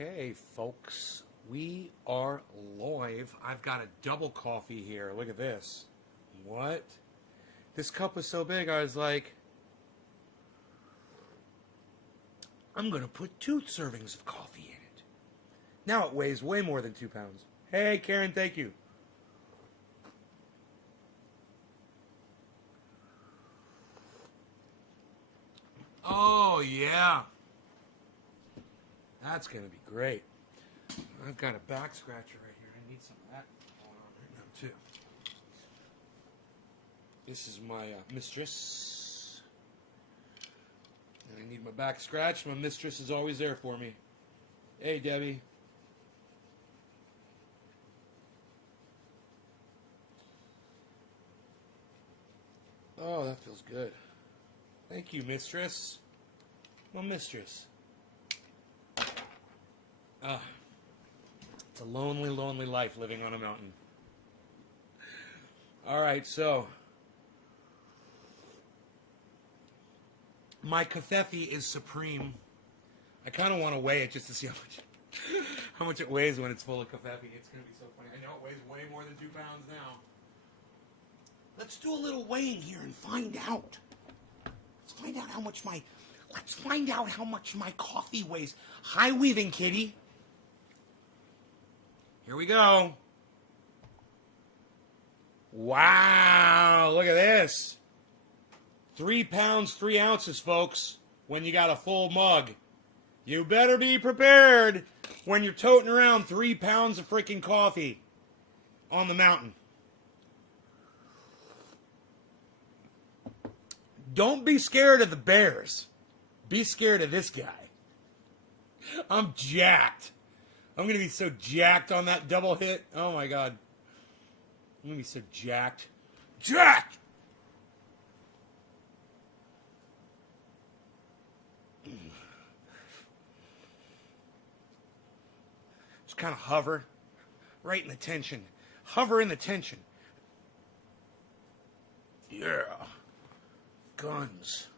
Okay, folks, we are live. I've got a double coffee here. Look at this. What? This cup was so big, I was like, I'm going to put 2 servings of coffee in it. Now it weighs way more than 2 pounds. Hey, Karen, thank you. Oh, yeah. That's going to be great. I've got a back scratcher right here. I need some of that going on right now, too. This is my mistress. And I need my back scratched. My mistress is always there for me. Hey, Debbie. Oh, that feels good. Thank you, mistress. My mistress. It's a lonely, lonely life living on a mountain. All right, so my Coffee is supreme. I kind of want to weigh it just to see how much it weighs when it's full of Coffee. It's going to be so funny. I know it weighs way more than 2 pounds now. Let's do a little weighing here and find out. Let's find out how much my coffee weighs. Hi, Weaving Kitty. Here we go. Wow, look at this. 3 pounds, 3 ounces, folks, when you got a full mug. You better be prepared when you're toting around 3 pounds of freaking coffee on the mountain. Don't be scared of the bears. Be scared of this guy. I'm jacked. I'm going to be so jacked on that double hit. Oh, my God. I'm going to be so jacked. Jacked! Just kind of hover right in the tension. Hover in the tension. Yeah. Guns.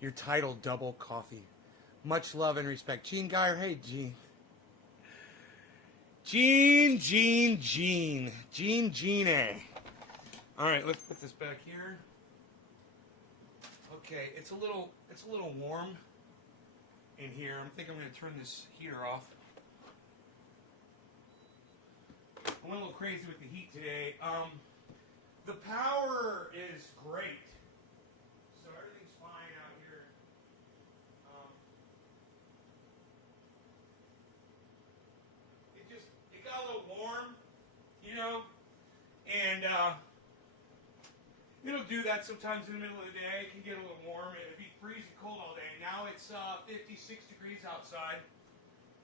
Your title, double coffee. Much love and respect. Gene Geyer, hey, Gene. Gene. All right, let's put this back here. Okay, it's a little warm in here. I think I'm going to turn this heater off. I went a little crazy with the heat today. The power is great, so everything's fine out here. It got a little warm, you know, and it'll do that sometimes in the middle of the day. It can get a little warm. It'll be freezing cold all day. Now it's 56 degrees outside.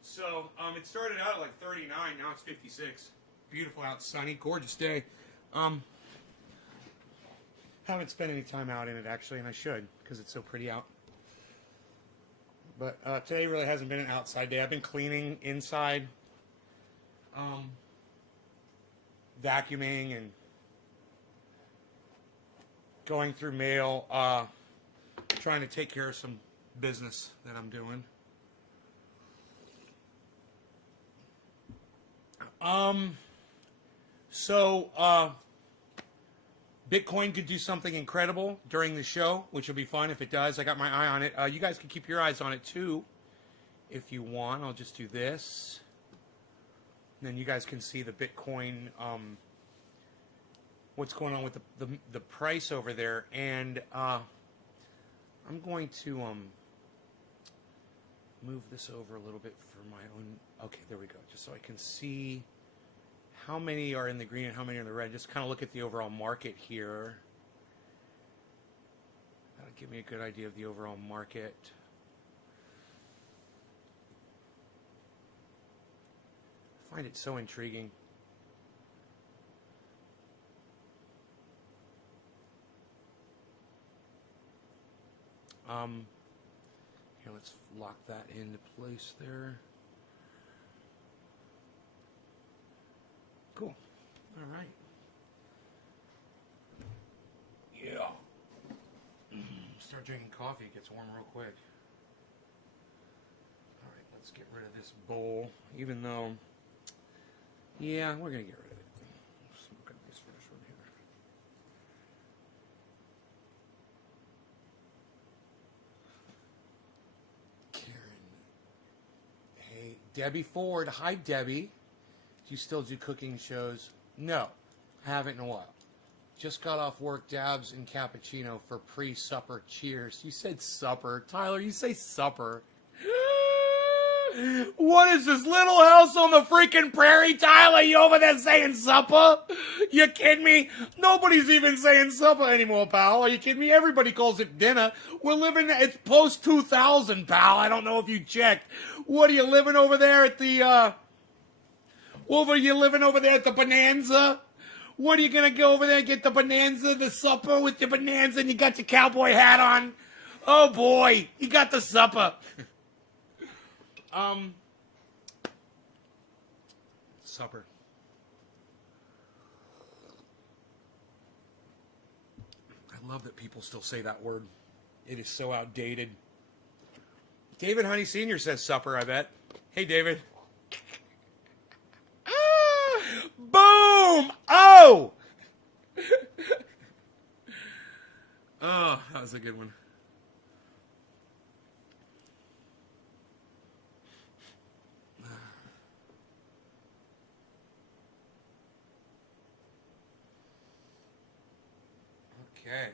So it started out at like 39. Now it's 56. Beautiful out, sunny, gorgeous day. Haven't spent any time out in it, actually, and I should, because it's so pretty out. But today really hasn't been an outside day. I've been cleaning inside, vacuuming, and going through mail, trying to take care of some business that I'm doing. Bitcoin could do something incredible during the show, which will be fun if it does. I got my eye on it. You guys can keep your eyes on it too, if you want. I'll just do this. And then you guys can see the Bitcoin, what's going on with the price over there. And I'm going to move this over a little bit for my own. Okay, there we go. Just so I can see how many are in the green and how many are in the red. Just kind of look at the overall market here. That'll give me a good idea of the overall market. I find it so intriguing. Here, let's lock that into place there. Cool. All right. Yeah. Start drinking coffee. It gets warm real quick. Let's get rid of this bowl, even though, yeah, we're going to get rid of it. Smoke a nice fresh one here. Karen. Hey, Debbie Ford. Hi, Debbie. Do you still do cooking shows? No, haven't in a while. Just got off work, dabs and cappuccino for pre-supper. Cheers. You said supper. Tyler, you say supper. What is this little house on the freaking prairie, Tyler? You over there saying supper? You kidding me? Nobody's even saying supper anymore, pal. Are you kidding me? Everybody calls it dinner. We're living, it's post 2000, pal. I don't know if you checked. What are you living over there at the, Bonanza? What are you going to go over there and get the Bonanza, the supper with your Bonanza, and you got your cowboy hat on? Oh, boy. You got the supper. Supper. I love that people still say that word. It is so outdated. David Honey Sr. says supper, I bet. Hey, David. Boom! Oh! Oh, that was a good one. Okay.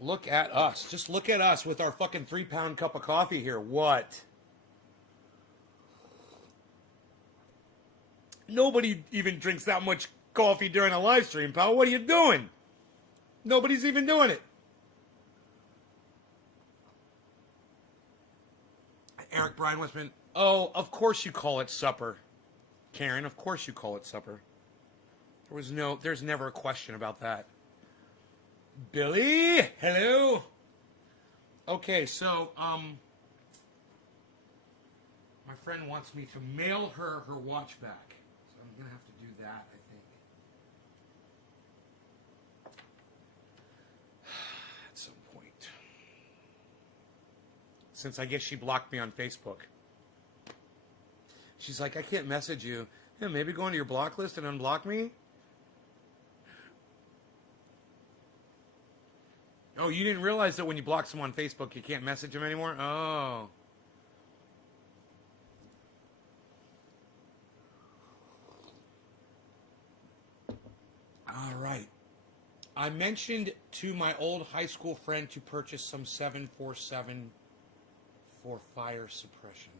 Look at us. Just look at us with our fucking 3-pound cup of coffee here. What? Nobody even drinks that much coffee during a live stream, pal. What are you doing? Nobody's even doing it. Eric Brian Westman. Oh, of course you call it supper. Karen, of course you call it supper. There's never a question about that. Billy, hello. Okay, so, my friend wants me to mail her watch back. So I'm going to have to do that, I think. At some point. Since I guess she blocked me on Facebook. She's like, I can't message you. Yeah, maybe go into your block list and unblock me? Oh, you didn't realize that when you block someone on Facebook, you can't message them anymore? Oh. All right. I mentioned to my old high school friend to purchase some 747 for fire suppression.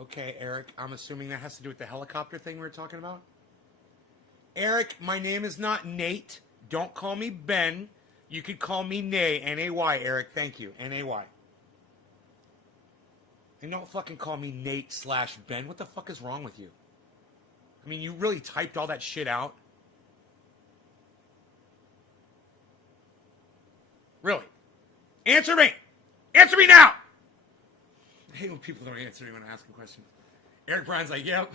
Okay, Eric, I'm assuming that has to do with the helicopter thing we were talking about? Eric, my name is not Nate. Don't call me Ben. You could call me Nay, N-A-Y, Eric. Thank you, N-A-Y. And don't fucking call me Nate/Ben. What the fuck is wrong with you? I mean, you really typed all that shit out? Really? Answer me! Answer me now! I hate when people don't answer me when I ask them questions. Eric Bryan's like, yep.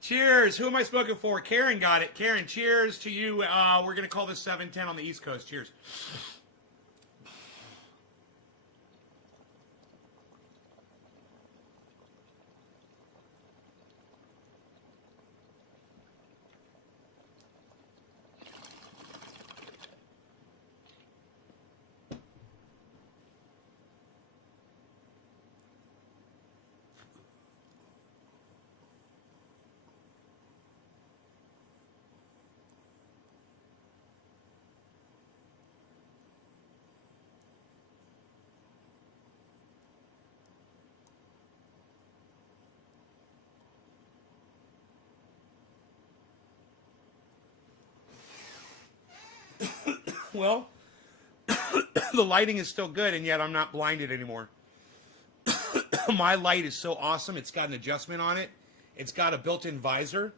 Cheers. Who am I smoking for? Karen got it. Karen, cheers to you. We're going to call this 710 on the East Coast. Cheers. Well, the lighting is still good, and yet I'm not blinded anymore. My light is so awesome. It's got an adjustment on it. It's got a built-in visor.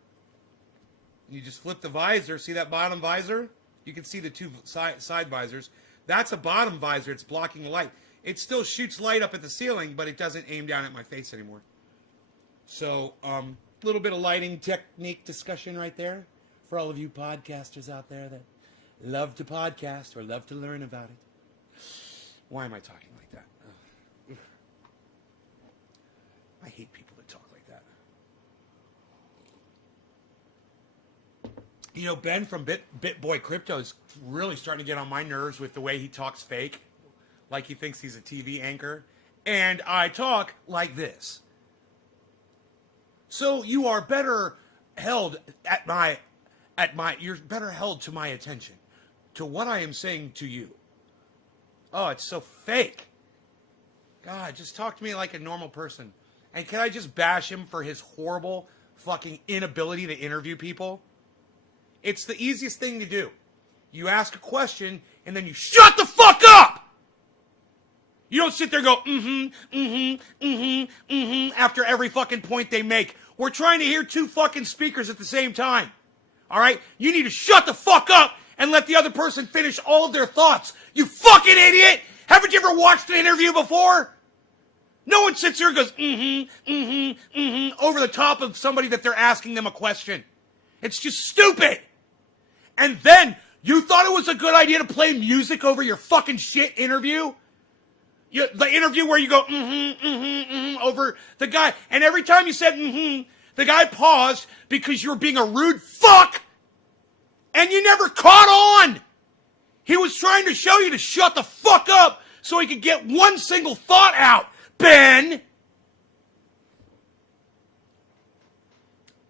You just flip the visor. See that bottom visor? You can see the two side visors. That's a bottom visor. It's blocking light. It still shoots light up at the ceiling, but it doesn't aim down at my face anymore. So, a little bit of lighting technique discussion right there for all of you podcasters out there that love to podcast or love to learn about it. Why am I talking like that? Ugh. I hate people that talk like that. You know, Ben from BitBoy Crypto is really starting to get on my nerves with the way he talks fake. Like he thinks he's a TV anchor. And I talk like this. So you are better held you're better held to my attention, to what I am saying to you. Oh, it's so fake. God, just talk to me like a normal person. And can I just bash him for his horrible fucking inability to interview people? It's the easiest thing to do. You ask a question, and then you shut the fuck up! You don't sit there and go, after every fucking point they make. We're trying to hear two fucking speakers at the same time. All right? You need to shut the fuck up and let the other person finish all of their thoughts. You fucking idiot! Haven't you ever watched an interview before? No one sits there and goes, over the top of somebody that they're asking them a question. It's just stupid. And then, you thought it was a good idea to play music over your fucking shit interview? The interview where you go, over the guy. And every time you said, the guy paused because you were being a rude fuck. And you never caught on. He was trying to show you to shut the fuck up so he could get one single thought out, Ben.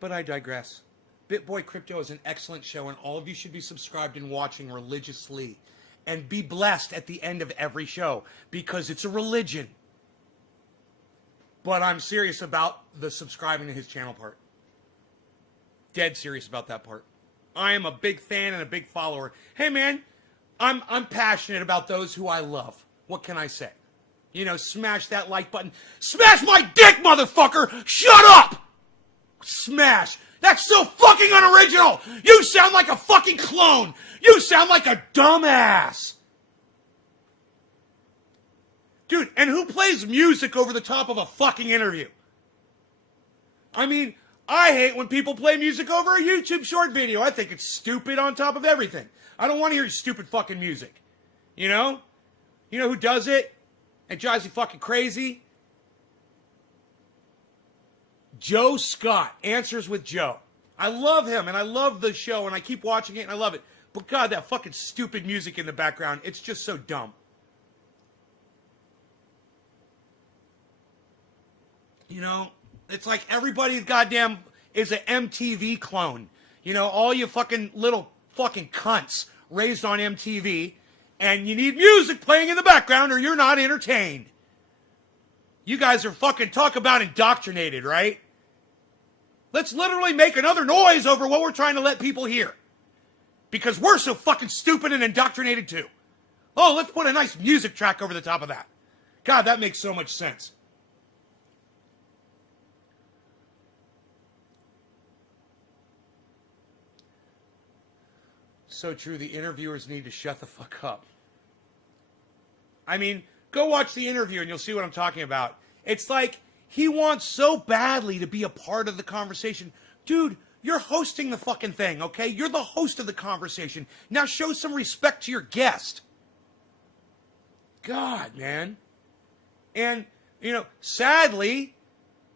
But I digress. BitBoy Crypto is an excellent show, and all of you should be subscribed and watching religiously. And be blessed at the end of every show, because it's a religion. But I'm serious about the subscribing to his channel part. Dead serious about that part. I am a big fan and a big follower. Hey man, I'm passionate about those who I love. What can I say? You know, smash that like button. Smash my dick, motherfucker! Shut up! Smash. That's so fucking unoriginal! You sound like a fucking clone! You sound like a dumbass! Dude, and who plays music over the top of a fucking interview? I mean, I hate when people play music over a YouTube short video. I think it's stupid on top of everything. I don't want to hear your stupid fucking music. You know? You know who does it? It drives you fucking crazy? Joe Scott, Answers with Joe. I love him, and I love the show, and I keep watching it, and I love it. But God, that fucking stupid music in the background, it's just so dumb. You know, it's like everybody goddamn is an MTV clone. You know, all you fucking little fucking cunts raised on MTV, and you need music playing in the background or you're not entertained. You guys are fucking talk about indoctrinated, right? Let's literally make another noise over what we're trying to let people hear. Because we're so fucking stupid and indoctrinated too. Oh, let's put a nice music track over the top of that. God, that makes so much sense. So true, the interviewers need to shut the fuck up. I mean, go watch the interview and you'll see what I'm talking about. It's like, he wants so badly to be a part of the conversation. Dude, you're hosting the fucking thing, okay? You're the host of the conversation. Now show some respect to your guest. God, man. And, you know, sadly,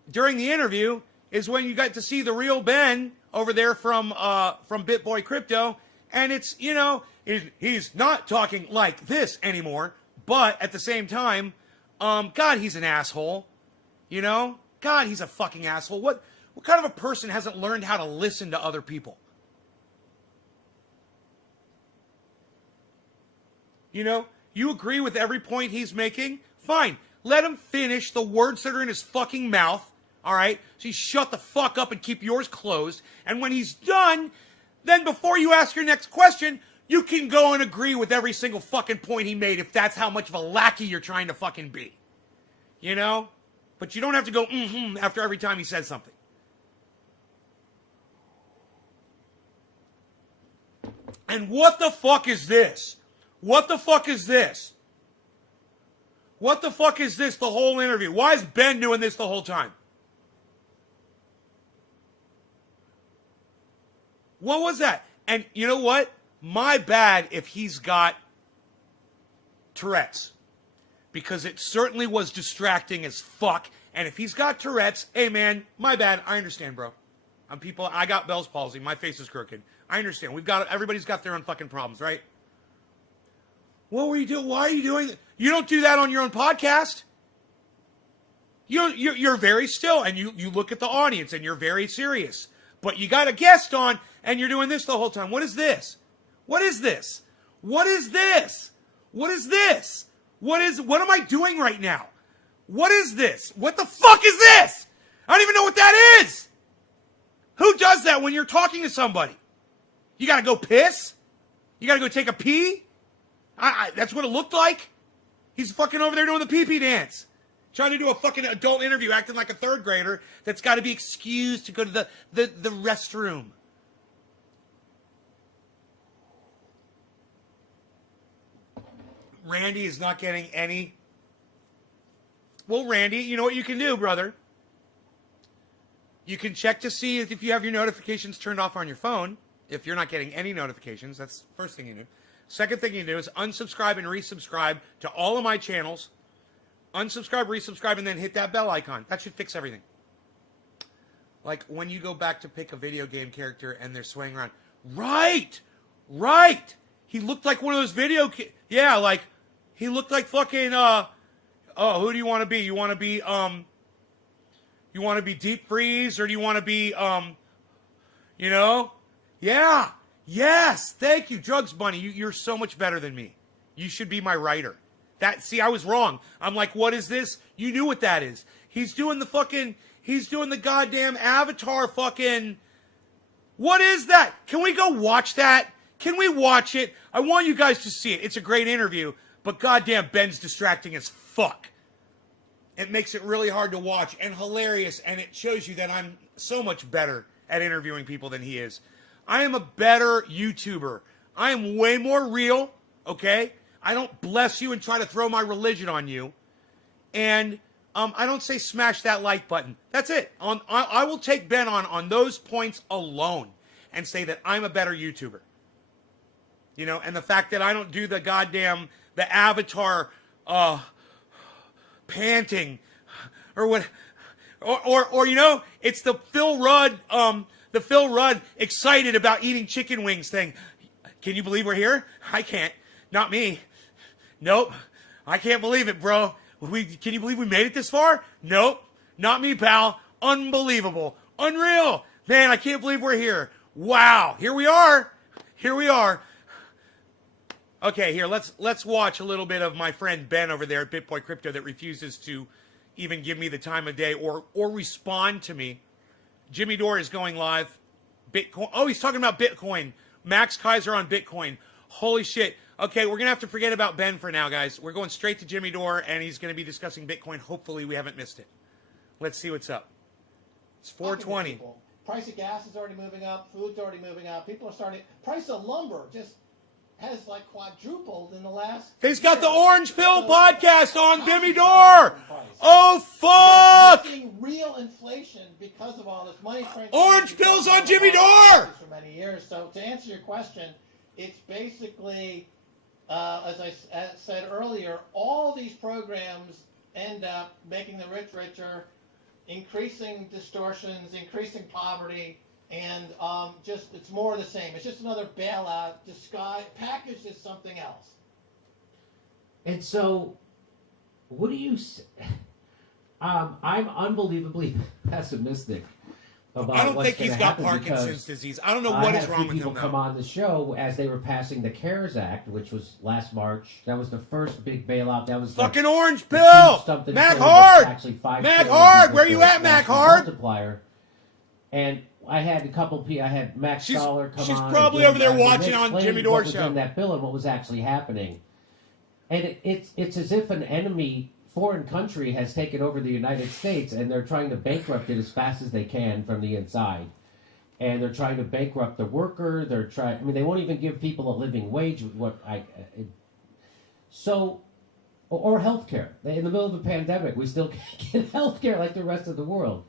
during the interview is when you got to see the real Ben over there from BitBoy Crypto. And it's, you know, he's not talking like this anymore. But at the same time, God, he's an asshole. You know? God, he's a fucking asshole. What kind of a person hasn't learned how to listen to other people? You know? You agree with every point he's making? Fine. Let him finish the words that are in his fucking mouth. Alright? So you shut the fuck up and keep yours closed. And when he's done, then before you ask your next question, you can go and agree with every single fucking point he made if that's how much of a lackey you're trying to fucking be. You know? But you don't have to go, after every time he says something. And what the fuck is this? What the fuck is this? What the fuck is this the whole interview? Why is Ben doing this the whole time? What was that? And you know what? my bad if he's got Tourette's. Because it certainly was distracting as fuck. And if he's got Tourette's, hey man, my bad. I understand, bro. I got Bell's palsy. My face is crooked. I understand. Everybody's got their own fucking problems, right? What were you doing? Why are you doing that? You don't do that on your own podcast. You're very still, and you look at the audience, and you're very serious. But you got a guest on, and you're doing this the whole time. What is this? What is this? What is this? What is this? What am I doing right now? What is this? What the fuck is this? I don't even know what that is. Who does that when you're talking to somebody? You gotta go piss? You gotta go take a pee? That's what it looked like? He's fucking over there doing the pee-pee dance. Trying to do a fucking adult interview, acting like a third grader that's got to be excused to go to the restroom. Randy is not getting any. Well, Randy, you know what you can do, brother? You can check to see if you have your notifications turned off on your phone. If you're not getting any notifications, that's the first thing you do. Second thing you do is unsubscribe and resubscribe to all of my channels. Unsubscribe, resubscribe, and then hit that bell icon. That should fix everything. Like when you go back to pick a video game character and they're swaying around. Right! He looked like one of those yeah, like he looked like fucking who do you want to be? You want to be Deep Freeze, or do you want to be Yeah. Yes, thank you, Drugs Bunny. You're so much better than me. You should be my writer. I was wrong. I'm like, what is this? You knew what that is. He's doing the goddamn Avatar fucking, what is that? Can we go watch that? Can we watch it? I want you guys to see it. It's a great interview, but goddamn, Ben's distracting as fuck. It makes it really hard to watch and hilarious, and it shows you that I'm so much better at interviewing people than he is. I am a better YouTuber. I am way more real, okay? I don't bless you and try to throw my religion on you. And I don't say smash that like button. That's it. I will take Ben on those points alone and say that I'm a better YouTuber. And the fact that I don't do the Avatar panting or what, or it's the Phil Rudd excited about eating chicken wings thing. Can you believe we're here? I can't. Not me. Nope. I can't believe it, bro. Can you believe we made it this far? Nope. Not me, pal. Unbelievable. Unreal. Man, I can't believe we're here. Wow. Here we are. Okay, here, let's watch a little bit of my friend Ben over there at BitBoy Crypto that refuses to even give me the time of day or respond to me. Jimmy Dore is going live. Bitcoin. Oh, he's talking about Bitcoin. Max Kaiser on Bitcoin. Holy shit. Okay, we're going to have to forget about Ben for now, guys. We're going straight to Jimmy Dore, and he's going to be discussing Bitcoin. Hopefully, we haven't missed it. Let's see what's up. It's 420. Price of gas is already moving up. Food's already moving up. People are starting. Price of lumber just has like quadrupled in the last. He's got the Orange Pill podcast on Jimmy Dore. Oh, fuck! We're seeing real inflation because of all this money printing. Orange Pills on Jimmy Dore! For many years. So to answer your question, it's basically, as I said earlier, all these programs end up making the rich richer, increasing distortions, increasing poverty, and it's more of the same. It's just another bailout packaged as something else. And so, what do you say? I'm unbelievably pessimistic about I don't what's think he's got Parkinson's disease. I don't know what is wrong with him. People come on the show as they were passing the CARES Act, which was last March. That was the first big bailout. That was fucking Orange Pill. Mac Hard. Where you at, Mac Hard? Multiplier. And I had a couple. I had Max Stoller come on. She's probably over there watching on Jimmy Dore show. What was in that bill and what was actually happening, and it's as if an enemy foreign country has taken over the United States and they're trying to bankrupt it as fast as they can from the inside. And they're trying to bankrupt the worker. They won't even give people a living wage. Or health care. In the middle of a pandemic, we still can't get health care like the rest of the world.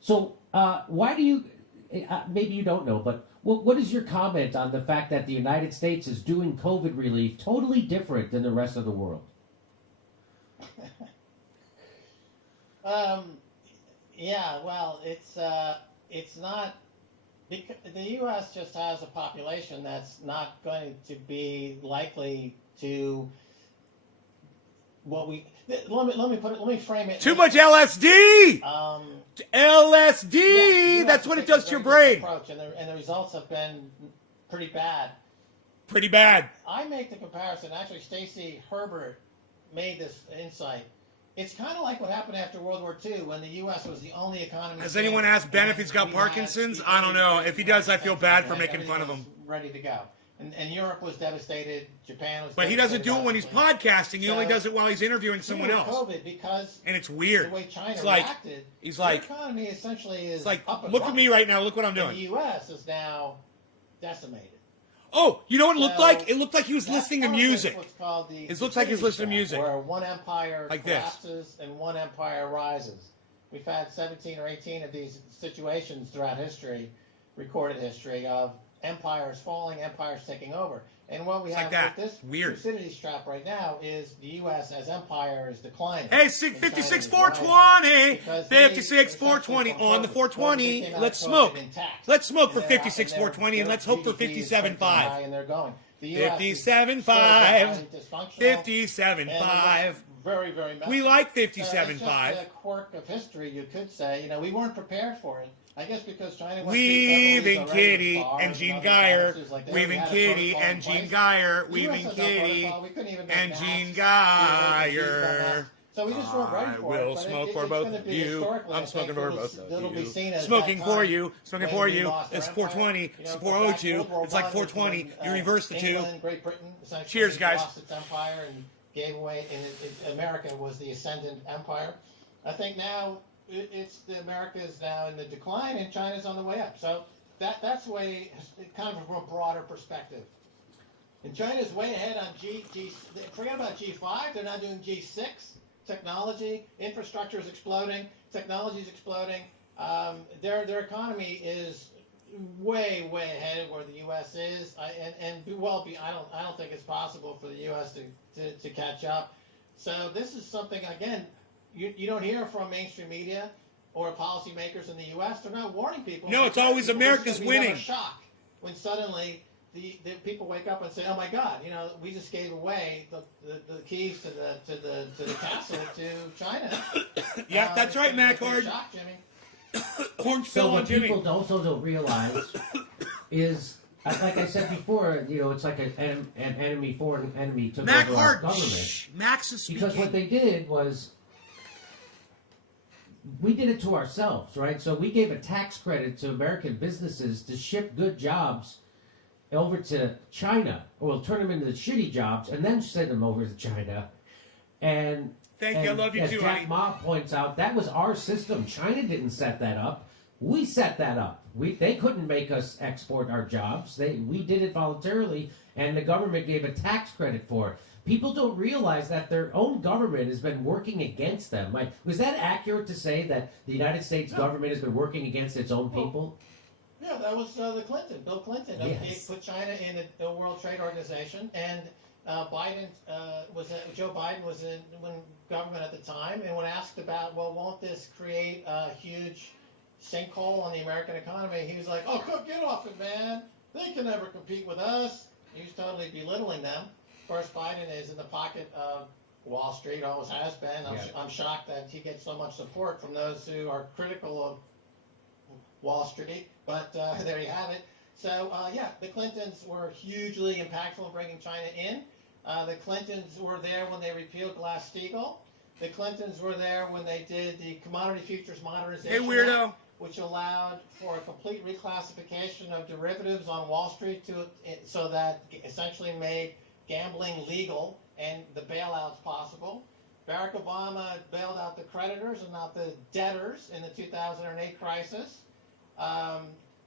So why do you, maybe you don't know, but What is your comment on the fact that the United States is doing COVID relief totally different than the rest of the world? Yeah, well, it's not. The U.S. just has a population that's not going to be likely to what we. Let me frame it. Too much LSD. LSD. Yeah, That's what it does to your brain. Approach, and the results have been pretty bad. Pretty bad. I make the comparison. Actually, Stacey Herbert made this insight. It's kind of like what happened after World War II when the U.S. was the only economy. Has anyone asked Ben if he's got Parkinson's? I don't know. If he does, I feel bad for making fun of him. Ready to go. And Europe was devastated. Japan was. But he doesn't do it when he's podcasting. He only does it while he's interviewing someone else. COVID, because and it's weird. The way China it's like, reacted. He's like, the economy essentially is. It's like, up and look running. at me right now. Look what I'm doing. And the U.S. is now decimated. Oh, you know what it looked like? It looked like he was listening to music. What's called the it looks like he's listening to music. Where one empire like collapses and one empire rises. We've had 17 or 18 of these situations throughout history, recorded history, of empires falling, empires taking over. And what we have with this Thucydides trap right now is the U.S. as empire is declining. Hey, 56 420! 56 420 on the 420. Let's smoke. Let's smoke for 56 420 and let's hope for 57 5. And they're going. 57 5. 57 5. Very, very messy. We like 57 5. It's just a quirk of history, you could say. You know, we weren't prepared for it. I guess because China. Weaving Kitty and Gene Geyer. Weaving Kitty and Gene Geyer. Weaving Kitty and Gene Geyer. So we just weren't ready for it. I will smoke for both of you. I'm smoking for both of you. Smoking for you. Smoking for you. It's 420. It's 402. It's like 420. You reverse the two. Great Britain. Cheers, guys. Lost its empire and gave away. And America was the ascendant empire. I think now. America is now in the decline and China's on the way up. So that's way kind of from a broader perspective. And China's way ahead on forget about G5, they're now doing G6. Technology, infrastructure is exploding, technology is exploding. Their economy is way ahead of where the U.S. is. I don't think it's possible for the U.S. to catch up. So this is something, again, you don't hear from mainstream media or policymakers in the U.S. They're not warning people. No, it's always America's winning. Shock when suddenly the people wake up and say, "Oh my God, you know, we just gave away the keys to the castle to China." Yeah, that's right, Mac Hard. Shock, Jimmy. Orange so pill on what Jimmy. People also don't realize is, like I said before, you know, it's like an enemy, foreign enemy took Mac over Hard. our government. Shh, Max is speaking. Because what they did was, we did it to ourselves, right? So we gave a tax credit to American businesses to ship good jobs over to China, or we'll turn them into shitty jobs and then send them over to China. And thank you, I love you as too, Jack honey. Ma points out, that was our system. China didn't set that up. We set that up. They couldn't make us export our jobs. We did it voluntarily, and the government gave a tax credit for it. People don't realize that their own government has been working against them. Like, was that accurate to say that the United States government has been working against its own people? Yeah, that was Bill Clinton. Yes. He put China in the World Trade Organization, and Joe Biden was in government at the time, and when asked about, well, won't this create a huge sinkhole on the American economy, he was like, "Oh, get off it, man. They can never compete with us." He was totally belittling them. Of course, Biden is in the pocket of Wall Street, always has been. I'm shocked that he gets so much support from those who are critical of Wall Street, but there you have it. So, the Clintons were hugely impactful in bringing China in. The Clintons were there when they repealed Glass-Steagall. The Clintons were there when they did the Commodity Futures Modernization Hey, weirdo. Act, which allowed for a complete reclassification of derivatives on Wall Street so that essentially made gambling legal and the bailouts possible. Barack Obama bailed out the creditors and not the debtors in the 2008 crisis.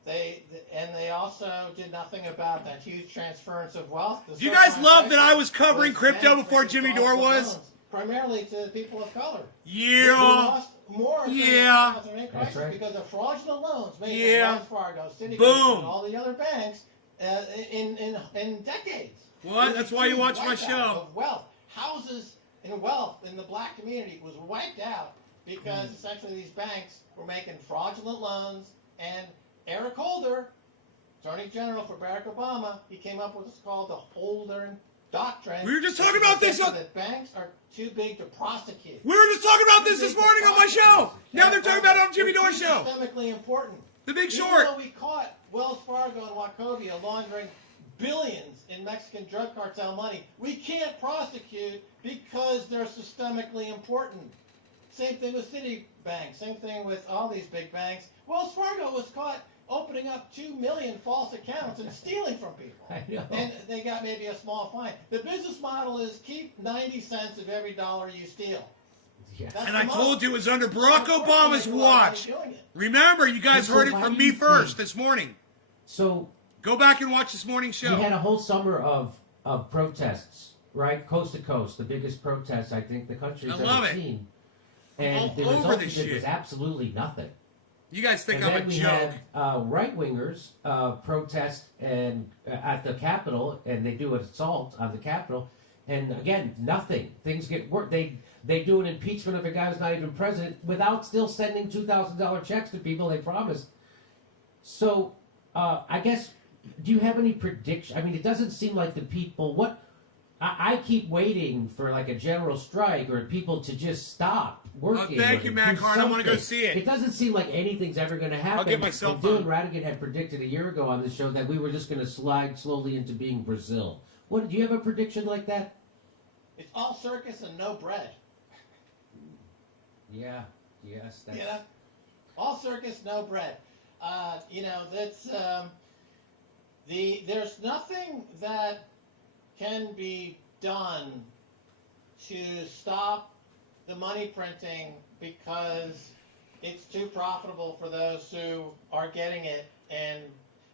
They also did nothing about that huge transference of wealth. Do you guys love that I was covering crypto before Jimmy Dore was? Primarily to the people of color. Yeah. more than Yeah. the 2008 That's crisis right. because of fraudulent loans made Yeah. by Wells Fargo, Citigroup, Boom. and all the other banks in decades. What? It was That's a why you huge watch my wipeout show. Of wealth, houses and wealth in the black community was wiped out because essentially these banks were making fraudulent loans. And Eric Holder, Attorney General for Barack Obama, he came up with what's called the Holder Doctrine. We were just talking about this on- That banks are too big to prosecute. We were just talking about this morning on my show. Now they're talking about it on Jimmy Dore's show. Systemically important. The Big Even Short. though we caught Wells Fargo and Wachovia laundering billions in Mexican drug cartel money, we can't prosecute because they're systemically important. Same thing with Citibank. Same thing with all these big banks. Wells Fargo was caught opening up 2 million false accounts and stealing from people. I know. And they got maybe a small fine. The business model is keep 90 cents of every dollar you steal. Yeah. That's And the I model. told you it was under Barack Obama's Unfortunately, watch. we're already doing it. Remember, you guys So heard it why from do me you first think- this morning. So Go back and watch this morning's we show. had a whole summer of protests, right? Coast to coast, the biggest protests I think the country's I love ever it. seen. And All the over result this of it was shit. absolutely nothing. You guys think And I'm then a we joke. had right-wingers protest and at the Capitol, and they do an assault on the Capitol, and again, nothing. Things get worse. They do an impeachment of a guy who's not even president without still sending $2,000 checks to people they promised. So, I guess, do you have any prediction? I mean, it doesn't seem like the people. I keep waiting for like a general strike or people to just stop working. thank or you, do Mac Hart. I wanna go something. see it. It doesn't seem like anything's ever going to happen. get my cell And phone. Dylan Radigan had predicted a year ago on the show that we were just going to slide slowly into being Brazil. What do you have a prediction like that? It's all circus and no bread. Yeah. Yes. That's... You know, all circus, no bread. That's there's nothing that can be done to stop the money printing because it's too profitable for those who are getting it. And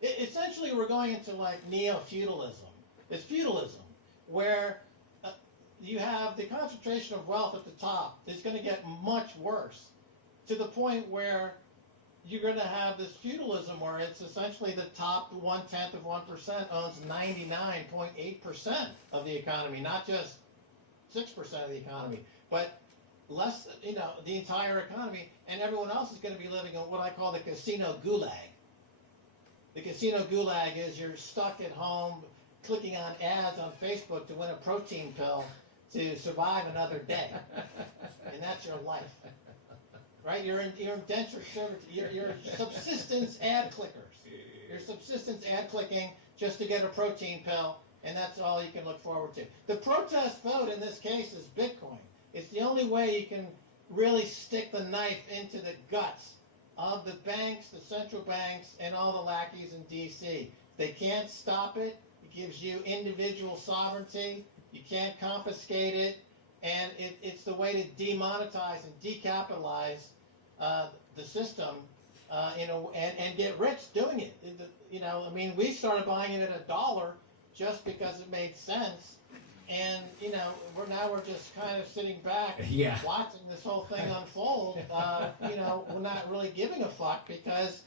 essentially, we're going into like neo-feudalism. It's feudalism where you have the concentration of wealth at the top is going to get much worse to the point where you're going to have this feudalism where it's essentially the top 1/10 of 1% owns 99.8% of the economy, not just 6% of the economy, but less, the entire economy, and everyone else is going to be living in what I call the casino gulag. The casino gulag is you're stuck at home clicking on ads on Facebook to win a protein pill to survive another day, and that's your life. Right? You're indentured servitude. You're subsistence ad clickers. You're subsistence ad clicking just to get a protein pill, and that's all you can look forward to. The protest vote in this case is Bitcoin. It's the only way you can really stick the knife into the guts of the banks, the central banks, and all the lackeys in D.C. They can't stop it. It gives you individual sovereignty. You can't confiscate it. And it's the way to demonetize and decapitalize the system, and get rich doing it. We started buying it at $1 just because it made sense, and we're just kind of sitting back, Yeah. watching this whole thing unfold. We're not really giving a fuck because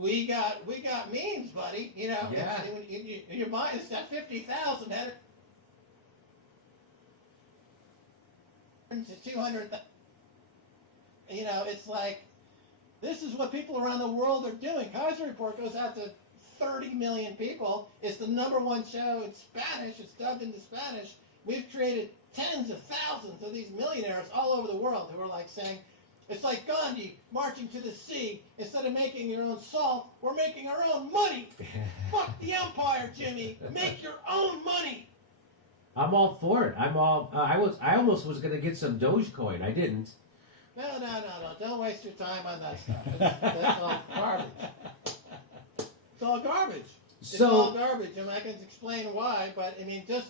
we got memes, buddy. Yeah. In your mind, it's got 50,000 headed to 200,000. It's like, this is what people around the world are doing. Kaiser Report goes out to 30 million people. It's the #1 show in Spanish. It's dubbed into Spanish. We've created tens of thousands of these millionaires all over the world who are like saying, it's like Gandhi marching to the sea. Instead of making your own salt, we're making our own money. Fuck the empire, Jimmy. Make your own money. I'm all for it. I'm all. I almost was going to get some Dogecoin. I didn't. No. Don't waste your time on that stuff. That's all garbage. It's all garbage. It's all garbage. And I can explain why, but I mean, just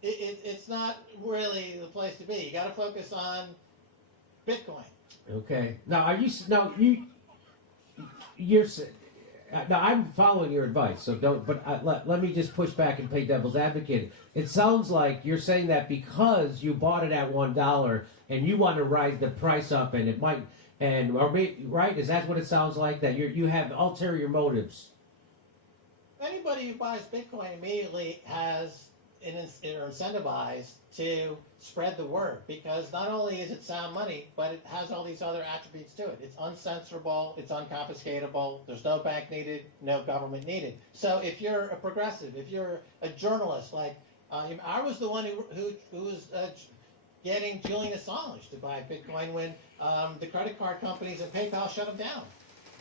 it's not really the place to be. You got to focus on Bitcoin. Okay. Now, are you? No, you. You're. Now, I'm following your advice, so don't. But let me just push back and play devil's advocate. It sounds like you're saying that because you bought it at $1 and you want to rise the price up, and it might, right? Is that what it sounds like? That you have ulterior motives. Anybody who buys Bitcoin immediately is incentivized to spread the word, because not only is it sound money, but it has all these other attributes to it. It's uncensorable, it's unconfiscatable, there's no bank needed, no government needed. So if you're a progressive, if you're a journalist, like I was the one who was getting Julian Assange to buy Bitcoin when the credit card companies and PayPal shut them down.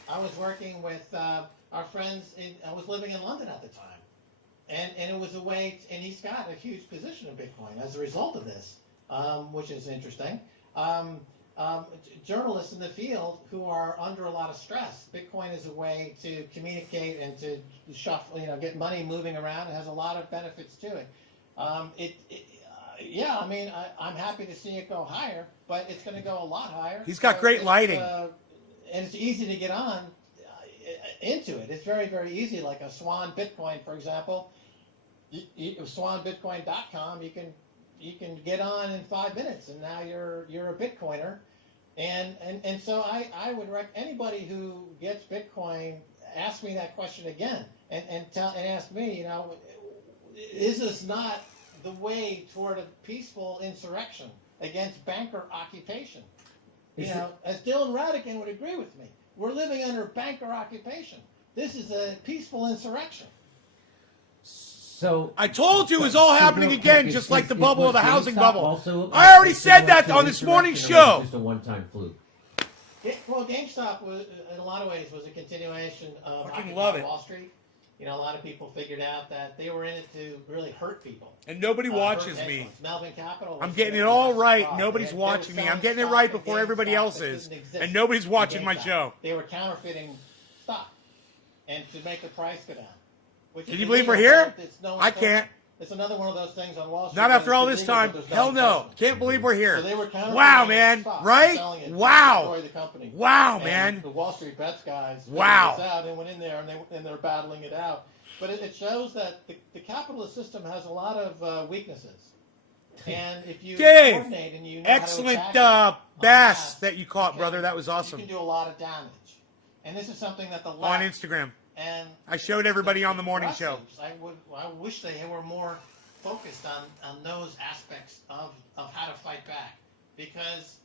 I was working with our friends, I was living in London at the time. And it was a way, and he's got a huge position in Bitcoin as a result of this, which is interesting. Journalists in the field who are under a lot of stress, Bitcoin is a way to communicate and to shuffle, get money moving around. It has a lot of benefits to it. Yeah, I mean, I'm happy to see it go higher, but it's going to go a lot higher. He's got great lighting. And it's easy to get on into it. It's very, very easy. Like a Swan Bitcoin, for example, SwanBitcoin.com. You can get on in 5 minutes, and now you're a Bitcoiner. And so I would recommend anybody who gets Bitcoin, ask me that question again, and ask me, is this not the way toward a peaceful insurrection against banker occupation? As Dylan Radican would agree with me, we're living under banker occupation. This is a peaceful insurrection. So I told you it was all happening again, just like the bubble of the housing bubble. Also, I already said that on this morning's show. Just a one-time fluke. Well, GameStop was, in a lot of ways, was a continuation of Fucking love it. Wall Street. A lot of people figured out that they were in it to really hurt people. And nobody watches me. Melvin Capital. I'm getting it all right. Nobody's watching me. I'm getting it right before everybody else is. And nobody's watching my show. They were counterfeiting stock and to make the price go down. Can you believe we're here? I can't. It's another one of those things on Wall Street. Not after all this time. Hell no. Can't believe we're here. So they were wow, man. Right? Wow. Wow, man. The Wall Street Bets guys figured wow. this out and went in there and they're battling it out. But it shows that the capitalist system has a lot of weaknesses. And if you coordinate and you know excellent how to attack bass that you caught, brother. That was awesome. You can do a lot of damage. And this is something that the left on Instagram. And I showed everybody on the morning show. I wish they were more focused on those aspects of how to fight back, because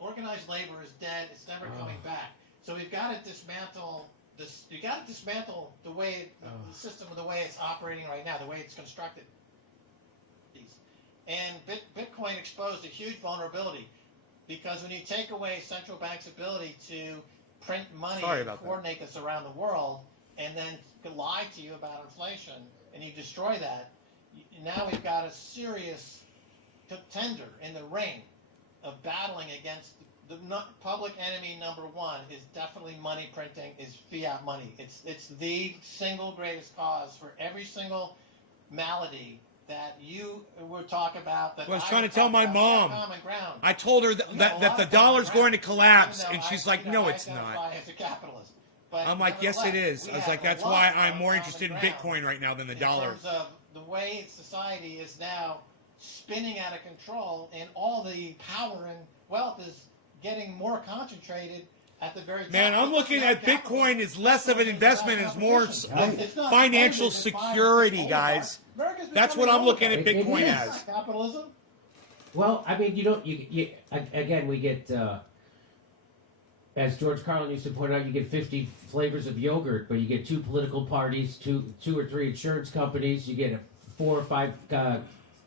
organized labor is dead. It's never coming back. So we've got to dismantle this. You got to dismantle the way the system, the way it's operating right now, the way it's constructed. And Bitcoin exposed a huge vulnerability, because when you take away central bank's ability to print money and coordinate this around the world, and then lie to you about inflation, and you destroy that, now we've got a serious contender in the ring of battling against the public enemy number one is definitely money printing, is fiat money. It's the single greatest cause for every single malady that you would talk about. That I was trying to tell my mom. I told her that the dollar's going to collapse, and she's like, no, it's not. As a capitalist. But I'm like, yes, it is. I was like, that's why I'm more interested in Bitcoin right now than the dollar. In terms of the way society is now spinning out of control, and all the power and wealth is getting more concentrated at the very top. Man, I'm looking at Bitcoin as less of an investment, as more financial security, guys. That's what I'm looking at Bitcoin as. Capitalism? Well, I mean, you again, we get, as George Carlin used to point out, you get 50 flavors of yogurt, but you get 2 political parties, two or three insurance companies, you get 4 or 5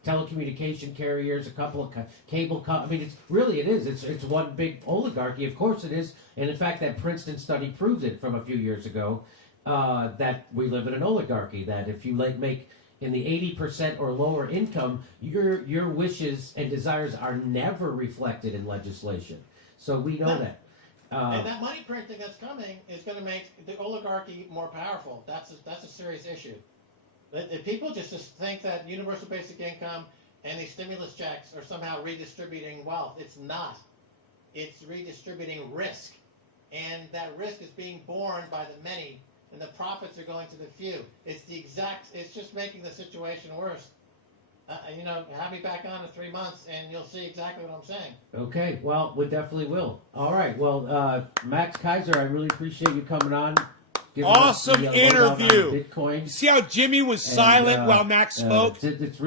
telecommunication carriers, a couple of cable companies. I mean, it's one big oligarchy. Of course it is. And in fact, that Princeton study proves it from a few years ago, that we live in an oligarchy, that if you make in the 80% or lower income, your wishes and desires are never reflected in legislation. So we know that. And that money printing that's coming is going to make the oligarchy more powerful. That's a serious issue. If people just think that universal basic income and these stimulus checks are somehow redistributing wealth, it's not. It's redistributing risk. And that risk is being borne by the many and the profits are going to the few. It's just making the situation worse. Have me back on in 3 months, and you'll see exactly what I'm saying. Okay, well, we definitely will. All right, well, Max Kaiser, I really appreciate you coming on. Awesome interview. Bitcoin. You see how Jimmy was silent while Max spoke? It's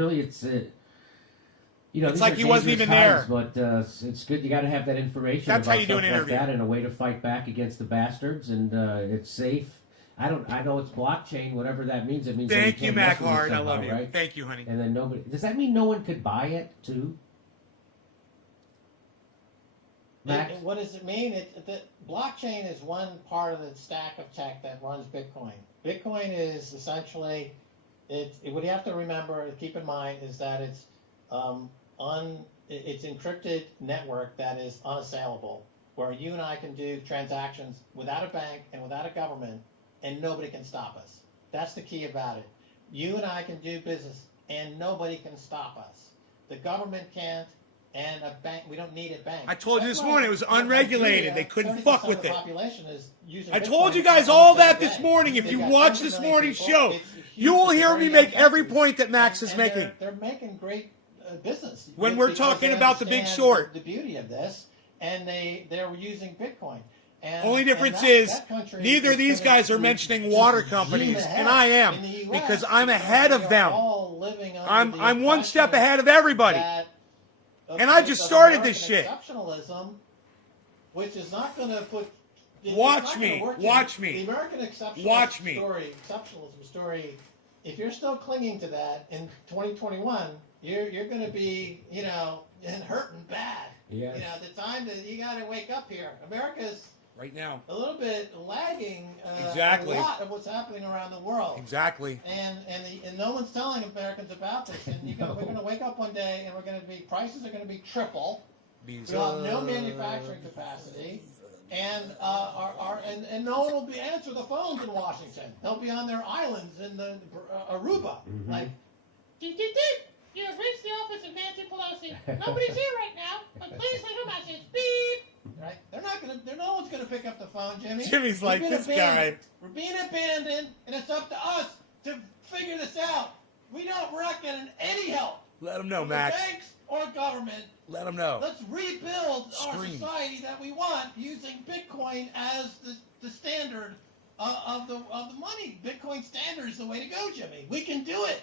it's like he wasn't even there. But it's good. You got to have that information. That's about how you do an stuff interview. like that, and a way to fight back against the bastards, and it's safe. I know it's blockchain, whatever that means. It means Thank that you, can't Mac mess with it Hard. I somehow, love you. right? Thank you, honey. And then nobody. Does that mean no one could buy it too? Max? What does it mean? The blockchain is one part of the stack of tech that runs Bitcoin. Bitcoin is essentially, what you have to remember, keep in mind, is that it's encrypted network that is unassailable, where you and I can do transactions without a bank and without a government, and nobody can stop us. That's the key about it. You and I can do business, and nobody can stop us. The government can't. And a bank, we don't need a bank. I told you this morning it was unregulated. They couldn't fuck with it. I told you guys all that this morning. If you watch this morning's show, you will hear me make every point that Max is making. They're making great business. When we're talking about the Big Short. The beauty of this, and they're using Bitcoin. Only difference is neither of these guys are mentioning water companies, and I am, because I'm ahead of them. I'm one step ahead of everybody. And I just started this shit. Exceptionalism, which is not going to put. Watch me. The American exceptionalism story. If you're still clinging to that in 2021, you're going to be, hurting bad. Yes. The time that you got to wake up here. America's right now a little bit lagging. Exactly. A lot of what's happening around the world. Exactly. And no one's telling Americans about this. And we're going to wake up one day and prices are going to be triple. We'll have no manufacturing capacity, and and no one will answer the phones in Washington. They'll be on their islands in the Aruba, like. You have reached the office of Nancy Pelosi. Nobody's here right now, but please leave a message. Beep. Right? No one's gonna pick up the phone, Jimmy. Jimmy's like, this guy. We're being abandoned, and it's up to us to figure this out. We're not getting any help. Let them know, from Max. The banks or government. Let them know. Let's rebuild our society that we want using Bitcoin as the standard of the money. Bitcoin standard is the way to go, Jimmy. We can do it.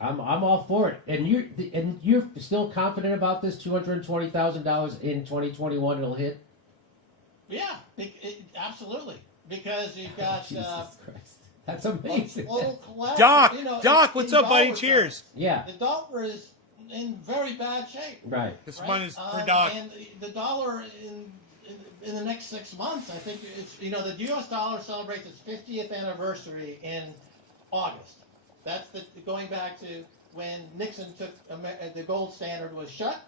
I'm all for it. And you're still confident about this $220,000 in 2021 it'll hit? Yeah, absolutely. Because you've got Jesus Christ. That's amazing. Doc, what's up, buddy? Cheers. Yeah. The dollar is in very bad shape. Right. This one is for Doc. And the dollar in the next 6 months, I think it's the U.S. dollar celebrates its 50th anniversary in August. That's going back to when Nixon took the gold standard was shut.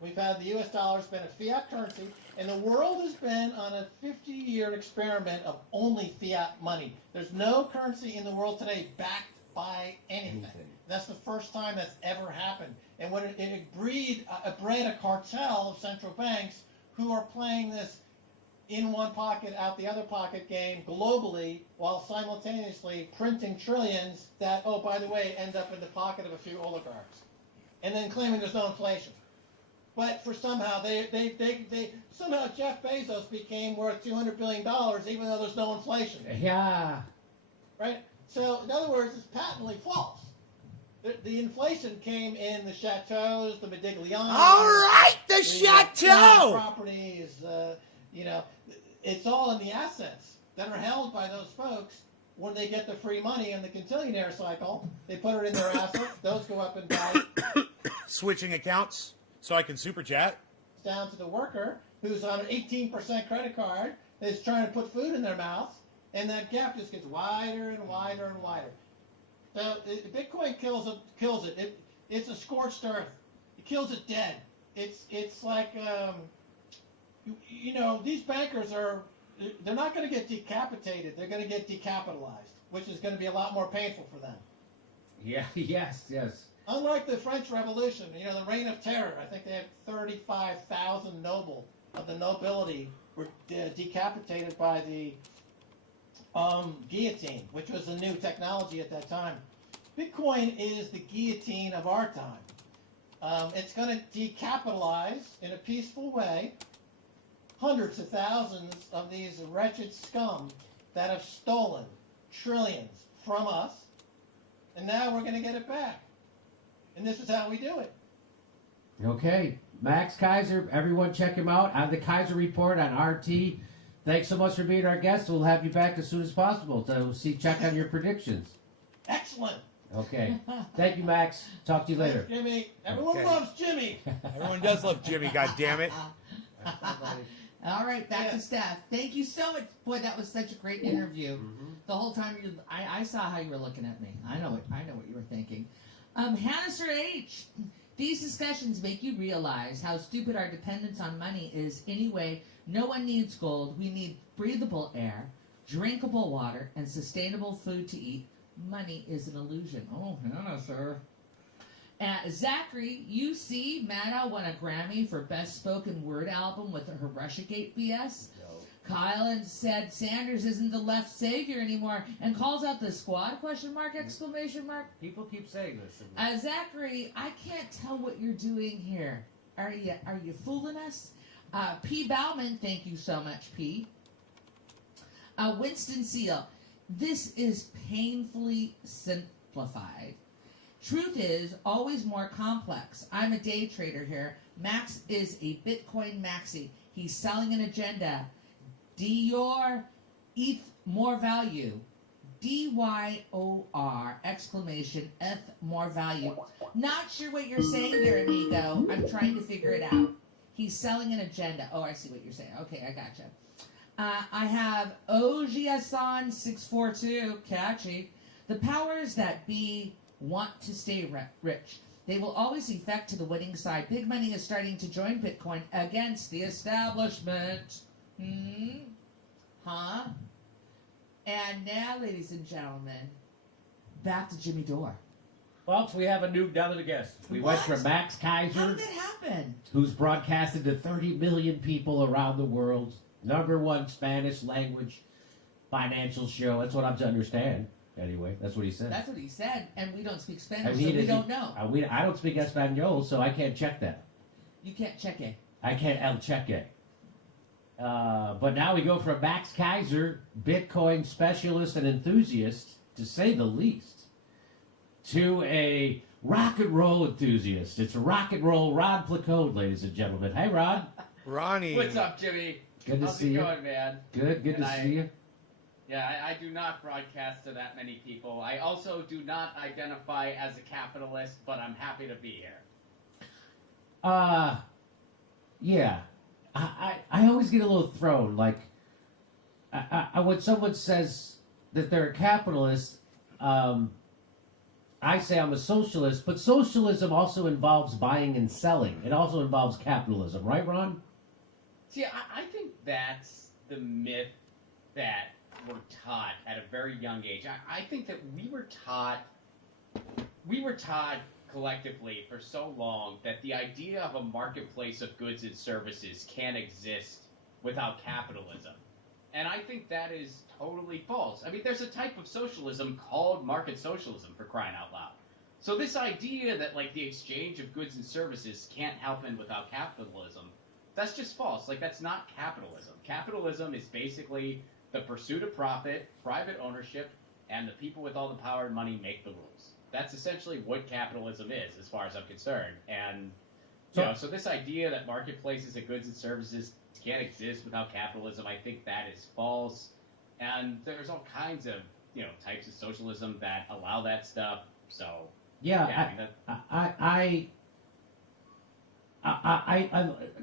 We've had the U.S. dollar's been a fiat currency, and the world has been on a 50-year experiment of only fiat money. There's no currency in the world today backed by anything. That's the first time that's ever happened. And when it bred a cartel of central banks who are playing this in one pocket, out the other pocket game globally, while simultaneously printing trillions that, oh, by the way, end up in the pocket of a few oligarchs, and then claiming there's no inflation. But for somehow somehow Jeff Bezos became worth $200 billion, even though there's no inflation. Yeah. Right. So in other words, it's patently false. The inflation came in the chateaus, the Modigliani. All right, the chateau properties. It's all in the assets that are held by those folks. When they get the free money in the quintillionaire cycle, they put it in their assets. Those go up in value. Switching accounts so I can super chat. Down to the worker who's on an 18% credit card is trying to put food in their mouth, and that gap just gets wider and wider and wider. So Bitcoin kills it. It's a scorched earth. It kills it dead. It's like these bankers they're not going to get decapitated. They're going to get decapitalized, which is going to be a lot more painful for them. Yeah. Yes. Unlike the French Revolution, the Reign of Terror, I think they had 35,000 of the nobility were decapitated by the guillotine, which was a new technology at that time. Bitcoin is the guillotine of our time. It's going to decapitalize in a peaceful way hundreds of thousands of these wretched scum that have stolen trillions from us, and now we're going to get it back. And this is how we do it. Okay. Max Kaiser, everyone check him out on the Kaiser Report on RT. Thanks so much for being our guest. We'll have you back as soon as possible to check on your predictions. Excellent. Okay. Thank you, Max. Talk to you later. Thanks, Jimmy. Everyone Okay. loves Jimmy. Everyone does love Jimmy, God damn it. All right, back to Steph. Thank you so much. Boy, that was such a great interview. The whole time I saw how you were looking at me. I know what you were thinking. Hannister H. These discussions make you realize how stupid our dependence on money is anyway. No one needs gold. We need breathable air, drinkable water, and sustainable food to eat. Money is an illusion. Oh, Hannah, sir. Zachary, UC, Maddow won a Grammy for Best Spoken Word Album with her Russiagate BS. No. Kyle said Sanders isn't the left savior anymore and calls out the squad, question mark, exclamation mark. People keep saying this. Zachary, I can't tell what you're doing here. Are you fooling us? P. Bauman, thank you so much, P. Winston Seal, this is painfully simplified. Truth is always more complex. I'm a day trader here. Max is a Bitcoin maxi. He's selling an agenda. Dior, ETH, more value. DYOR, exclamation, F, more value. Not sure what you're saying there, amigo. I'm trying to figure it out. He's selling an agenda. Oh, I see what you're saying. Okay, I gotcha. I have Ojiasan 642, catchy. The powers that be want to stay rich. They will always effect to the winning side. Big money is starting to join Bitcoin against the establishment. Huh? And now, ladies and gentlemen, back to Jimmy Dore. Folks, we have a new delegate guest. We went What? from Max How Kaiser, did that happen? who's broadcasted to 30 million people around the world. #1 Spanish language financial show. That's what I'm to understand. Anyway, that's what he said. That's what he said, and we don't speak I Spanish, mean, so we is don't he- know. I don't speak Espanol, so I can't check that. You can't check it. I can't el cheque. But now we go from Max Kaiser, Bitcoin specialist and enthusiast, to say the least, to a rock and roll enthusiast. It's rock and roll Rod Placode, ladies and gentlemen. Hey, Rod. Ronnie. What's up, Jimmy? Good to How's see it you. going, man? Good And to see you. Yeah, I do not broadcast to that many people. I also do not identify as a capitalist, but I'm happy to be here. Yeah. I always get a little thrown. Like, when someone says that they're a capitalist, I say I'm a socialist, but socialism also involves buying and selling. It also involves capitalism, right, Ron? See, I think that's the myth that we're taught at a very young age. I think that we were taught collectively for so long that the idea of a marketplace of goods and services can't exist without capitalism. And I think that is totally false. I mean, there's a type of socialism called market socialism, for crying out loud. So this idea that, like, the exchange of goods and services can't happen without capitalism, that's just false. Like, that's not capitalism. Capitalism is basically the pursuit of profit, private ownership, and the people with all the power and money make the rules. That's essentially what capitalism is, as far as I'm concerned. And so this idea that marketplaces of goods and services can't exist without capitalism, I think that is false. And there's all kinds of types of socialism that allow that stuff. So I'm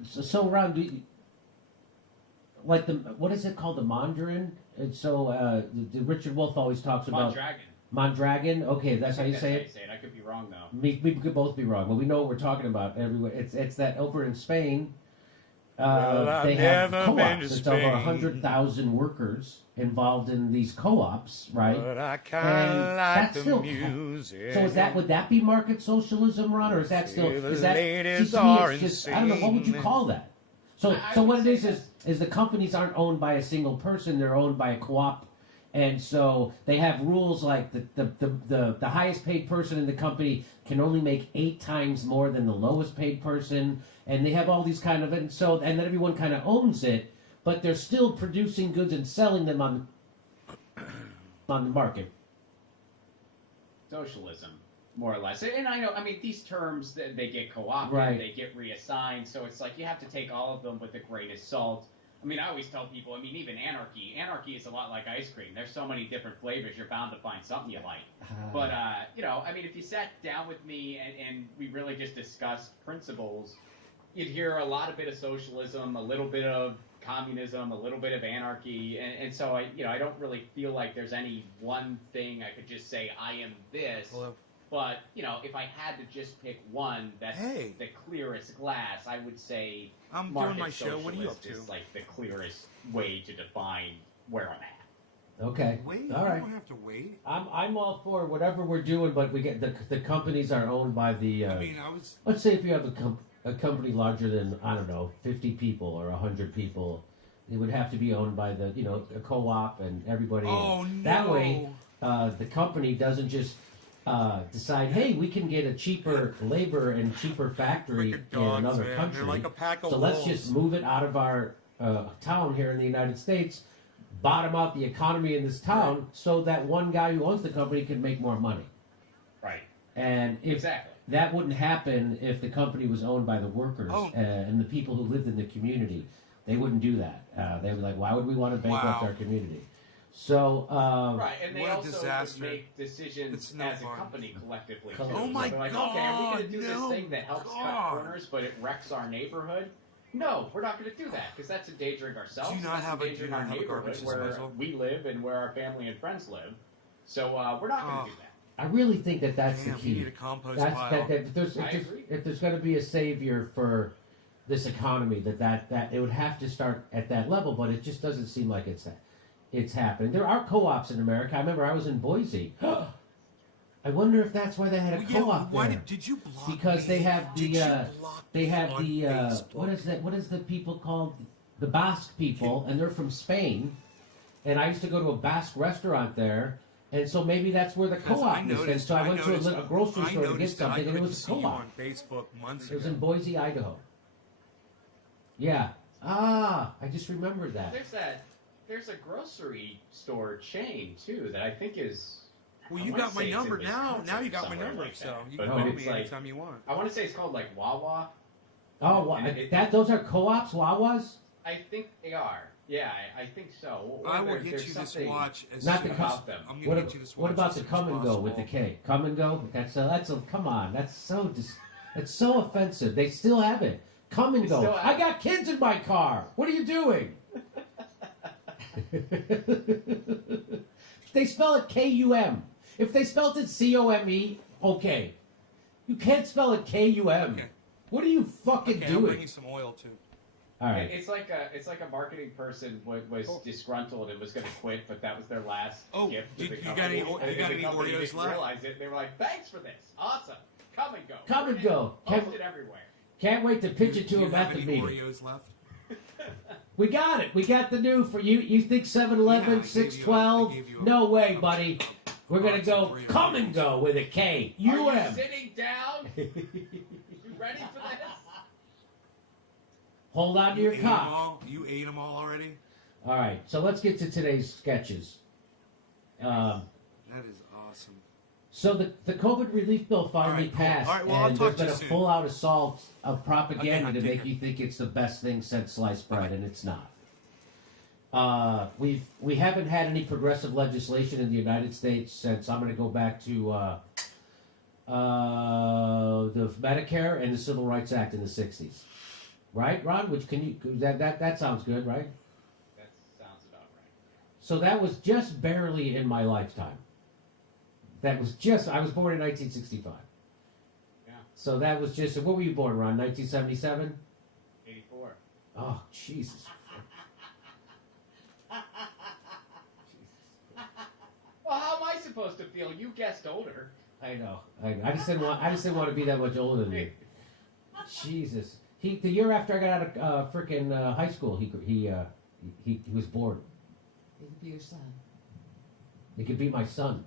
so Ron, like what is it called, the Mandarin? And so the Richard Wolff always talks about Mondragon. Okay, that's how you say it. I could be wrong though. We could both be wrong, but we know what we're talking about. Everywhere, it's that over in Spain. They have co-ops. It's over 100,000 workers involved in these co-ops, right? But I kind of like the still music. So would that be market socialism, Ron, or is that still? The Is that? ladies See, to me, are it's just, I don't know. What would you insane. call that? So I so would what it say is the companies aren't owned by a single person; they're owned by a co-op, And so they have rules like the highest paid person in the company can only make 8 times more than the lowest paid person, and they have all these kind of, and then everyone kind of owns it, but they're still producing goods and selling them on the market. Socialism, more or less. And I know, I mean, these terms, they get co-opted, Right. they get reassigned, so it's like you have to take all of them with a grain of salt. I mean, I always tell people, I mean, even anarchy is a lot like ice cream. There's so many different flavors, you're bound to find something you like. But, you know, I mean, if you sat down with me and we really just discussed principles, you'd hear a bit of socialism, a little bit of communism, a little bit of anarchy, and so I don't really feel like there's any one thing I could just say I am this. Hello. But if I had to just pick one that's the clearest glass, I would say I'm market doing my show. What are you up socialist to? is like the clearest way to define where I'm at. Okay. Wait, All you right. don't have to wait. I'm all for whatever we're doing, but we get the companies are owned by the. I mean, I was. Let's say if you have a company larger than, I don't know, 50 people or 100 people, it would have to be owned by the a co-op and everybody. Oh, no. That way, the company doesn't just decide, hey, we can get a cheaper labor and cheaper factory Frickin' in dogs, another man. country. They're like a pack of so let's wolves. just move it out of our town here in the United States, bottom out the economy in this town, so that one guy who owns the company can make more money. Right. And if Exactly. that wouldn't happen if the company was owned by the workers Oh. and the people who lived in the community. They wouldn't do that. They would be like, why would we want to bankrupt Wow. our community? So, Right, and they What a also disaster. would make decisions It's no as fun. a company collectively. Oh too. my So they're like, okay, are we God, going to do no, this thing that helps cut God. corners, but it wrecks our neighborhood? No, we're not going to do that because that's endangering ourselves. Do you not that's have a- endangering do you not our have a neighborhood garbage where disposal? we live and where our family and friends live. So we're not going Oh. to do that. I really think that that's Damn, the you key. need a compost That's pile. that if there's I agree. if there's going to be a savior for this economy, that it would have to start at that level, but it just doesn't seem like it's happening. There are co-ops in America. I remember I was in Boise. I wonder if that's why they had a Well, yeah, co-op why there. did you block Because me? they have Did the you block they me have on the Facebook? what is the people called, the Basque people, and they're from Spain. And I used to go to a Basque restaurant there, and so maybe that's where the Because co-op is. And so I went to a grocery store to get noticed that something, I and it couldn't was a see you co-op. on Facebook months It was ago. in Boise, Idaho. Yeah. Ah, I just remembered that. There's a grocery store chain too that I think is. Well, I you wanna got my say it's in number now. Wisconsin Now you got my somewhere number, like so that. you But can call it's me like- anytime you want. I want to say it's called like Wawa. Oh, And it- that those are co-ops, Wawas? I think they are. Yeah, I think so. Or I will there's get you this something- watch as Not soon the as about them. I'm What, going to get you this watch. what about as the soon as come and go with the possible. K? Come and go? That's a come on. That's so it's so offensive. They still have it. Come and They go. still have I got kids in my car. What are you doing? They spell it K-U-M. If they spelled it C-O-M-E, okay. You can't spell it K-U-M. Okay. What are you fucking Okay, I'll bring doing? you some oil too. All right. It's like a marketing person was disgruntled and was going to quit, but that was their last Oh, gift to you the got company. any- you And got the any company Oreos didn't left? realize it. They were like, "Thanks for this, awesome. Come and go. Come and Print it, go. Post it everywhere." Can't wait to pitch it Do to you them have at the any meeting. Oreos left? We got it. We got the new for you. You think 7-Eleven, Yeah, I gave you- 612? I gave you a- No way, buddy. We're gonna Lots go of Oreos. come and go with a K. Are you U-M. sitting down? You ready for this? Hold on to You your ate 'em cock. all? You ate them all already? All right. So let's get to today's sketches. That is awesome. So the COVID relief bill finally All right, cool. passed, All right, well, I'll and talk there's been to a you soon. full-out assault of propaganda Okay, to I'm make taking- you think it's the best thing since sliced bread, and it's not. We haven't had any progressive legislation in the United States since I'm going to go back to the Medicare and the Civil Rights Act in the '60s, right, Ron? Which can you that sounds good, right? That sounds about right. So that was just barely in my lifetime. That was just I was born in 1965. Yeah. So that was just what were you born, Ron? 1977? 84. Oh, Jesus. Well, how am I supposed to feel? You guessed older. I know. I just didn't want to be that much older than you. Jesus. The year after I got out of frickin' high school, he was born. It'll be your son. It could be my son.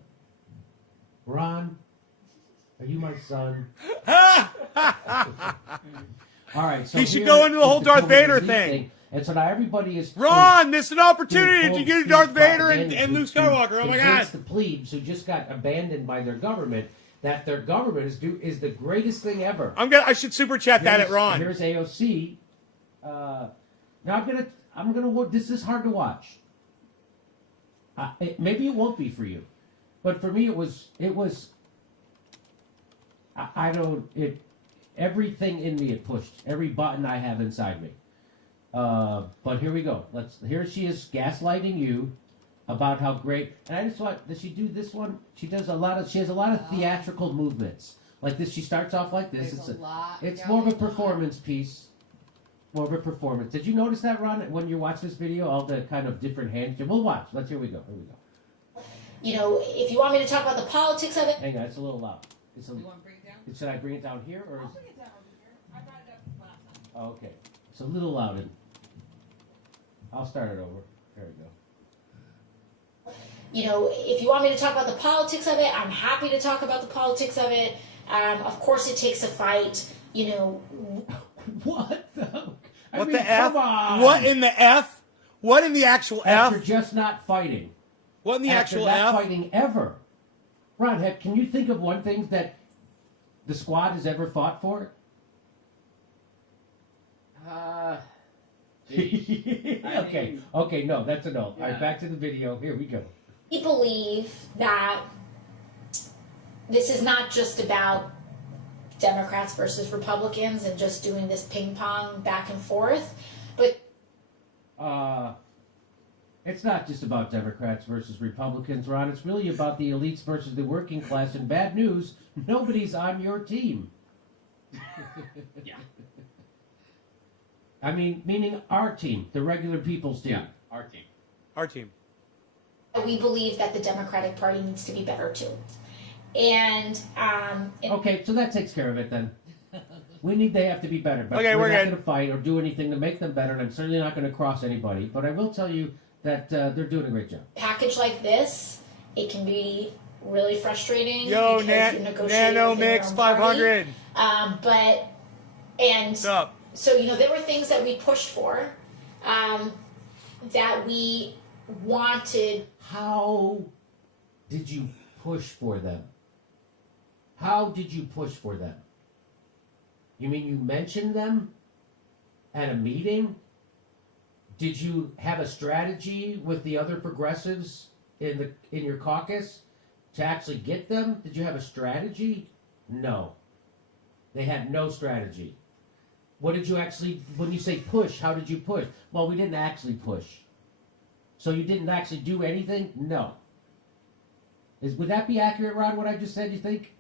Ron, are you my son? All right, so He should here go into the is whole Darth COVID Vader disease thing. And so now everybody is Ron, missed an opportunity doing to get full Darth speed Vader propaganda and Luke to Skywalker. Oh my God! convince the plebes who just got abandoned by their government that their government is the greatest thing ever. I should super chat that at Ron. Here's AOC. Now I'm gonna. This is hard to watch. Maybe it won't be for you, but for me it was. I don't. Everything in me it pushed. Every button I have inside me. But here we go. Here she is gaslighting you about how great. And I just want. Does she do this one? She has a lot of theatrical movements like this. She starts off like this. There's a lot It's more of a going on. performance piece. More of a performance. Did you notice that, Ron, when you watch this video? All the kind of different hands. We'll watch. Here we go. You know, if you want me to talk about the politics of it, Hang on, it's a little loud. You want to bring it down? Should I bring it down here or? I'll bring it down over here. I brought it up last time. Oh, okay, it's a little loud. I'll start it over. There we go. you know, if you want me to talk about the politics of it, I'm happy to talk about the politics of it. Of course, it takes a fight. You know, What the? What the F? Come on. What in the F? What in the actual After F? just not fighting. What in the After actual not F? fighting ever. Ron, can you think of one thing that the squad has ever fought for? Geez. Okay, no, that's a no. All Yeah. right, back to the video. Here we go. we believe that this is not just about Democrats versus Republicans and just doing this ping pong back and forth, but It's not just about Democrats versus Republicans, Ron. It's really about the elites versus the working class. And bad news, nobody's on your team. Yeah. I mean, meaning our team, the regular people's team. Yeah, our team. Our team. we believe that the Democratic Party needs to be better too. And Okay, so that takes care of it then. They have to be better. But Okay, we're we're not good. going to fight or do anything to make them better, and I'm certainly not going to cross anybody. But I will tell you that they're doing a great job. package like this, it can be really frustrating. Yo, because you're negotiating Nano within your Mix own party. 500. And What's up? so, you know, there were things that we pushed for, that we wanted. How did you push for them? How did you push for them? You mean you mentioned them at a meeting? Did you have a strategy with the other progressives in your caucus to actually get them? Did you have a strategy? No. They had no strategy. What did you actually, when you say push, how did you push? Well, we didn't actually push. So you didn't actually do anything? No. Would that be accurate, Ron, what I just said, you think?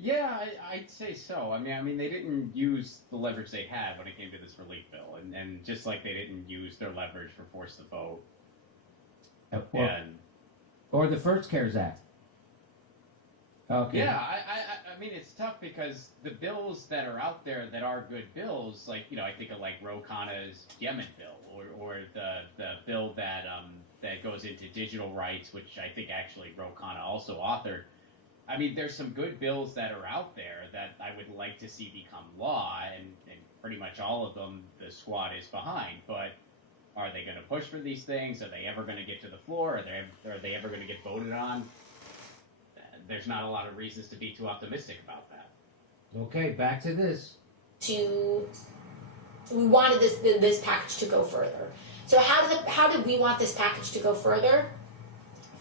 Yeah, I'd say so. I mean, they didn't use the leverage they had when it came to this relief bill, and just like they didn't use their leverage for force the vote. Or the first CARES Act. Okay. Yeah, I mean, it's tough because the bills that are out there that are good bills, like, you know, I think of like Ro Khanna's Yemen bill, or the bill that goes into digital rights, which I think actually Ro Khanna also authored. I mean, there's some good bills that are out there that I would like to see become law, and pretty much all of them the squad is behind. But are they going to push for these things? Are they ever going to get to the floor? Are they ever going to get voted on? There's not a lot of reasons to be too optimistic about that. Okay, back to this. We wanted this package to go further. So how did we want this package to go further?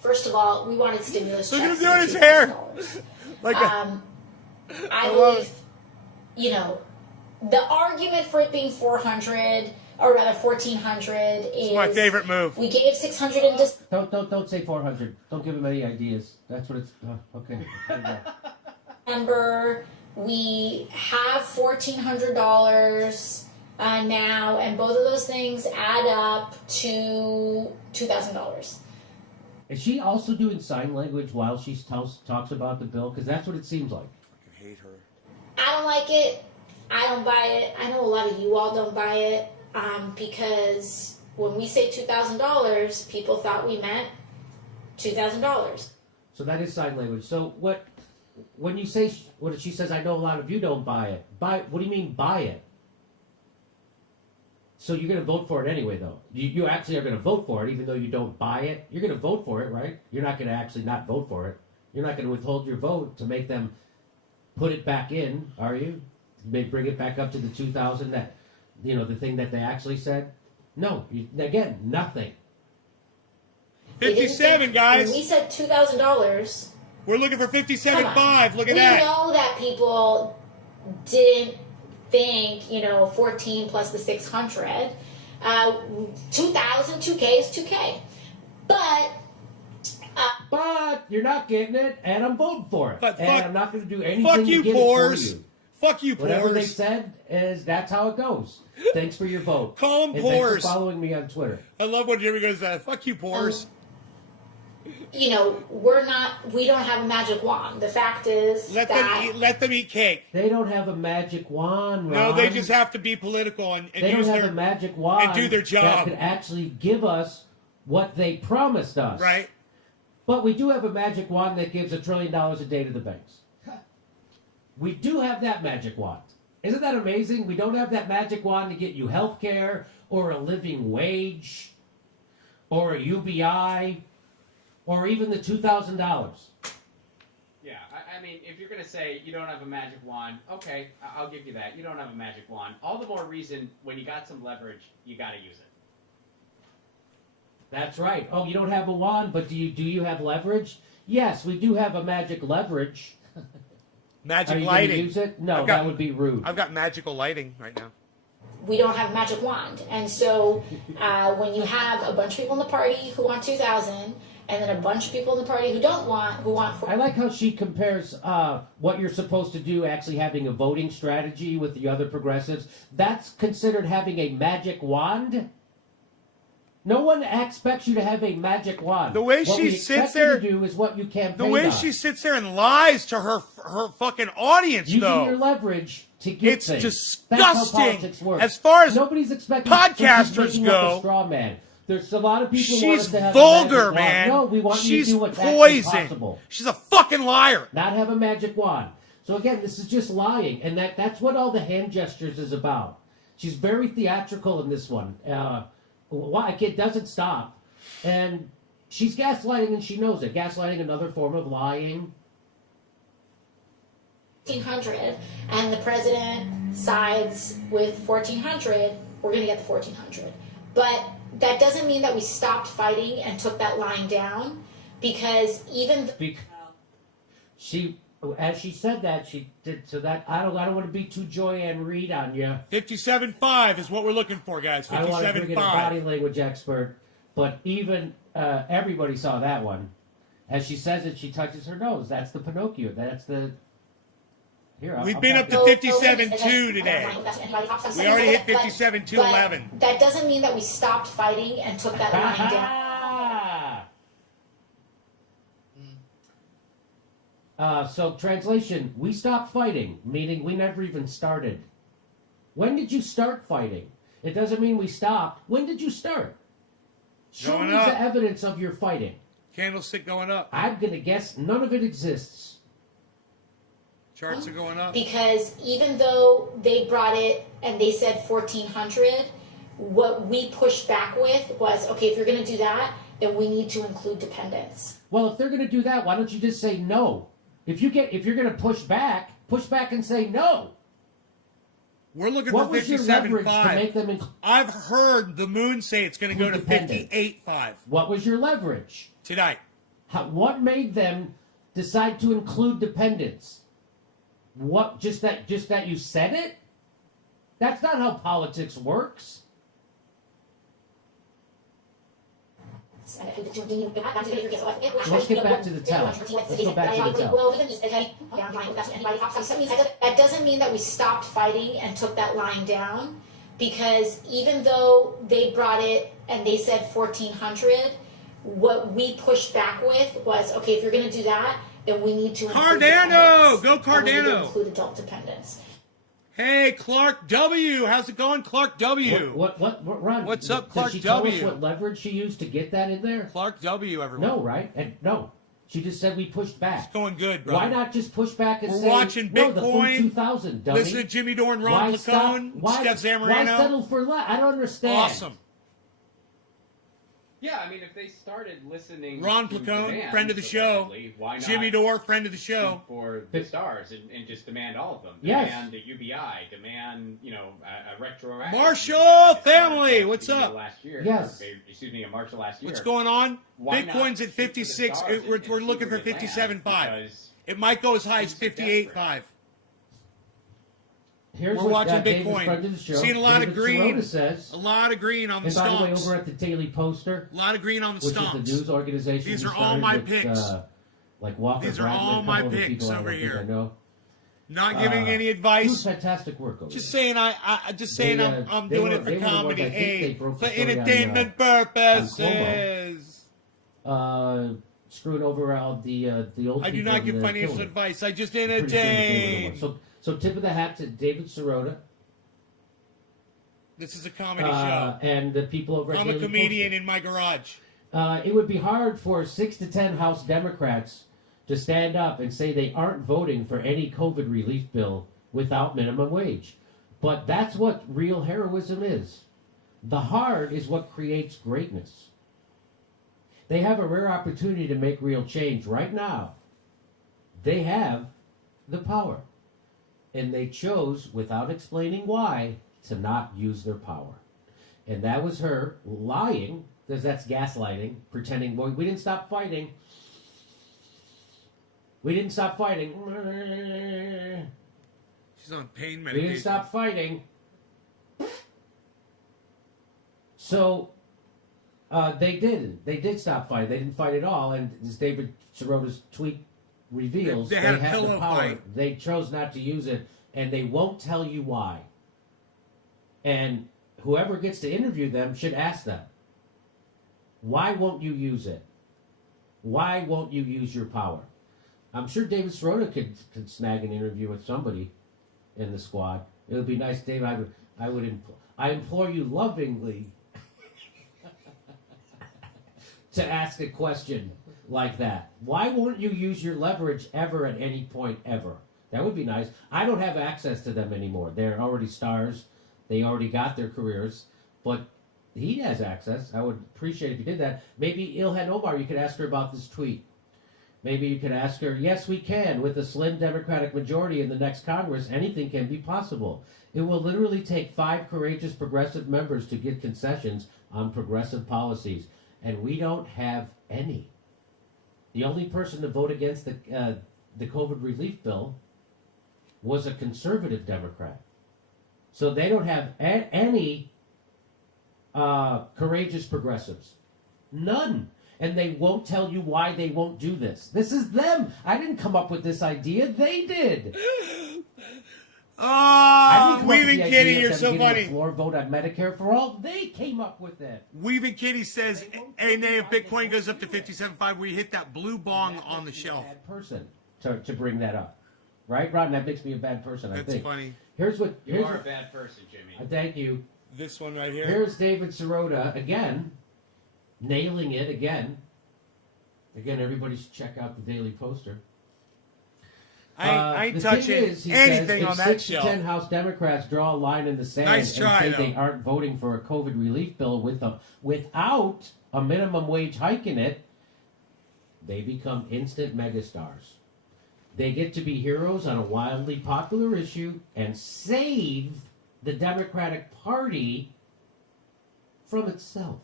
First of all, we wanted stimulus Look at checks. him doing of his hair. $2,000. Like I love believe, you know, the argument for it being 400 or rather 1,400 is it's my favorite move. We gave 600 in Don't say 400. Don't give him any ideas. That's what it's. Okay. December. We have $1,400 now, and both of those things add up to $2,000. Is she also doing sign language while she talks about the bill? Because that's what it seems like. I hate her. I don't like it. I don't buy it. I know a lot of you all don't buy it, because when we say $2,000, people thought we meant $2,000. So that is sign language. So when you say, what she says, I know a lot of you don't buy it. What do you mean buy it? So you're going to vote for it anyway, though. You actually are going to vote for it, even though you don't buy it. You're going to vote for it, right? You're not going to actually not vote for it. You're not going to withhold your vote to make them put it back in, are you? Bring it back up to the 2,000 that, the thing that they actually said? No. Again, nothing. 57, guys. When we said $2,000. We're looking for 57.5. Look at we that. We know that people didn't think, 14 plus the 600. 2,000, 2K is 2K. But you're not getting it, and I'm voting for it. But and I'm not going to do anything fuck to you, get Pores. it for you. Fuck you, Whatever they Pores. said is that's how it goes. Thanks for your vote. Call 'em and Pores. Thanks for following me on Twitter. I love when Jimmy goes, fuck you, Pores. We don't have a magic wand. The fact is Let them eat cake. They don't have a magic wand, No, Ron. they just have to be political and They don't use have their a magic wand and do their job. that could actually give us what they promised us. Right. But we do have a magic wand that gives $1 trillion a day to the banks. We do have that magic wand. Isn't that amazing? We don't have that magic wand to get you health care or a living wage or a UBI or even the $2,000. Yeah, I mean, if you're going to say you don't have a magic wand, okay, I'll give you that. You don't have a magic wand. All the more reason when you got some leverage, you got to use it. That's right. Oh, you don't have a wand, but do you have leverage? Yes, we do have a magic leverage. Magic Are you lighting. going to use it? No, that would be rude. I've got magical lighting right now. We don't have a magic wand. And so when you have a bunch of people in the party who want 2,000 and then a bunch of people in the party who want I like how she compares what you're supposed to do actually having a voting strategy with the other progressives. That's considered having a magic wand? No one expects you to have a magic wand. The way what she we sits expect there, you to do is what you campaign the way on. she sits there and lies to her fucking audience, Using though. your leverage to get It's things. disgusting. That's how politics works. As far as nobody's expecting podcasters she's making go, up a straw man. There's a lot of people who want us she's to have vulgar, a magic man. wand. No, we want you She's to do what's poison. actually possible. She's a fucking liar. Not have a magic wand. So again, this is just lying, and that's what all the hand gestures is about. She's very theatrical in this one. It doesn't stop. And she's gaslighting and she knows it. Gaslighting, another form of lying. 1,400 and the president sides with 1,400, we're going to get the 1,400. But that doesn't mean that we stopped fighting and took that line down, because As she said that, she did so that I don't want to be too Joyanne Reid on you. 57.5 is what we're looking for, guys. I don't want to bring in a body 57.5. language expert, but even everybody saw that one. As she says it, she touches her nose. That's the Pinocchio. That's the. Here, We've I'll been back up to it 57.2 today. We already hit 57.211. That doesn't mean that we stopped fighting and took that line down. So, translation, we stopped fighting, meaning we never even started. When did you start fighting? It doesn't mean we stopped. When did you start? Show Going me up. the evidence of your fighting. Candlestick going up. I'm going to guess none of it exists. Charts are going up. Because even though they brought it and they said 1,400, what we pushed back with was, okay, if you're going to do that, then we need to include dependents. Well, if they're going to do that, why don't you just say no? If you're going to push back and say no. We're looking What for was your leverage to make 57.5. them I've heard the moon say it's going to go to Independent. 58.5 What was your leverage? tonight. What made them decide to include dependents? What? Just that you said it? That's not how politics works. Let's get back to the tell. Let's go back to the tell. That doesn't mean that we stopped fighting and took that line down, because even though they brought it and they said 1,400, what we pushed back with was, okay, if you're going to do that, then we need to include Cardano! dependents. Go And we need to Cardano! include adult dependents. Hey, Clark W. How's it going, Clark W? What, Ron? What's up, Clark Did she tell us W? what leverage she used to get that in there? Clark W, everyone. No, right? And no. She just said we pushed back. It's going good, bro. Why not just push back and We're say, watching no, the Bitcoin, full 2000, dummy. Listen to Jimmy Dore and Ron Placone, Steph Zamorano. Why settle for less? I don't understand. Awesome. Yeah, I mean, if they started listening, Ron to Placone, demand, friend of the show. supposedly, why not Jimmy Dore, friend of the show. shoot for the stars and just demand all of them? Yes. Demand a UBI, demand a retroactive. Marshall UBI family, at what's the beginning up? of Last year, Yes. Excuse me, in March of last year. What's going on? Why not Bitcoin's shoot at for the 56. stars We're and looking see for where they land? 57.5. Because It might go as high as Things are 58.5. Here's We're what watching David's Bitcoin. friend of the show, Seeing a lot of David green. Sirota says, A lot of green on the and by the way, stomps. over at the Daily Poster, A lot of green on the which is stomps. the news organization These we are all started my with, picks. like Walker These are Bratton, all a my couple other picks people I over don't think here. I know. Not giving any Doing advice. fantastic work over Just there. saying, I'm They doing were- it for they were the ones, comedy. I think they Hey, broke for the story on, entertainment purposes. Screwing over all the old I do people not give and, financial killing them. advice. I just Pretty sure that they were the entertain. ones. So tip of the hat to David Sirota This is a comedy show. and the people over at I'm a Daily comedian Poster. in my garage. It would be hard for 6 to 10 House Democrats to stand up and say they aren't voting for any COVID relief bill without minimum wage. But that's what real heroism is. The hard is what creates greatness. They have a rare opportunity to make real change right now. They have the power. And they chose, without explaining why, to not use their power. And that was her lying, because that's gaslighting, pretending, boy, we didn't stop fighting. We didn't stop fighting. She's on pain We medication. didn't stop fighting. So, they did. They did stop fighting. They didn't fight at all. And as David Sirota's tweet reveals, They had a the pillow power. fight. They chose not to use it, and they won't tell you why. And whoever gets to interview them should ask them, why won't you use it? Why won't you use your power? I'm sure David Sirota could snag an interview with somebody in the squad. It would be nice, Dave. I implore you lovingly to ask a question like that. Why won't you use your leverage ever at any point ever? That would be nice. I don't have access to them anymore. They're already stars. They already got their careers. But he has access. I would appreciate if you did that. Maybe Ilhan Omar, you could ask her about this tweet. Maybe you could ask her, yes, we can. With a slim Democratic majority in the next Congress, anything can be possible. It will literally take 5 courageous progressive members to get concessions on progressive policies. And we don't have any. The only person to vote against the COVID relief bill was a conservative Democrat. So they don't have any courageous progressives. None. And they won't tell you why they won't do this. This is them. I didn't come up with this idea. They did. Oh, We've Weaving Kitty, you're so funny. Floor vote on Medicare for all. They came up with it. Weaving Kitty says, hey, Nate, if Bitcoin goes up to 57.5, we hit that blue bong That on the makes me shelf. a bad person to bring that up. Right, Ron? That makes me a bad person, I That's think. funny. Here's what. You Here's are a what, bad person, Jimmy. thank you. This one right here. Here's David Sirota again, nailing it again. Again, everybody should check out the Daily Poster. I ain't the touching thing is, he anything says, on if that 6 to shelf. 10 House Democrats draw a line in the sand Nice try, and say they though. aren't voting for a COVID relief bill without a minimum wage hike in it, they become instant megastars. They get to be heroes on a wildly popular issue and save the Democratic Party from itself.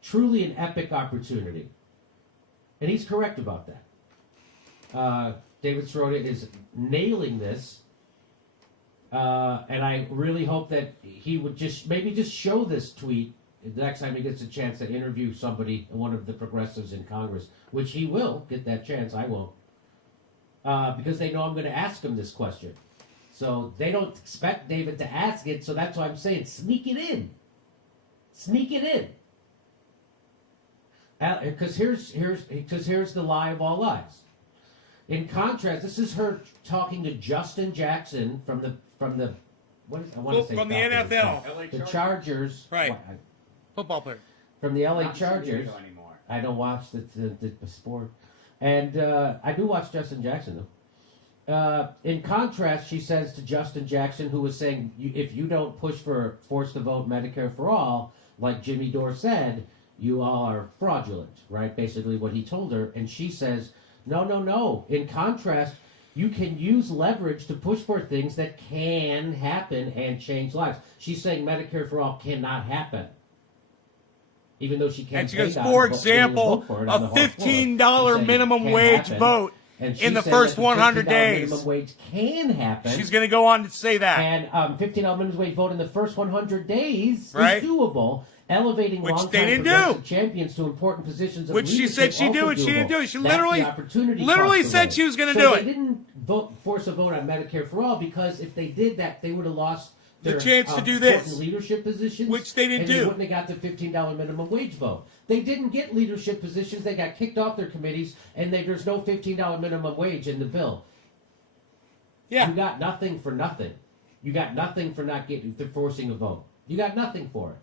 Truly an epic opportunity. And he's correct about that. David Sirota is nailing this. And I really hope that he would just show this tweet the next time he gets a chance to interview somebody, one of the progressives in Congress, which he will get that chance. I won't. Because they know I'm going to ask him this question. So they don't expect David to ask it, so that's why I'm saying sneak it in. Sneak it in. Because here's the lie of all lies. In contrast, this is her talking to Justin Jackson from the what is I want to say From the Falcons, NFL. LA the Chargers, Right. What, Football player. from the LA Not Chargers. San Diego anymore. I don't watch the sport, and I do watch Justin Jackson though. In contrast, she says to Justin Jackson, who was saying, if you don't push for force to vote Medicare for all, like Jimmy Dore said, you are fraudulent, right? Basically what he told her. And she says, no. In contrast, you can use leverage to push for things that can happen and change lives. She's saying Medicare for all cannot happen. Even though she can't. And she goes, for example, a $15 minimum wage vote in the first 100 days. Minimum wage can happen. She's going to go on to say that. And $15 minimum wage vote in the first 100 days Right. is doable. Elevating Which long-time they didn't progressive do. champions to important positions of Which she leadership said she'd do also it. She didn't doable. do it. She That's literally- the opportunity literally cost said away. she was gonna So do they it. didn't force a vote on Medicare for all, because if they did that, they would have lost The their, chance to do this. important leadership positions, Which they didn't and do. They wouldn't have got the $15 minimum wage vote. They didn't get leadership positions. They got kicked off their committees, and there's no $15 minimum wage in the bill. Yeah. You got nothing for nothing. You got nothing for not for forcing a vote. You got nothing for it.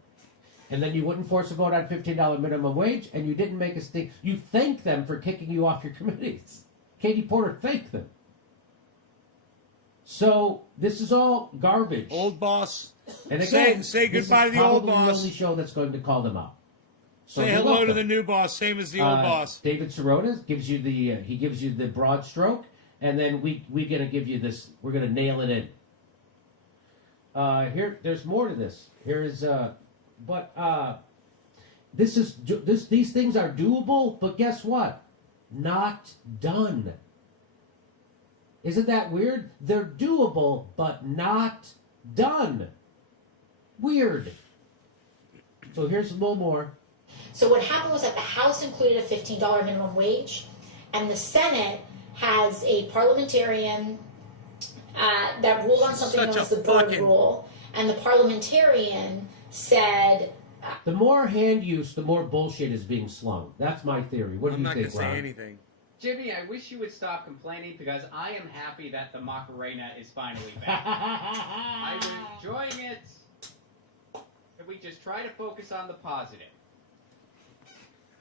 And then you wouldn't force a vote on $15 minimum wage, and you didn't make a stink. You thanked them for kicking you off your committees. Katie Porter thanked them. So this is all garbage. Old boss. And Say again, say this goodbye is to the old probably the boss. only show that's going to call them out. So Say you're hello to welcome. the new boss, same as the old boss. David Sirota gives you the broad stroke, and then we're gonna give you this. We're gonna nail it in. There's more to this. These things are doable, but guess what? Not done. Isn't that weird? They're doable, but not done. Weird. So here's a little more. So what happened was that the House included a $15 minimum wage, and the Senate has a parliamentarian that ruled on something known Such as the a Byrd fucking- Rule, and the parliamentarian said, The more hand use, the more bullshit is being slung. That's my theory. What do I'm you not going think, to say Ron? anything. Jimmy, I wish you would stop complaining because I am happy that the Macarena is finally back. I'm enjoying it. Can we just try to focus on the positive?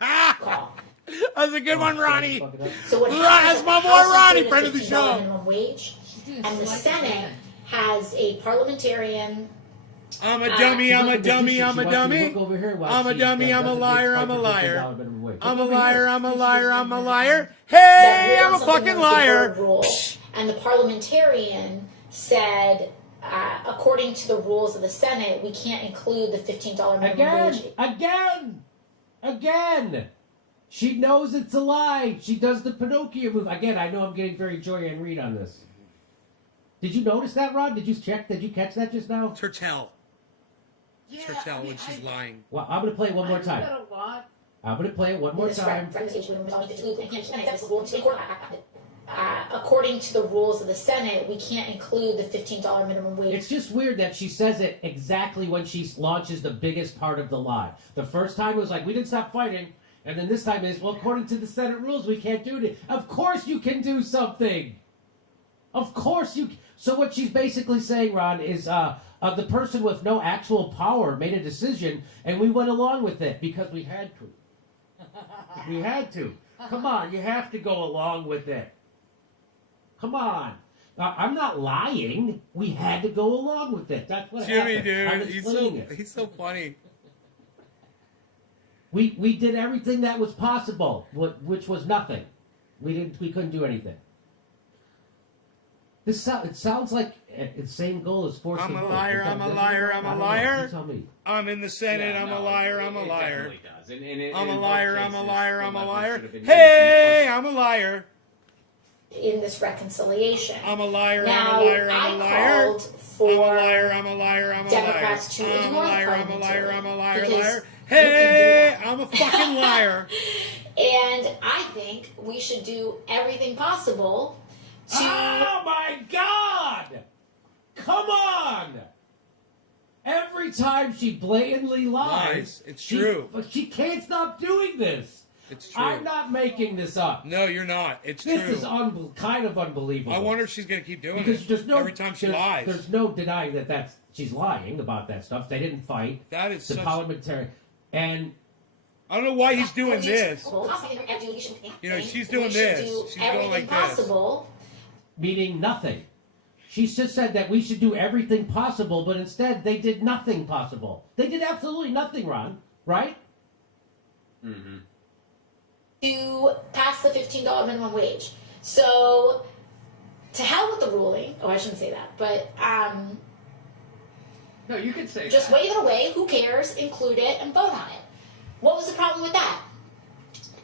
Ah! call. That's a good one, Ronnie. Fuck it up. So what Ron, happened that's is my that the boy House Ronnie, included friend of the $15 show. minimum wage, She's doing and the slight Senate percent. has a parliamentarian. I'm a dummy, I'm a dummy, I'm a dummy. Look over here while I'm a she, dummy, I'm a doesn't liar, get I'm a $5 liar. minimum wage. I'm a Look over liar, here. I'm a liar, I'm a liar. that Hey, ruled I'm on a something fucking known as the liar. Byrd Rule, and the parliamentarian said, according to the rules of the Senate, we can't include the $15 minimum wage. Again. She knows it's a lie. She does the Pinocchio move. Again, I know I'm getting very Joy and Reed on this. Did you notice that, Rod? Did you check? Did you catch that just now? It's her tell. It's her tell when she's lying. Well, I'm going to play it one more time. a lot. I'm going to play it one more time. According to the rules of the Senate, we can't include the $15 minimum wage. It's just weird that she says it exactly when she launches the biggest part of the lie. The first time it was like, we didn't stop fighting. And then this time is, well, according to the Senate rules, we can't do it. Of course you can do something. Of course you. So what she's basically saying, Ron, is the person with no actual power made a decision, and we went along with it because we had to. We had to. Come on, you have to go along with it. Come on. I'm not lying. We had to go along with it. That's what Jimmy, happened. I'm dude, explaining it. he's so funny. We did everything that was possible, which was nothing. We couldn't do anything. It sounds like the same goal as force I'm the a vote. liar, Is that- I'm a doesn't it? liar, I I'm a don't know. liar. You tell me. I'm in the Senate, Yeah, I'm no, a liar, I'm a it liar. definitely does. And I'm a in both liar, I'm a cases, liar, the I'm a leverage liar. should have been used Hey, I'm a liar. in this reconciliation. I'm a liar, Now, I'm a liar, I'm a liar. called I'm a for liar, I'm a liar, I'm a liar. Democrats to I'm a ignore the liar, I'm a liar, I'm a liar, because liar. you Hey, can do that. I'm a fucking liar. And I think we should do everything possible to. Oh my God! Come on! Every time she blatantly lies, Lies. It's true. She can't stop doing this. It's true. I'm not making this up. No, you're not. It's This true. is kind of unbelievable. I wonder if she's going to keep doing because it there's no every time she lies. There's no denying that she's lying about that stuff. They didn't fight. That is the such... parliamentary, and I don't know why he's doing this. You know, she's doing this. She's going like this. possible. meaning nothing. She just said that we should do everything possible, but instead they did nothing possible. They did absolutely nothing, Ron. Right? Mm-hmm. To pass the $15 minimum wage. So, to hell with the ruling. Oh, I shouldn't say that. But, No, you can say just that. wave it away. Who cares? Include it and vote on it. What was the problem with that?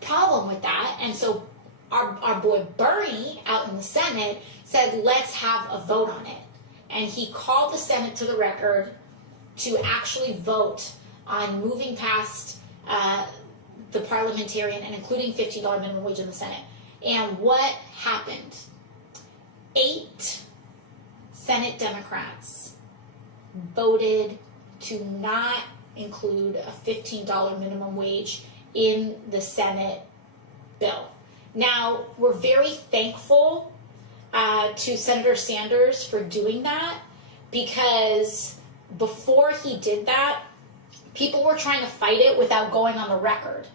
The problem with that, and so our boy Bernie out in the Senate said, let's have a vote on it. And he called the Senate to the record to actually vote on moving past the parliamentarian and including $15 minimum wage in the Senate. And what happened? 8 Senate Democrats voted to not include a $15 minimum wage in the Senate bill. Now, we're very thankful to Senator Sanders for doing that, because before he did that, people were trying to fight it without going on the record.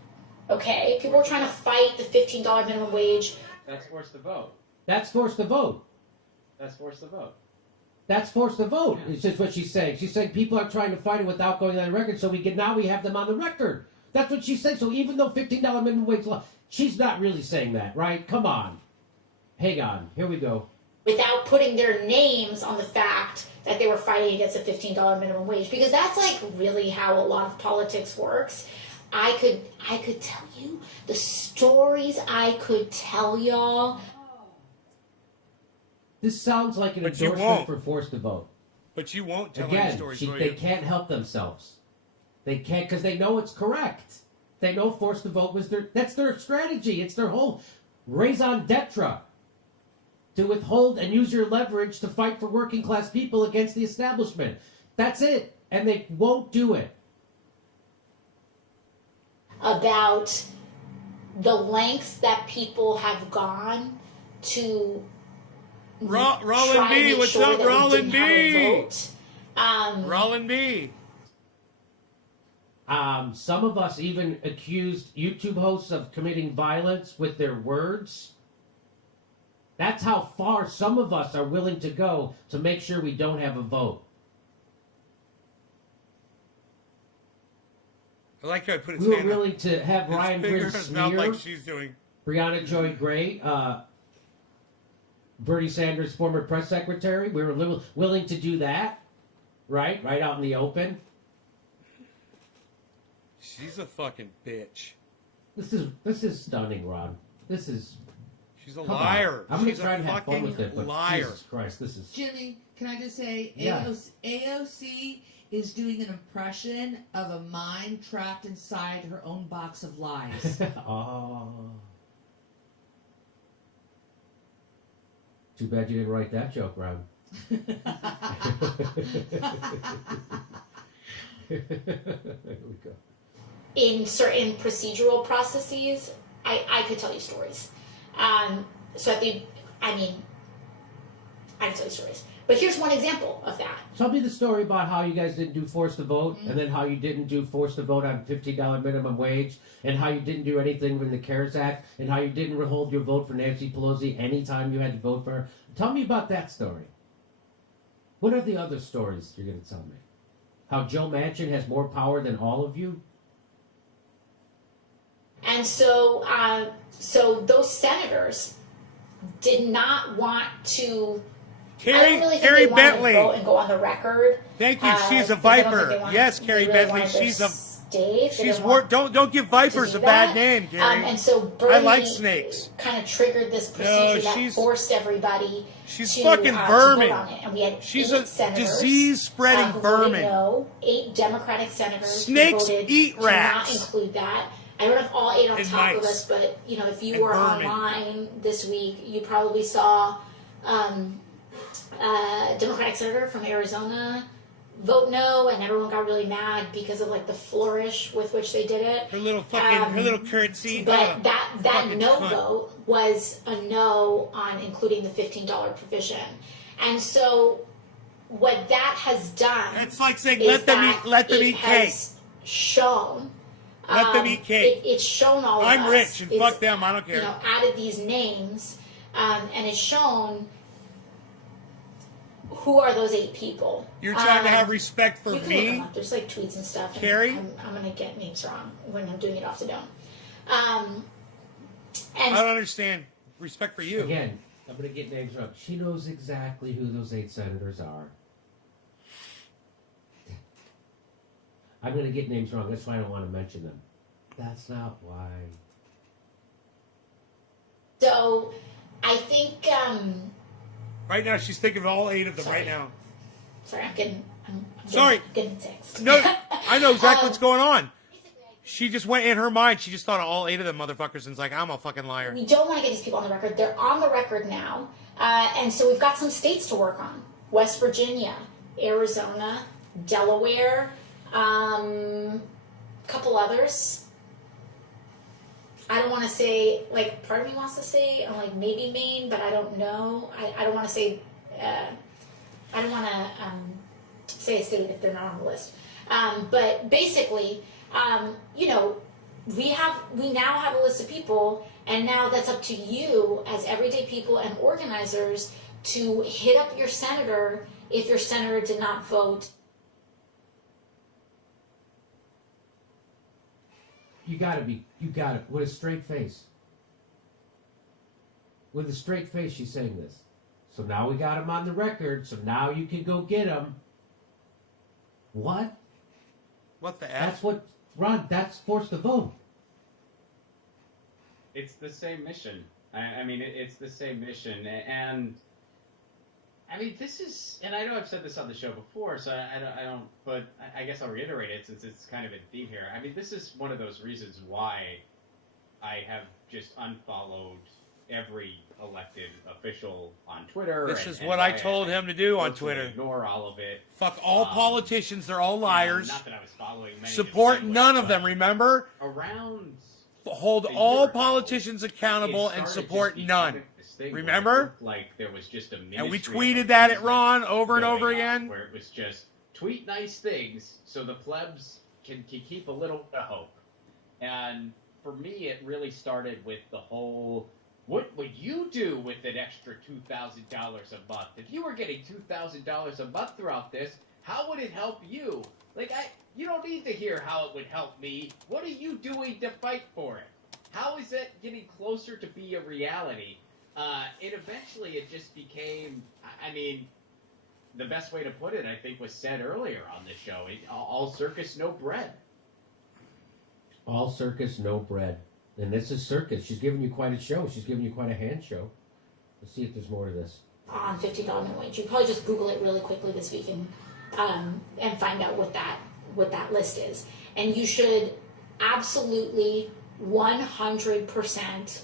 Okay? People were trying to fight the $15 minimum wage. That's forced to vote. That's forced to vote. That's forced to vote. That's forced to vote. Yeah. It's just what she's saying. She's saying people are trying to fight it without going on the record, so now we have them on the record. That's what she's saying. So even though $15 minimum wage law, she's not really saying that, right? Come on. Hang on. Here we go. Without putting their names on the fact that they were fighting against a $15 minimum wage, because that's like really how a lot of politics works. I could tell you the stories I could tell y'all. This sounds like an But you endorsement won't. for forced to vote. But you won't tell any Again, stories, will they you? can't help themselves. They can't, because they know it's correct. They know forced to vote was that's their strategy. It's their whole raison d'etre. To withhold and use your leverage to fight for working class people against the establishment. That's it. And they won't do it. About the lengths that people have gone to Roland try to B, make what's sure up, that we Roland didn't have a B? vote. Roland B. Some of us even accused YouTube hosts of committing violence with their words. That's how far some of us are willing to go to make sure we don't have a vote. I like how I put his We were hand up. willing to have His Ryan finger in Grin his mouth smear like she's doing. Brianna Joy Gray, Bernie Sanders' former press secretary. We were willing to do that, right out in the open. She's a fucking bitch. This is stunning, Ron. This is. She's a Come on. liar. I'm gonna She's try a and have fun with fucking it, but liar. Jesus Christ, this is. Jimmy, can I just say, Yeah. AOC is doing an impression of a mind trapped inside her own box of lies. Oh. Too bad you didn't write that joke, Ron. Here we go. In certain procedural processes, I could tell you stories. So I can tell you stories. But here's one example of that. Tell me the story about how you guys didn't do forced to vote, and then how you didn't do forced to vote on $15 minimum wage, and how you didn't do anything with the CARES Act, and how you didn't withhold your vote for Nancy Pelosi anytime you had to vote for her. Tell me about that story. What are the other stories you're going to tell me? How Joe Manchin has more power than all of you? And so those senators did not want to. I Carrie, don't really think Carrie they wanted Bentley. to go and go on the record. Thank you. She's a because I don't think viper. they wanted- Yes, they Carrie really Bentley. wanted their She's a. states. They She's didn't want don't give vipers to a do bad that. name, Gary. And so Bernie I like snakes. kind of triggered this procedure that she's- forced everybody she's to, fucking to vermin. vote on it. And we had She's 8 a senators, disease-spreading who voted vermin. No, 8 Democratic senators Snakes who voted eat to rats. not include that. I don't have all 8 on And top of mice. us, but if you And were vermin. online this week, you probably saw Democratic senator from Arizona vote no, and everyone got really mad because of like the flourish with which they did it. Her little fucking, her little curtsy. But that fucking no cunt. vote was a no on including the $15 provision, and so what that has done. It's like saying is let them that eat it cake. has shown. Let them eat cake. It's shown all of I'm us. rich and It's, fuck them. I don't care. You know, added these names, and it's shown who are those 8 people. You're trying to have respect for You can look them me. up. There's like tweets and stuff. And Carrie? I'm gonna get names wrong when I'm doing it off the dome. I And don't understand. Respect for you. Again, I'm going to get names wrong. She knows exactly who those 8 senators are. I'm going to get names wrong. That's why I don't want to mention them. That's not why. so I think. Right now, she's thinking of all 8 of them Sorry. right now. Sorry, I'm getting. I'm Sorry. getting 6. No, I know exactly what's going on. She just went in her mind. She just thought of all 8 of them motherfuckers and was like, I'm a fucking liar. We don't want to get these people on the record. They're on the record now. And so we've got some states to work on. West Virginia, Arizona, Delaware, a couple others. I don't want to say, like, part of me wants to say, like, maybe Maine, but I don't know. I don't want to say, I don't want to say a state if they're not on the list. But basically, you know, we now have a list of people, and now that's up to you as everyday people and organizers to hit up your senator if your senator did not vote. You got it. With a straight face. With a straight face, she's saying this. So now we got him on the record, so now you can go get him. What? What the F? That's what, Ron, that's forced to vote. It's the same mission. I mean, it's the same mission. And, I mean, this is, and I know I've said this on the show before, so I don't, but I guess I'll reiterate it since it's kind of a theme here. I mean, this is one of those reasons why I have just unfollowed every elected official on Twitter. This is and what why I told him to do on virtually Twitter. Ignore all of it. Fuck all politicians. They're all liars. Not that I was following many Support of them, none of but them, remember? Around Hold a all year ago, politicians accountable it and started support just none. becoming this thing where Remember? it looked like there was just a And we ministry tweeted of that at appeasement Ron over and over going on, again. where it was just tweet nice things so the plebs can keep a little bit of hope. And for me, it really started with the whole, what would you do with an extra $2,000 a month? If you were getting $2,000 a month throughout this, how would it help you? Like, you don't need to hear how it would help me. What are you doing to fight for it? How is that getting closer to be a reality? And eventually it just became, I mean, the best way to put it, I think, was said earlier on this show. All circus, no bread. All circus, no bread. And this is circus. She's giving you quite a show. She's giving you quite a hand show. Let's see if there's more to this. On $50 minimum wage. You probably just Google it really quickly this week and find out what that list is. And you should absolutely 100%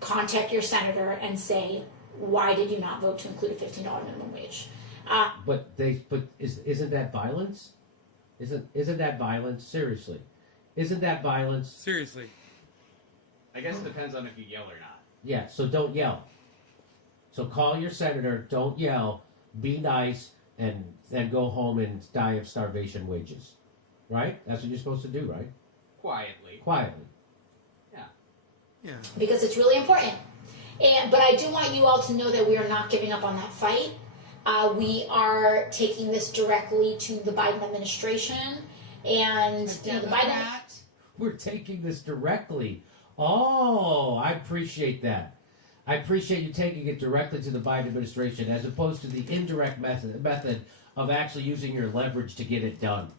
contact your senator and say, why did you not vote to include a $15 minimum wage? But isn't that violence? Isn't that violence? Seriously, isn't that violence? Seriously. I guess it depends on if you yell or not. Yeah. So don't yell. So call your senator. Don't yell. Be nice and go home and die of starvation wages. Right? That's what you're supposed to do, right? Quietly. Quietly. Yeah. Because it's really important. But I do want you all to know that we are not giving up on that fight. We are taking this directly to the Biden administration, and the Biden. We're taking this directly. Oh, I appreciate that. I appreciate you taking it directly to the Biden administration as opposed to the indirect method of actually using your leverage to get it done.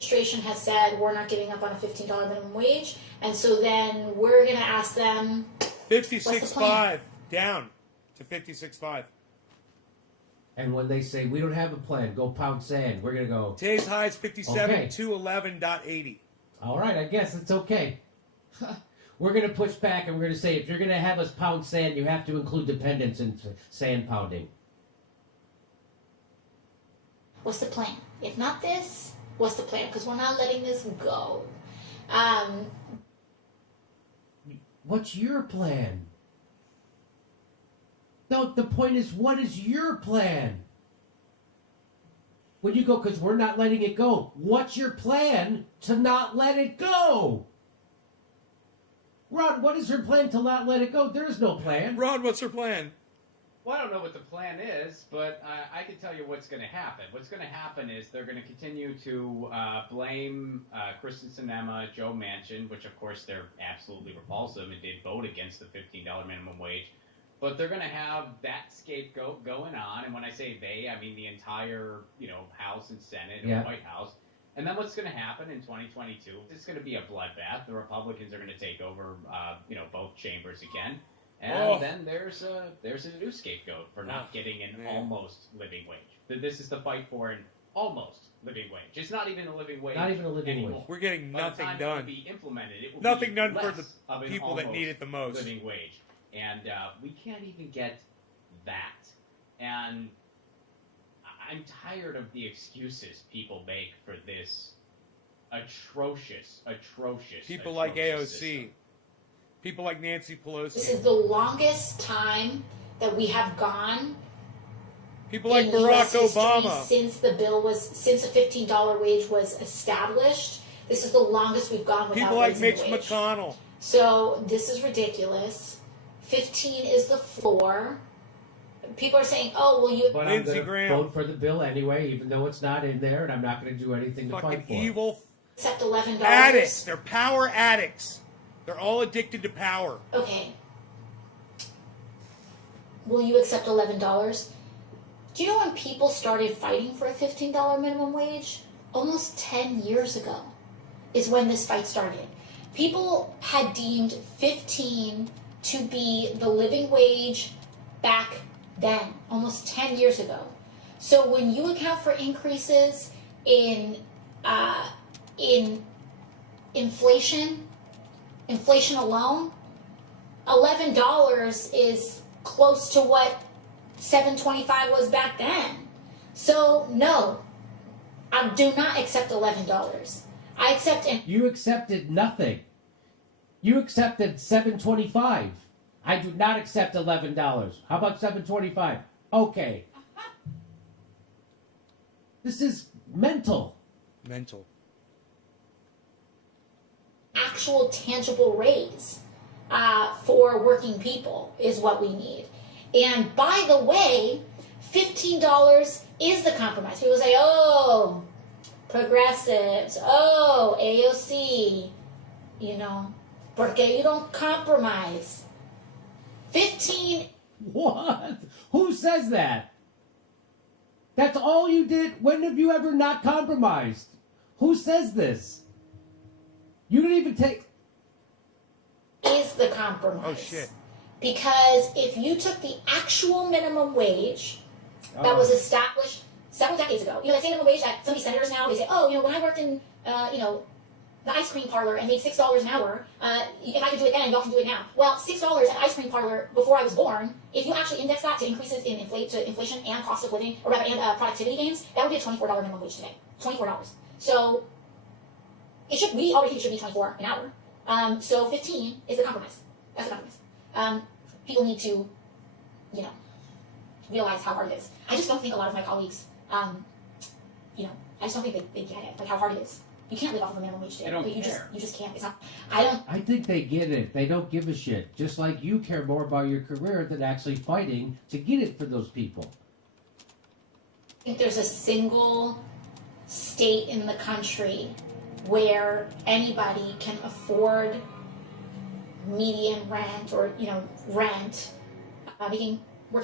Administration has said we're not giving up on a $15 minimum wage, and so then we're going to ask them 56.5 down to 56.5. And when they say we don't have a plan, go pound sand, we're gonna go. Today's high is 57 Okay. 211.80. All right, I guess it's okay. We're gonna push back and we're gonna say if you're gonna have us pound sand, you have to include dependents in sand pounding. What's the plan? If not this, what's the plan? Because we're not letting this go. What's your plan? No, the point is, what is your plan? When you go, because we're not letting it go. What's your plan to not let it go? Ron, what is her plan to not let it go? There's no plan. Ron, what's her plan? Well, I don't know what the plan is, but I can tell you what's going to happen. What's going to happen is they're going to continue to blame Kristen Sinema, Joe Manchin, which of course they're absolutely repulsive and did vote against the $15 minimum wage. But they're going to have that scapegoat going on, and when I say they, I mean the entire, House and Senate and White House. And then what's going to happen in 2022? It's going to be a bloodbath. The Republicans are going to take over, both chambers again. And then there's a new scapegoat for not getting an almost living wage. This is the fight for an almost living wage. It's not even a living wage. Not even a living anymore. wage. We're getting nothing By the time done. It will be implemented. It will Nothing be done for less the of an people that almost need it the most. living wage. And we can't even get that. And I'm tired of the excuses people make for this atrocious People like AOC. system. People like Nancy Pelosi. This is the longest time that we have gone People like in Barack US history Obama. since a $15 wage was established. This is the longest we've gone without People like raising Mitch the wage. McConnell. So this is ridiculous. 15 is the floor. People are saying, "Oh, well, you." But Lindsey I'm going to Graham. vote for the bill anyway, even though it's not in there, and I'm not going to do anything to Fucking fight for evil Accept $11. addicts. They're power addicts. They're all addicted to power. Okay. Will you accept $11? Do you know when people started fighting for a $15 minimum wage? Almost 10 years ago is when this fight started. People had deemed 15 to be the living wage back then, almost 10 years ago. So when you account for increases in inflation alone, $11 is close to what $7.25 was back then. So no, I do not accept $11. I accept You accepted nothing. You accepted $7.25. I do not accept $11. How about $7.25? Okay. This is mental. Mental. actual tangible raise for working people is what we need. And by the way, $15 is the compromise. People say, oh, progressives, oh, AOC, porque you don't compromise. 15. What? Who says that? That's all you did? When have you ever not compromised? Who says this? You didn't even take... Is the compromise. Oh, shit. Because if you took the actual minimum wage that was established several decades ago, that same minimum wage that some of these senators now, they say, oh, when I worked in, the ice cream parlor and made $6 an hour, if I could do it then, y'all can do it now. Well, $6 at ice cream parlor before I was born, if you actually index that to increases in inflation and cost of living, or rather, and productivity gains, that would be a $24 minimum wage today. $24. So, we already think it should be $24 an hour. So 15 is the compromise. That's the compromise. People need to, realize how hard it is. I just don't think a lot of my colleagues, I just don't think they get it, like how hard it is. You can't live off of a minimum wage today. They don't You care. just can't. It's not. I think they get it. They don't give a shit. Just like you care more about your career than actually fighting to get it for those people. I think there's a single state in the country where anybody can afford median rent or rent, working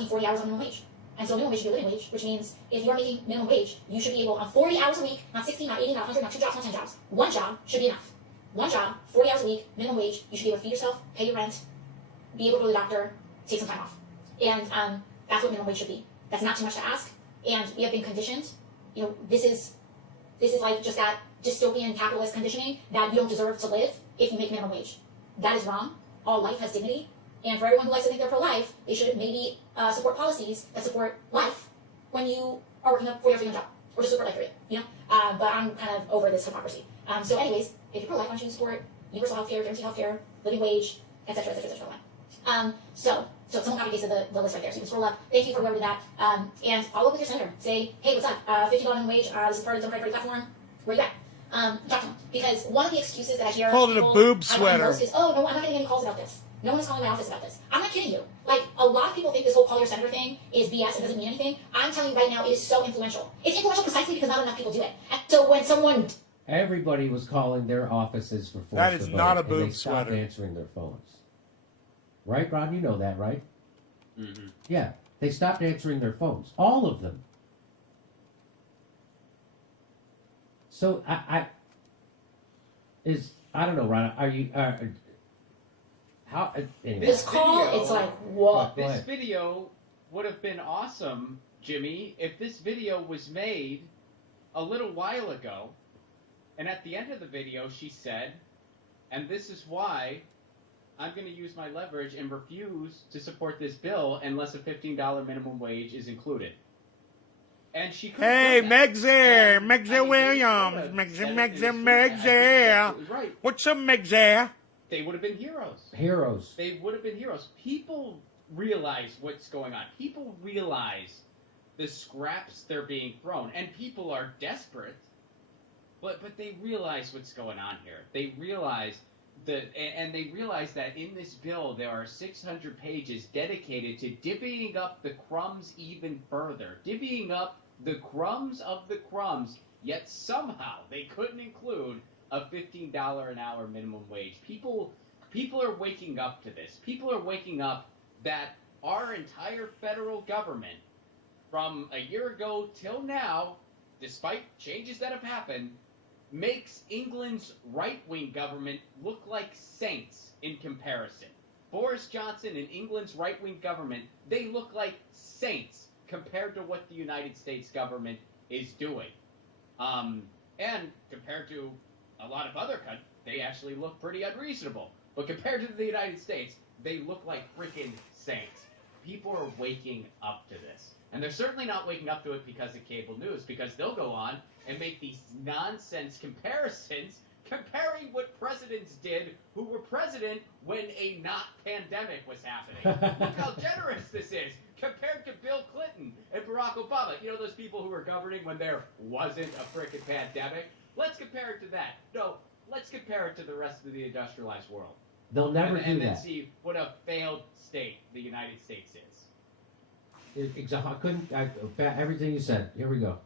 40 hours on minimum wage. And so minimum wage should be a living wage, which means if you're making minimum wage, you should be able on 40 hours a week, not 60, not 80, not 100, not 2 jobs, not 10 jobs. One job should be enough. One job, 40 hours a week, minimum wage, you should be able to feed yourself, pay your rent, be able to go to the doctor, take some time off. And that's what minimum wage should be. That's not too much to ask. And we have been conditioned. This is like just that dystopian capitalist conditioning that you don't deserve to live if you make minimum wage. That is wrong. All life has dignity. And for everyone who likes to think they're pro-life, they should maybe support policies that support life when you are working a 40-hour job. or just support like 3, you know? But I'm kind of over this hypocrisy. So anyways, if you're pro-life, why don't you support universal health care, guaranteed health care, living wage, etc., etc., etc. So someone copy pasted the list right there, so you can scroll up. Thank you for whoever did that. And follow up with your senator. Say, hey, what's up? $50 minimum wage. This is part of the Democratic Party platform. Where you at? Talk to them. Because one of the excuses that I hear Called it a people boob have sweater. most is, oh, no, I'm not getting any calls about this. No one is calling my office about this. I'm not kidding you. Like, a lot of people think this whole call your senator thing is BS and doesn't mean anything. I'm telling you right now, it is so influential. It's influential precisely because not enough people do it. And so when someone... Everybody was calling their offices for force That is to vote, not a and boob they stopped sweater. answering their phones. Right, Ron? You know that, right? Mm-hmm. Yeah, they stopped answering their phones. All of them. So I don't know, Ron. Are you how? Anyway. This call, video- it's like, whoa. Go This ahead. video would have been awesome, Jimmy, if this video was made a little while ago, and at the end of the video she said, and this is why I'm going to use my leverage and refuse to support this bill unless a $15 minimum wage is included. And she could Hey, have done that. Megzer, And, Megzer I mean, Williams, they could have Megzer, said it in Megzer, his tweet. I think he's Megzer. absolutely right. What's up, Megzer? They would have been heroes. Heroes. They would have been heroes. People realize what's going on. People realize the scraps they're being thrown, and people are desperate. But they realize what's going on here. They realize and they realize that in this bill there are 600 pages dedicated to divvying up the crumbs even further, divvying up the crumbs of the crumbs. Yet somehow they couldn't include a $15 an hour minimum wage. People are waking up to this. People are waking up that our entire federal government, from a year ago till now, despite changes that have happened, makes England's right-wing government look like saints in comparison. Boris Johnson and England's right-wing government, they look like saints compared to what the United States government is doing. And compared to a lot of other countries, they actually look pretty unreasonable. But compared to the United States, they look like freaking saints. People are waking up to this. And they're certainly not waking up to it because of cable news, because they'll go on and make these nonsense comparisons, comparing what presidents did who were president when a not pandemic was happening. Look how generous this is compared to Bill Clinton and Barack Obama. You know those people who were governing when there wasn't a frickin' pandemic? Let's compare it to that. No, let's compare it to the rest of the industrialized world. They'll never do And then that. see what a failed state the United States is. Everything you said. Here we go.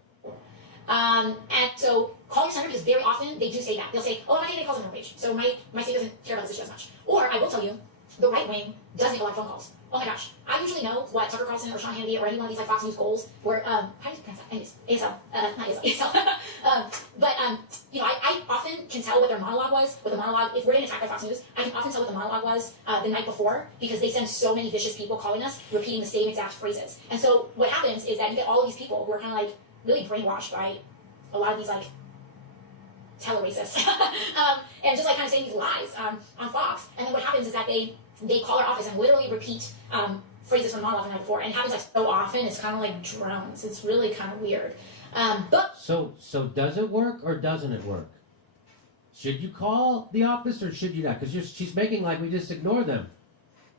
And so call your senator because very often they do say that. They'll say, oh, I'm not getting any calls on minimum wage, so my state doesn't care about this issue as much. Or I will tell you, the right wing does make a lot of phone calls. Oh my gosh. I usually know what Tucker Carlson or Sean Hannity or any one of these like Fox News goals were, how do you pronounce that? Anyways, ASL. Not ASL. But you know, I often can tell what their monologue was, if we're getting attacked by Fox News, I can often tell what the monologue was the night before because they send so many vicious people calling us, repeating the same exact phrases. And so what happens is that you get all of these people who are kind of like really brainwashed by a lot of these like tele-racists. And just like kind of saying these lies on Fox. And then what happens is that they call our office and literally repeat phrases from the monologue the night before. And it happens like so often, it's kind of like drones. It's really kind of weird. But So does it work or doesn't it work? Should you call the office or should you not? Because she's making like we just ignore them.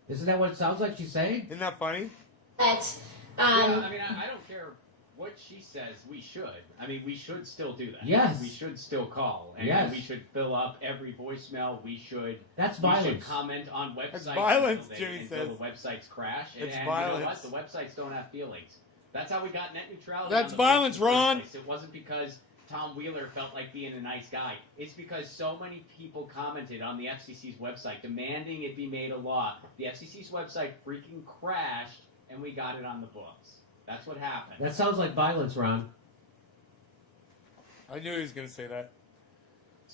Isn't that what it sounds like she's saying? Isn't that funny? but Yeah, I mean, I don't care what she says. We should. I mean, we should still do that. Yes. We should still call. And Yes. we should fill up every voicemail. We should. That's We should violence. comment on websites That's violence, until Jimmy until says. the websites crash. It's and violence. you know what? The websites don't have feelings. That's how we got net neutrality. That's on the violence, web in the first Ron. place. It wasn't because Tom Wheeler felt like being a nice guy. It's because so many people commented on the FCC's website demanding it be made a law. The FCC's website freaking crashed, and we got it on the books. That's what happened. That sounds like violence, Ron. I knew he was going to say that.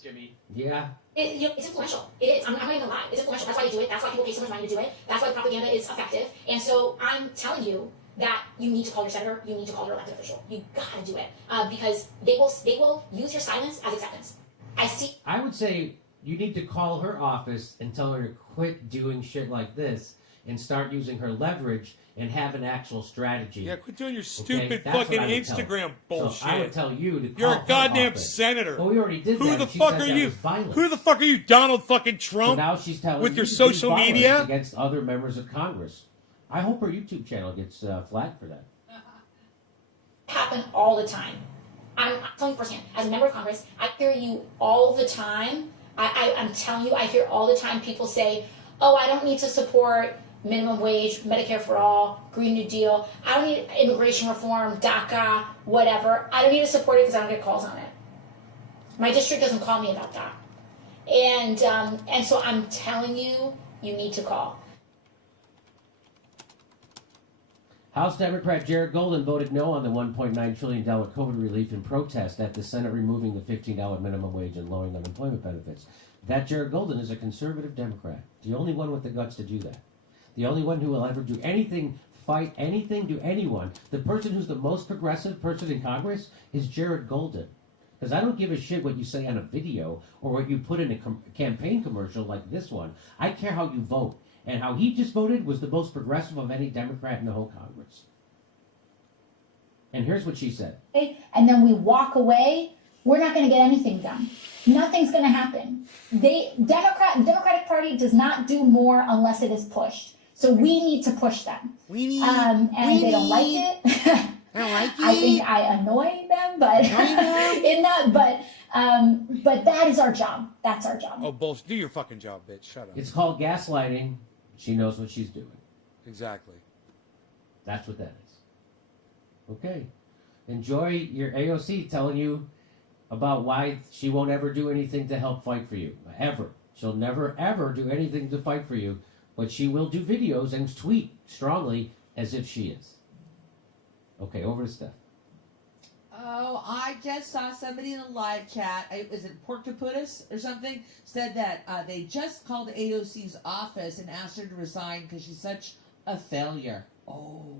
Jimmy. Yeah. it's influential. It is. I'm not even gonna lie. It's influential. That's why they do it. That's why people pay so much money to do it. That's why the propaganda is effective. And so I'm telling you that you need to call your senator. You need to call your elected official. You gotta do it because they will use your silence as acceptance. I I would say you need to call her office and tell her to quit doing shit like this. and start using her leverage and have an actual strategy. Yeah, quit doing your stupid That's fucking what I would tell her. Instagram bullshit. So I would tell you to You're call a her goddamn office. senator. Well, we already did Who that. the and she fuck said are that you? was violent. Who the fuck are you, Donald fucking So Trump? now she's telling with you your to be social violent media? against other members of Congress. I hope her YouTube channel gets flagged for that. Happen all the time. I'm telling you firsthand, as a member of Congress, I hear you all the time. I'm telling you, I hear all the time people say, oh, I don't need to support minimum wage, Medicare for all, Green New Deal. I don't need immigration reform, DACA, whatever. I don't need to support it because I don't get calls on it. My district doesn't call me about that. And so I'm telling you, you need to call. House Democrat Jared Golden voted no on the $1.9 trillion COVID relief in protest at the Senate removing the $15 minimum wage and lowering unemployment benefits. That Jared Golden is a conservative Democrat, the only one with the guts to do that. The only one who will ever do anything, fight anything to anyone. The person who's the most progressive person in Congress is Jared Golden. Because I don't give a shit what you say on a video or what you put in a campaign commercial like this one. I care how you vote. And how he just voted was the most progressive of any Democrat in the whole Congress. And here's what she said. And then we walk away, we're not going to get anything done. Nothing's going to happen. Democratic Party does not do more unless it is pushed. So we need to push them. They don't like it. I don't like it. I think I annoy them, but but that is our job. That's our job. Oh, bullshit. Do your fucking job, bitch. Shut up. It's called gaslighting. She knows what she's doing. Exactly. That's what that is. Okay. Enjoy your AOC telling you about why she won't ever do anything to help fight for you. Ever. She'll never, ever do anything to fight for you, but she will do videos and tweet strongly as if she is. Okay, over to Steph. Oh, I just saw somebody in a live chat. Is it Porctoputus or something? Said that they just called AOC's office and asked her to resign because she's such a failure. Oh.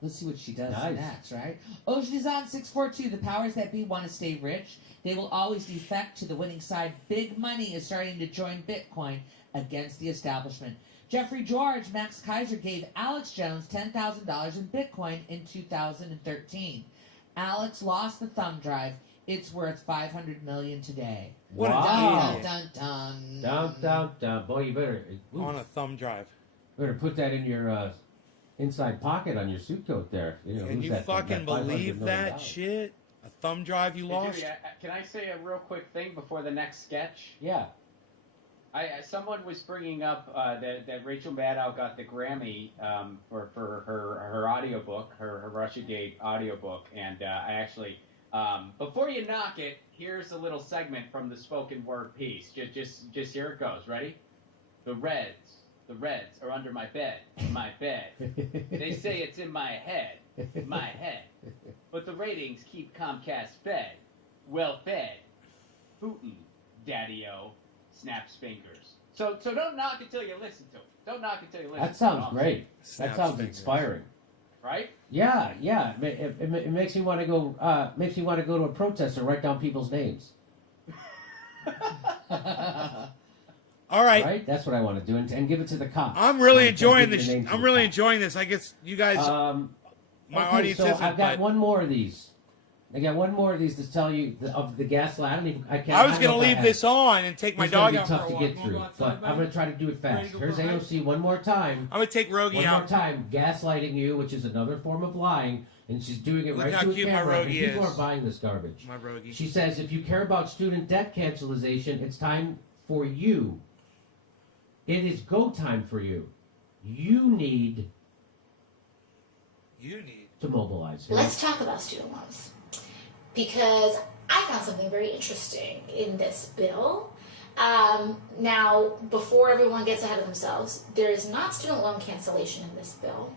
Let's see what she does next, right? Ocean is on 642. The powers that be want to stay rich. They will always defect to the winning side. Big money is starting to join Bitcoin against the establishment. Jeffrey George, Max Kaiser gave Alex Jones $10,000 in Bitcoin in 2013. Alex lost the thumb drive. It's worth $500 million today. What Wow. a Dun, dun, dun. Dun, dun, dun. Boy, you better on a thumb drive. put that in your inside pocket on your suit coat there. You know, Can who's you that, fucking $500 believe million? that shit? A thumb drive you Hey, lost? Jimmy, can I say a real quick thing before the next sketch? Yeah. Someone was bringing up that Rachel Maddow got the Grammy for her audiobook, her Russiagate audiobook, and I actually, before you knock it, here's a little segment from the spoken word piece. Just here it goes. Ready? The Reds are under my bed. They say it's in my head. But the ratings keep Comcast fed. Well fed. Putin, Daddy-O, snaps fingers. So don't knock until you listen to it. Don't knock until you listen That to it. sounds great. Snaps That sounds fingers. inspiring. Right? Yeah. It makes me want to go. Makes me want to go to a protest and write down people's names. All right. Right? That's what I want to do, and give it to the cops. I'm really And enjoying give this. the names to I'm the really cops. enjoying this. I guess you guys, my Okay, audience so isn't. I've got but one more of these. I got one more of these to tell you of the gaslight. I can't. I was don't going know to if I leave have- this on and take my It's gonna dog be out tough for a to walk. get Wanna through, go outside, but I'm buddy? going to try to do it Ready fast. to go Here's for a ride? AOC one more time. I'm going to take Rogie One out. more time, gaslighting you, which is another form of lying, and she's doing it Look right how to a cute my camera. And Rogie people is. are buying this garbage. My Rogie. She says, if you care about student debt cancellation, it's time for you. It is go time for you. You need to mobilize. Let's talk about student loans. Because I found something very interesting in this bill. Now, before everyone gets ahead of themselves, there is not student loan cancellation in this bill,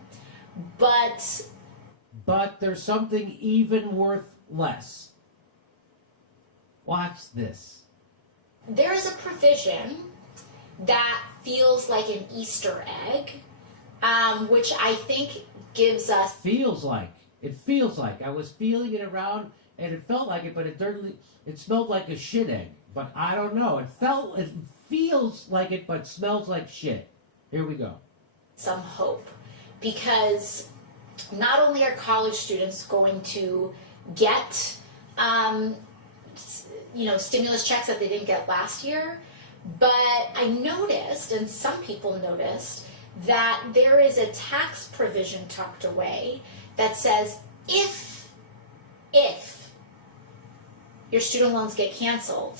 but there's something even worth less. Watch this. there is a provision that feels like an Easter egg, which I think gives us Feels like. It feels like. I was feeling it around, and it felt like it, but it smelled like a shit egg. But I don't know. It feels like it, but smells like shit. Here we go. some hope, because not only are college students going to get stimulus checks that they didn't get last year, but I noticed, and some people noticed, that there is a tax provision tucked away that says if your student loans get canceled,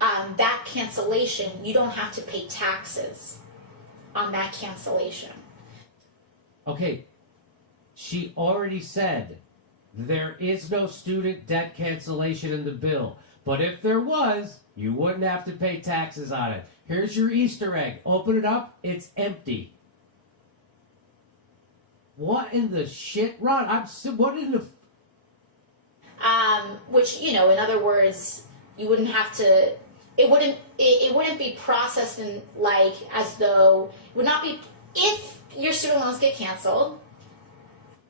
that cancellation, you don't have to pay taxes on that cancellation. Okay, she already said there is no student debt cancellation in the bill. But if there was, you wouldn't have to pay taxes on it. Here's your Easter egg. Open it up. It's empty. What in the shit, Ron? What in the... Which, in other words, you wouldn't have to... It wouldn't be processed in, as though... It would not be... If your student loans get canceled...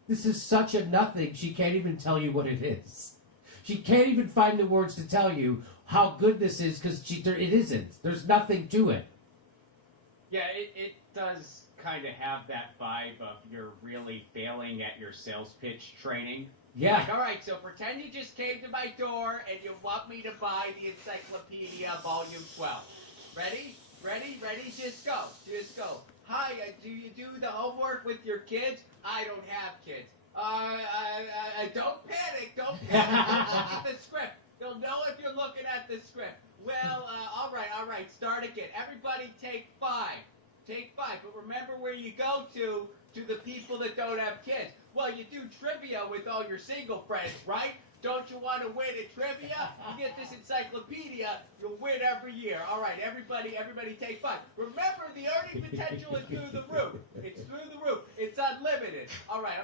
This is such a nothing, she can't even tell you what it is. She can't even find the words to tell you how good this is, because it isn't. There's nothing to it. Yeah, it does kind of have that vibe of you're really failing at your sales pitch training. Yeah. Like, all right, so pretend you just came to my door and you want me to buy the Encyclopedia Volume 12. Ready? Just go. Hi, do you do the homework with your kids? I don't have kids. Don't panic. Don't look at the script. They'll know if you're looking at the script. Well, all right, start again. Everybody take 5. But remember where you go to the people that don't have kids. Well, you do trivia with all your single friends, right? Don't you want to win at trivia? You get this encyclopedia, you'll win every year. All right, everybody take 5. Remember, the earning potential is through the roof. It's through the roof. It's unlimited. All right,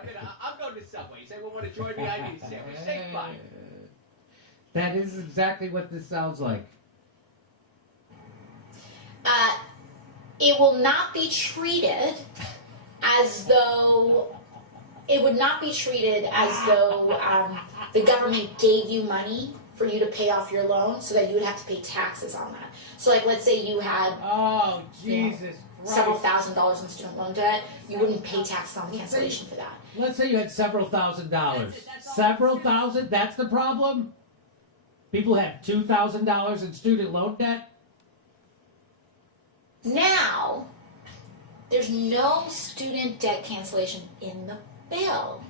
I'm going to Subway. You say, well, want to join me? I need a sandwich. Take 5. That is exactly what this sounds like. It will not be treated as though... It would not be treated as though the government gave you money for you to pay off your loan, so that you would have to pay taxes on that. So, let's say you had Jesus several $1,000s in student loan debt, you wouldn't pay taxes on the cancellation for that. Let's say you had several $1,000s. Several thousand? That's the problem? People had $2,000 in student loan debt? Now, there's no student debt cancellation in the bill.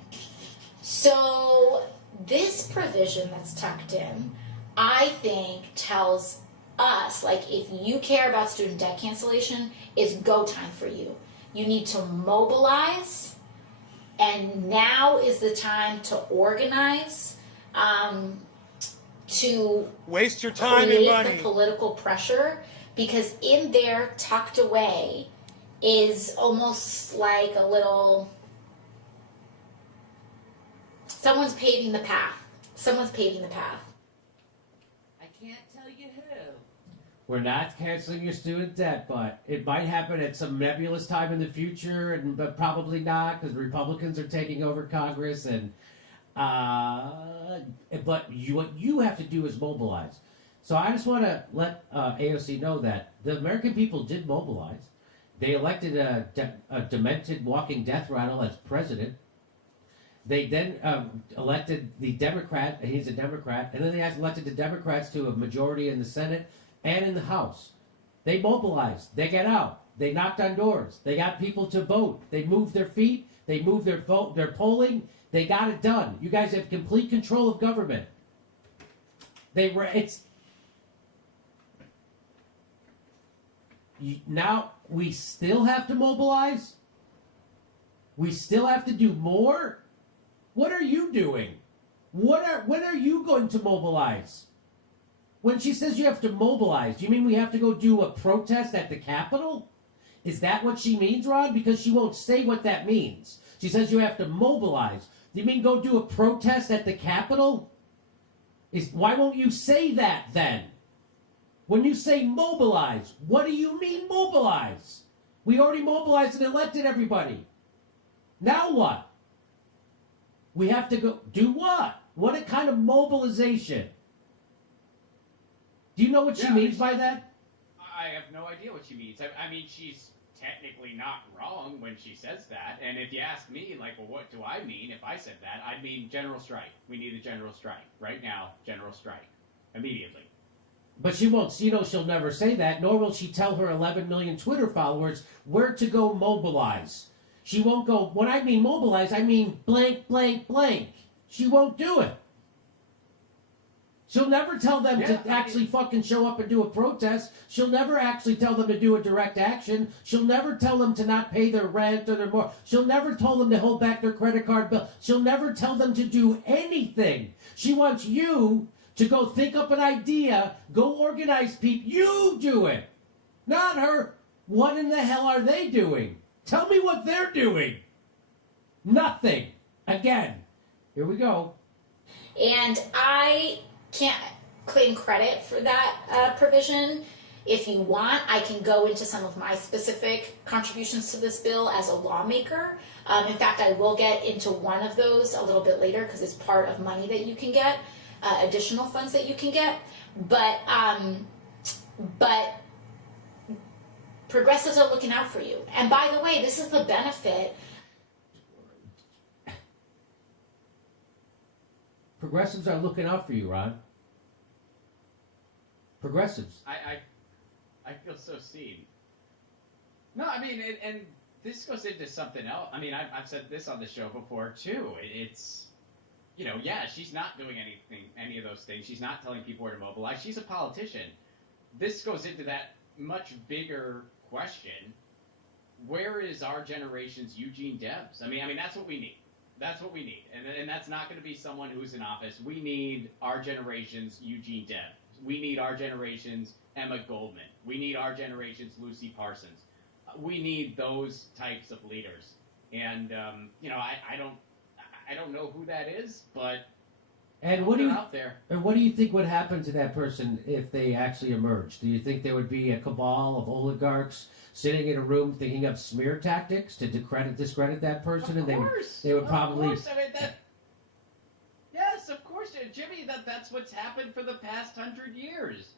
So this provision that's tucked in, I think, tells us, if you care about student debt cancellation, it's go time for you. You need to mobilize, and now is the time to organize, to Waste your time and money. create the political pressure, because in there, tucked away, is almost like a little... Someone's paving the path. I can't tell you who. We're not canceling your student debt, but it might happen at some nebulous time in the future, but probably not, because Republicans are taking over Congress. But what you have to do is mobilize. So I just want to let AOC know that the American people did mobilize. They elected a demented walking death rattle as president. They then elected the Democrat, he's a Democrat, and then they elected the Democrats to a majority in the Senate and in the House. They mobilized. They got out. They knocked on doors. They got people to vote. They moved their feet. They moved their vote, their polling. They got it done. You guys have complete control of government. Now we still have to mobilize? We still have to do more? What are you doing? When are you going to mobilize? When she says you have to mobilize, do you mean we have to go do a protest at the Capitol? Is that what she means, Rod? Because she won't say what that means. She says you have to mobilize. Do you mean go do a protest at the Capitol? Why won't you say that then? When you say mobilize, what do you mean mobilize? We already mobilized and elected everybody. Now what? We have to go do what? What kind of mobilization? Do you know what she means by that? I have no idea what she means. I mean, she's technically not wrong when she says that. And if you ask me, like, well, what do I mean if I said that? I'd mean general strike. We need a general strike. Right now, general strike. Immediately. But she won't, she'll never say that, nor will she tell her 11 million Twitter followers where to go mobilize. She won't go, when I mean mobilize, I mean blank, blank, blank. She won't do it. She'll never tell them to actually fucking show up and do a protest. She'll never actually tell them to do a direct action. She'll never tell them to not pay their rent or their more. She'll never tell them to hold back their credit card bill. She'll never tell them to do anything. She wants you to go think up an idea, go organize people. You do it. Not her. What in the hell are they doing? Tell me what they're doing. Nothing. Again. Here we go. And I can't claim credit for that provision. If you want, I can go into some of my specific contributions to this bill as a lawmaker. In fact, I will get into one of those a little bit later because it's part of money that you can get, additional funds that you can get. But progressives are looking out for you. And by the way, this is the benefit. Progressives are looking out for you, Ron. Progressives. I feel so seen. No, I mean, and this goes into something else. I mean, I've said this on the show before, too. It's, she's not doing any of those things. She's not telling people where to mobilize. She's a politician. This goes into that much bigger question. Where is our generation's Eugene Debs? I mean, that's what we need. That's what we need. And that's not going to be someone who's in office. We need our generation's Eugene Debs. We need our generation's Emma Goldman. We need our generation's Lucy Parsons. We need those types of leaders. And, I don't know who that is, but and what do you out there. And what do you think would happen to that person if they actually emerged? Do you think there would be a cabal of oligarchs sitting in a room thinking of smear tactics to discredit that person? Of and course. they would probably. Of course. I mean, yes, of course, Jimmy. That's what's happened for the past 100 years,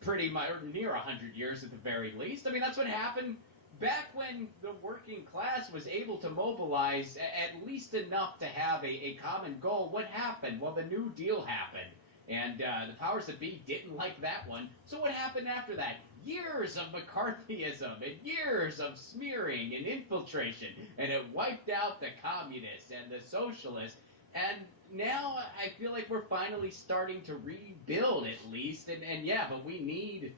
pretty much, or near 100 years at the very least. I mean, that's what happened back when the working class was able to mobilize at least enough to have a common goal. What happened? Well, the New Deal happened, and the powers that be didn't like that one. So what happened after that? Years of McCarthyism and years of smearing and infiltration, and it wiped out the communists and the socialists. And now I feel like we're finally starting to rebuild, at least. And yeah, but we need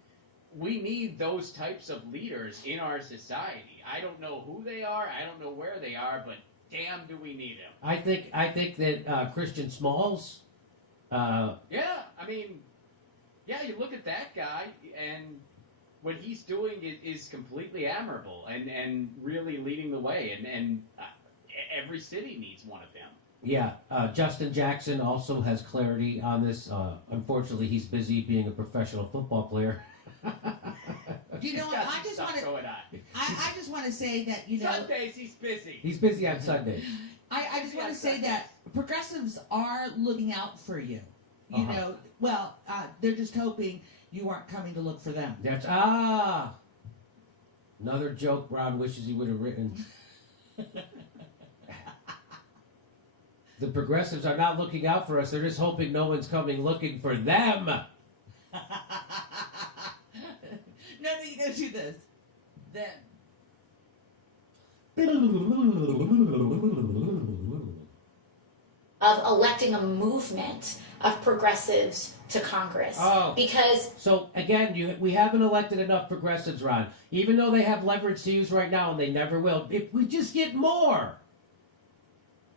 those types of leaders in our society. I don't know who they are. I don't know where they are, but damn, do we need them. I think that Christian Smalls. You look at that guy, and what he's doing is completely admirable and really leading the way. And every city needs one of them. Yeah, Justin Jackson also has clarity on this. Unfortunately, he's busy being a professional football player. You know what? I just want to say that Sundays he's busy. He's busy on Sundays. I just want to say that progressives are looking out for you. They're just hoping you aren't coming to look for them. That's another joke Ron wishes he would have written. The progressives are not looking out for us. They're just hoping no one's coming looking for them. No, you gotta do this. Then. Of electing a movement of progressives to Congress. Because so again, we haven't elected enough progressives, Ron. Even though they have leverage to use right now, and they never will. If we just get more,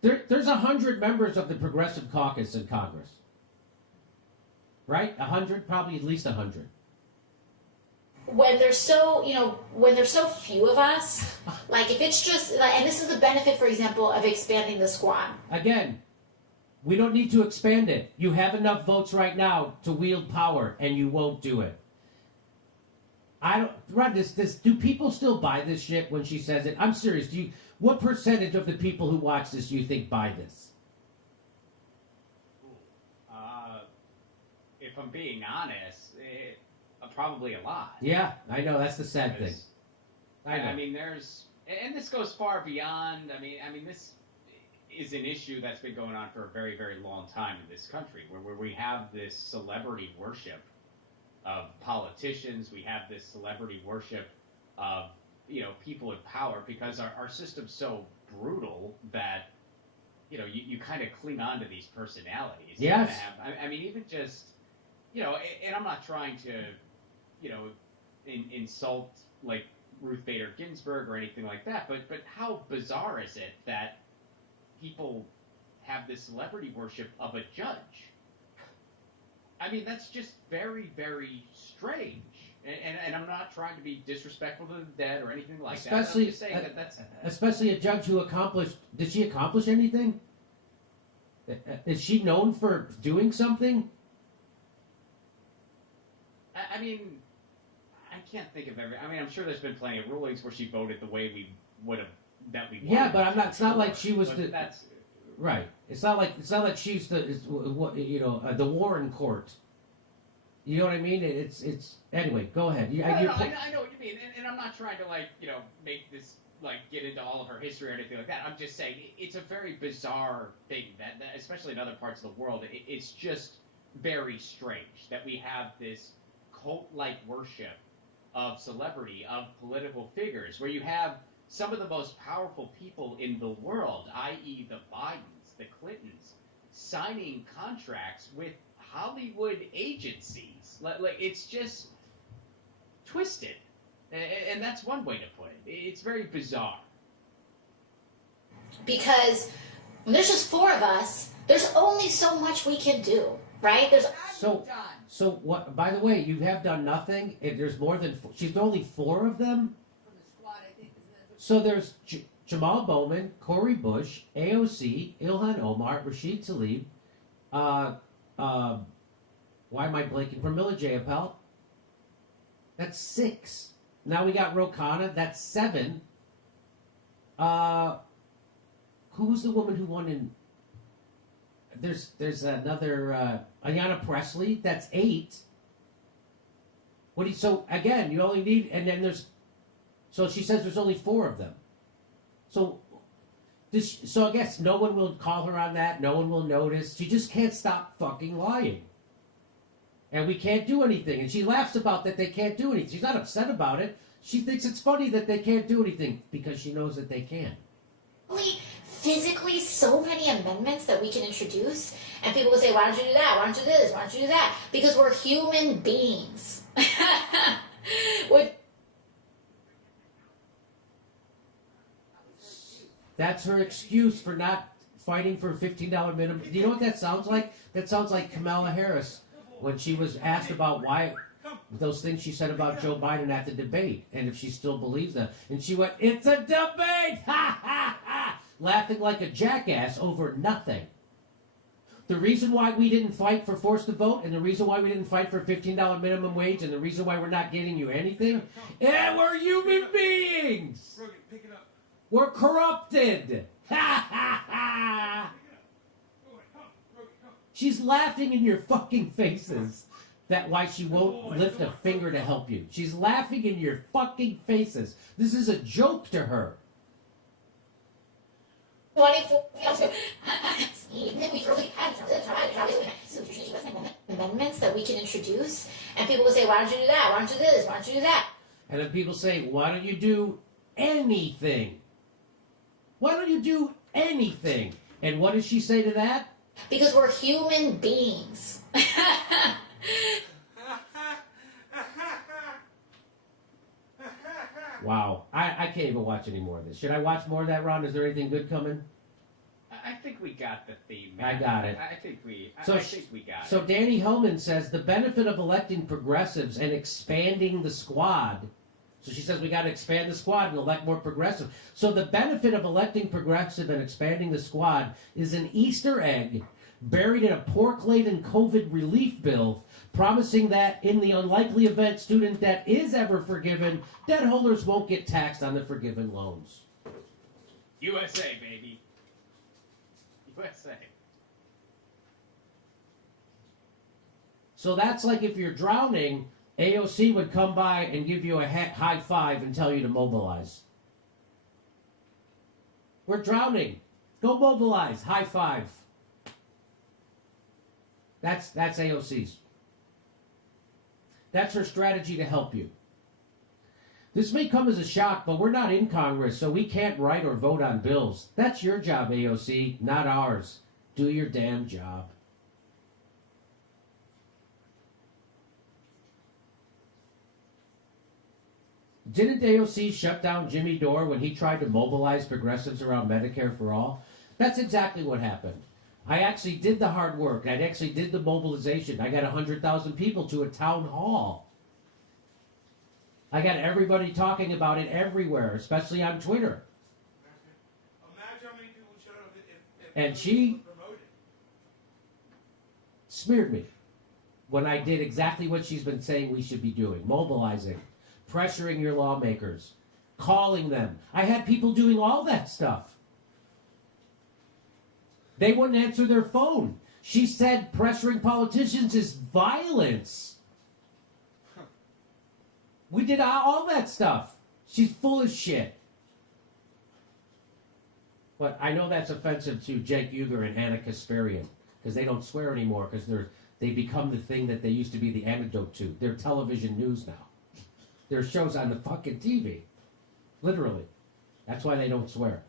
there's 100 members of the Progressive Caucus in Congress, right? 100, probably at least 100. when there's so few of us, like if it's just and this is the benefit, for example, of expanding the squad. Again, we don't need to expand it. You have enough votes right now to wield power, and you won't do it. Ron, do people still buy this shit when she says it? I'm serious. What percentage of the people who watch this do you think buy this? If I'm being honest, probably a lot. Yeah, I know. That's the sad thing. I know. I mean, and this goes far beyond. I mean, this is an issue that's been going on for a very, very long time in this country, where we have this celebrity worship of politicians. We have this celebrity worship of people in power, because our system's so brutal that you kind of cling on to these personalities. Yes. I mean, even just and I'm not trying to insult like Ruth Bader Ginsburg or anything like that, but how bizarre is it that people have this celebrity worship of a judge? I mean, that's just very, very strange. And I'm not trying to be disrespectful to the dead or anything like that. I'm just saying that's especially a judge who did she accomplish anything? Is she known for doing something? I mean, I can't think of I'm sure there's been plenty of rulings where she voted the way we would have Yeah, but I'm not. It's not like she was That's right. It's not like she's the Warren Court. You know what I mean? It's anyway. Go ahead. I know what you mean, and I'm not trying to make this get into all of her history or anything like that. I'm just saying it's a very bizarre thing that especially in other parts of the world, it's just very strange that we have this cult-like worship of celebrity, of political figures, where you have some of the most powerful people in the world, i.e. the Bidens, the Clintons, signing contracts with Hollywood agencies. It's just twisted. And that's one way to put it. It's very bizarre. Because when there's just four of us, there's only so much we can do, right? So what? By the way, you have done nothing. There's more than she's only four of them. From the squad, I think. So there's Jamal Bowman, Corey Bush, AOC, Ilhan Omar, Rashid Tlaib. Why am I blanking? Pramila Jayapal. That's 6. Now we got Rokana. That's 7. Who was the woman who won in? There's another Ayanna Presley. That's 8. So again, you only need, and then there's. So she says there's only 4 of them. So I guess no one will call her on that. No one will notice. She just can't stop fucking lying. And we can't do anything. And she laughs about that they can't do anything. She's not upset about it. She thinks it's funny that they can't do anything because she knows that they can. Physically, so many amendments that we can introduce, and people will say, why don't you do that? Why don't you do this? Why don't you do that? Because we're human beings. That's her excuse for not fighting for a $15 minimum. Do you know what that sounds like? That sounds like Kamala Harris when she was asked about why those things she said about Joe Biden at the debate, and if she still believes them. And she went, "It's a debate!" Ha ha ha! Laughing like a jackass over nothing. The reason why we didn't fight for forced to vote, and the reason why we didn't fight for $15 minimum wage, and the reason why we're not getting you anything, we're human beings. Pick it up. We're corrupted. Ha ha ha! She's laughing in your fucking faces. That's why she won't lift a finger to help you. She's laughing in your fucking faces. This is a joke to her. 24 amendments that we can introduce, and people will say, why don't you do that? Why don't you do this? Why don't you do that? And then people say, why don't you do anything? Why don't you do anything? And what does she say to that? Because we're human beings. Wow. I can't even watch any more of this. Should I watch more of that, Ron? Is there anything good coming? I think we got the theme, man. I got it. I think we got it. So Danny Hellman says the benefit of electing progressives and expanding the squad. So she says we got to expand the squad and elect more progressive. So the benefit of electing progressive and expanding the squad is an Easter egg buried in a pork-laden COVID relief bill, promising that in the unlikely event student debt is ever forgiven, debt holders won't get taxed on the forgiven loans. USA, baby. USA. So that's like if you're drowning, AOC would come by and give you a high five and tell you to mobilize. We're drowning. Go mobilize. High five. That's AOC's. That's her strategy to help you. This may come as a shock, but we're not in Congress, so we can't write or vote on bills. That's your job, AOC, not ours. Do your damn job. Didn't AOC shut down Jimmy Dore when he tried to mobilize progressives around Medicare for All? That's exactly what happened. I actually did the hard work. I actually did the mobilization. I got 100,000 people to a town hall. I got everybody talking about it everywhere, especially on Twitter. Imagine how many people showed up if And it she was promoted. smeared me when I did exactly what she's been saying we should be doing. Mobilizing, pressuring your lawmakers, calling them. I had people doing all that stuff. They wouldn't answer their phone. She said pressuring politicians is violence. We did all that stuff. She's full of shit. But I know that's offensive to Jake Uger and Anna Kasparian because they don't swear anymore because they become the thing that they used to be the antidote to. They're television news now. Their shows on the fucking TV. Literally. That's why they don't swear.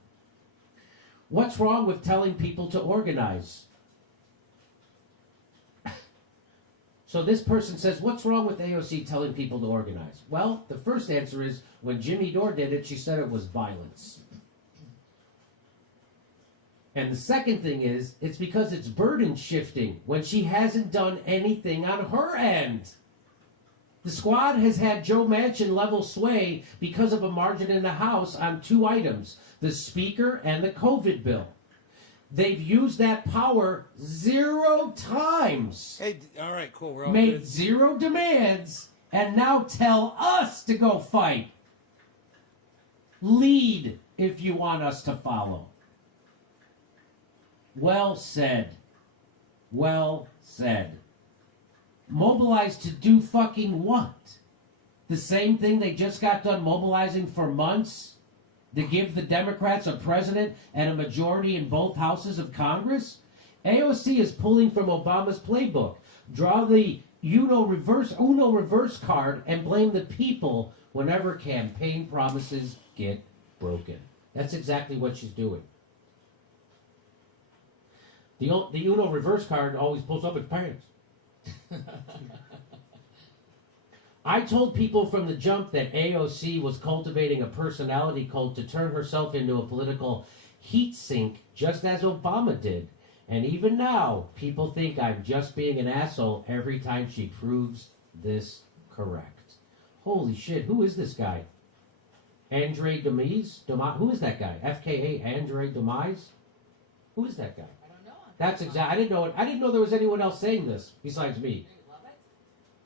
What's wrong with telling people to organize? So this person says, what's wrong with AOC telling people to organize? Well, the first answer is, when Jimmy Dore did it, she said it was violence. And the second thing is, it's because it's burden shifting when she hasn't done anything on her end. The squad has had Joe Manchin level sway because of a margin in the House on 2 items, the speaker and the COVID bill. They've used that power 0 times. Hey, all right, cool. We're all Made good. 0 demands, and now tell us to go fight. Lead if you want us to follow. Well said. Well said. Mobilize to do fucking what? The same thing they just got done mobilizing for months? To give the Democrats a president and a majority in both houses of Congress? AOC is pulling from Obama's playbook. Draw the Uno reverse card and blame the people whenever campaign promises get broken. That's exactly what she's doing. The Uno reverse card always pulls up its pants. I told people from the jump that AOC was cultivating a personality cult to turn herself into a political heat sink, just as Obama did. And even now, people think I'm just being an asshole every time she proves this correct. Holy shit, who is this guy? Andre Demise? Who is that guy? FKA Andre Demise? Who is that guy? I don't know. That's exact. I didn't know there was anyone else saying this besides me.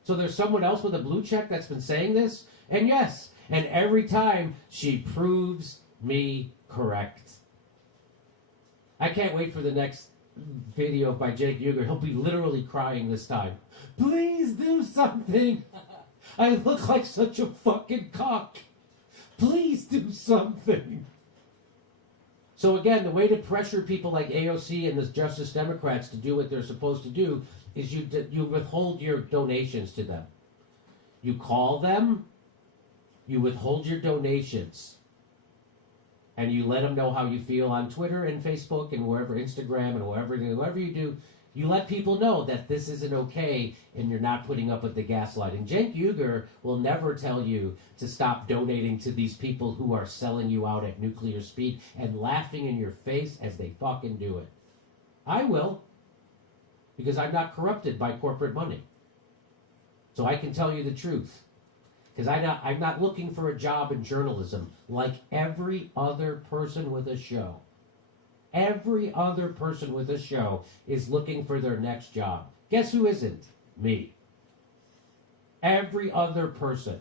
So there's someone else with a blue check that's been saying this? And yes, and every time she proves me correct. I can't wait for the next video by Jake Uger. He'll be literally crying this time. Please do something. I look like such a fucking cock. Please do something. So again, the way to pressure people like AOC and the Justice Democrats to do what they're supposed to do is you withhold your donations to them. You call them, you withhold your donations, and you let them know how you feel on Twitter and Facebook and wherever, Instagram and wherever you do. You let people know that this isn't okay and you're not putting up with the gaslighting. Cenk Uygur will never tell you to stop donating to these people who are selling you out at nuclear speed and laughing in your face as they fucking do it. I will. Because I'm not corrupted by corporate money. So I can tell you the truth. Because I'm not looking for a job in journalism like every other person with a show. Every other person with a show is looking for their next job. Guess who isn't? Me. Every other person.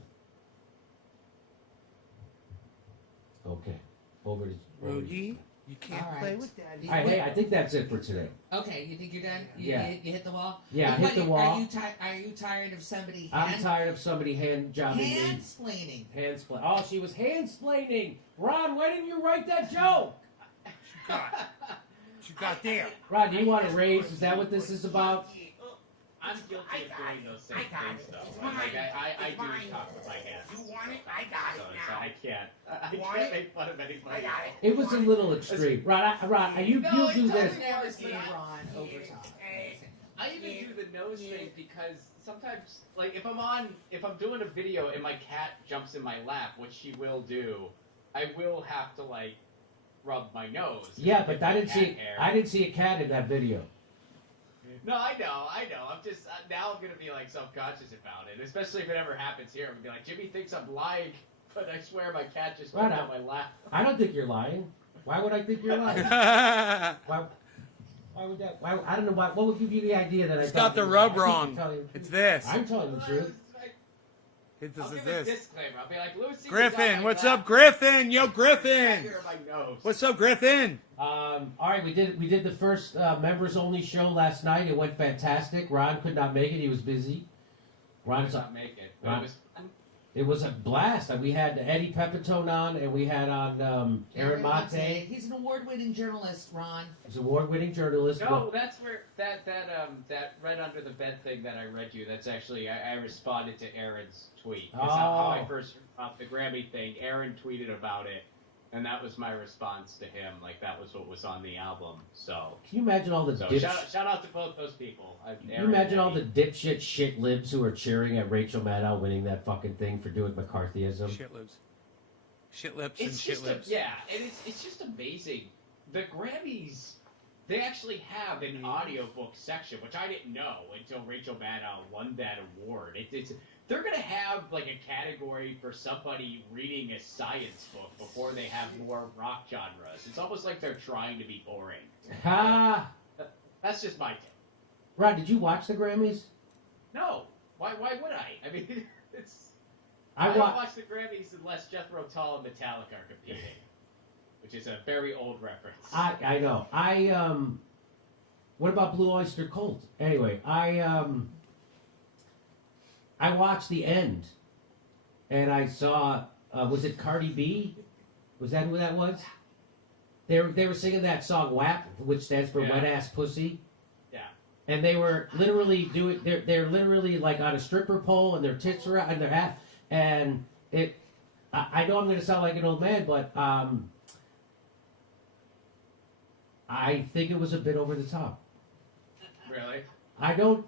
Okay. Over to Rogi? You can't All play right. with daddy. All right, hey, I think that's it for today. Okay, you think you're done? Yeah. You hit the wall? Yeah, I But hit what, the wall. Are you tired of somebody I'm tired of somebody hand jobbing me. hand-splaining? Handsplain. Oh, she was handsplaining. Ron, why didn't you write that joke? You got there. Ron, do you want a raise? Is that what this is about? I'm guilty of doing those same things, though. Like, I do talk with my hands. You want it? I got So it it's- now. I can't. I Want can't it? make fun of anybody. I got it. It was a little extreme. Ron, you No, do it this. doesn't. Never seen Ron over top. I even do the nose thing because sometimes, like, if I'm doing a video and my cat jumps in my lap, which she will do, I will have to like rub my nose. Yeah, to but get I the didn't cat see. hair. I didn't see a cat in that video. No, I know. I'm just now I'm gonna be like self-conscious about it, especially if it ever happens here. I'm gonna be like, Jimmy thinks I'm lying, but I swear my cat just jumped Right on my lap. I don't think you're lying. Why would I think you're lying? Why would that? Why, I don't know why. What would give you the idea that I It's thought got the you were rub lying? I wrong. think you're telling- It's this. I'm telling the truth. This I'll is give a this. disclaimer. I'll be like, Lucy. Griffin, what's up, Griffin? Yo, Cat Griffin. hair in my nose. What's up, Griffin? All right, we did the first members only show last night. It went fantastic. Ron could not make it; he was busy. I Ron's did not make it. But Ron- it was fun. It was a blast. We had Eddie Pepitone on, and we had on Aaron Mate. He's an award-winning journalist, Ron. He's an award-winning journalist. No, that's where that read under the bed thing that I read you. That's actually I responded to Aaron's tweet. That's how I Oh. first the Grammy thing. Aaron tweeted about it, and that was my response to him. Like that was what was on the album. So, Can you imagine all the shout out to both those people. Can you imagine all the dipshit shit libs who are cheering at Rachel Maddow winning that fucking thing for doing McCarthyism? Shit lips. Shit lips and It's shit just lips. yeah, and it's just amazing. The Grammys, they actually have an audiobook section, which I didn't know until Rachel Maddow won that award. They're gonna have like a category for somebody reading a science book before they have more rock genres. It's almost like they're trying to be boring. Ha! That's just my take. Ron, did you watch the Grammys? No, why would I? I mean, it's. I don't wa- watch the Grammys unless Jethro Tull and Metallica are competing, which is a very old reference. I know. What about Blue Oyster Cult? Anyway, I watched the end, and I saw. Was it Cardi B? Was that who that was? They were singing that song WAP, which stands for Yeah. Wet Ass Pussy. Yeah. And they were literally doing. They're literally like on a stripper pole, and their tits are out, and their hat, and it. I know I'm going to sound like an old man, but I think it was a bit over the top. Really? I don't.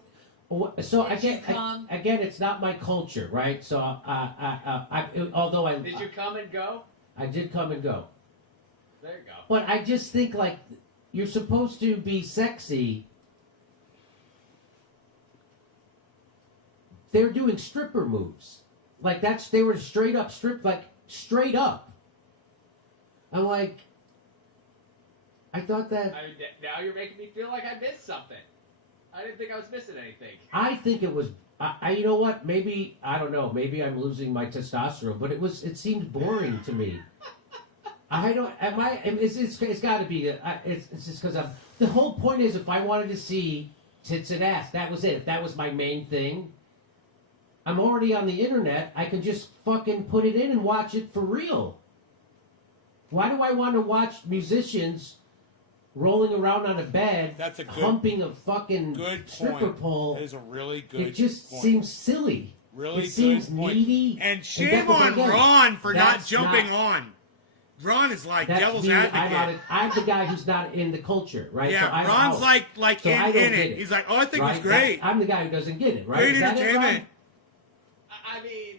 So Did you again, it's not my culture, right? So although Did you come and go? I did come and go, There you go. but I just think like you're supposed to be sexy. They're doing stripper moves, like they were straight up straight up. I'm like, I thought that. Now you're making me feel like I missed something. I didn't think I was missing anything. I think it was. You know what? Maybe I don't know. Maybe I'm losing my testosterone, but it seemed boring to me. I don't. Am I? It's got to be. It's just because I'm. The whole point is, if I wanted to see tits and ass, that was it. If that was my main thing, I'm already on the internet. I can just fucking put it in and watch it for real. Why do I want to watch musicians rolling around on a bed, That's a good- humping a fucking Good stripper point. pole? That is a really good It just point. seems silly. Really it good seems point. needy. And but shame on again, Ron for not that's jumping not- on. Ron is like That's devil's me. advocate. I'm the guy who's not in the culture, right? Yeah, so I'm Ron's out. like So I in don't it. get it. He's like, oh, I think right? it's great. I'm the guy who doesn't get it, right? Great Is that it, entertainment. I mean,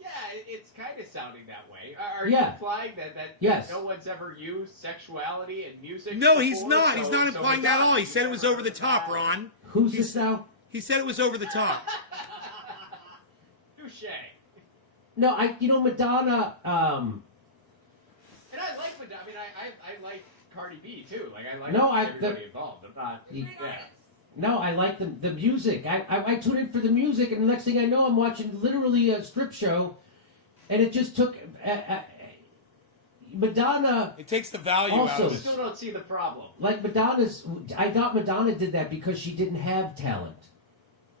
yeah, it's kind of sounding that way. Are Yeah. you implying that Yes. no one's ever used sexuality in music? No, he's before, not. He's so- not so implying it's that at not- all. He said it was over the top, Ron. Who's this now? He said it was over the top. Touche. No, Madonna. And I like Madonna. I mean, I like Cardi B too. Like I like No, everybody involved. I'm not. You- Yeah. No, I like the music. I tune in for the music, and the next thing I know, I'm watching literally a strip show, and it just took. Madonna, It takes the value out Also- of I it. still don't see the problem. like I thought Madonna did that because she didn't have talent.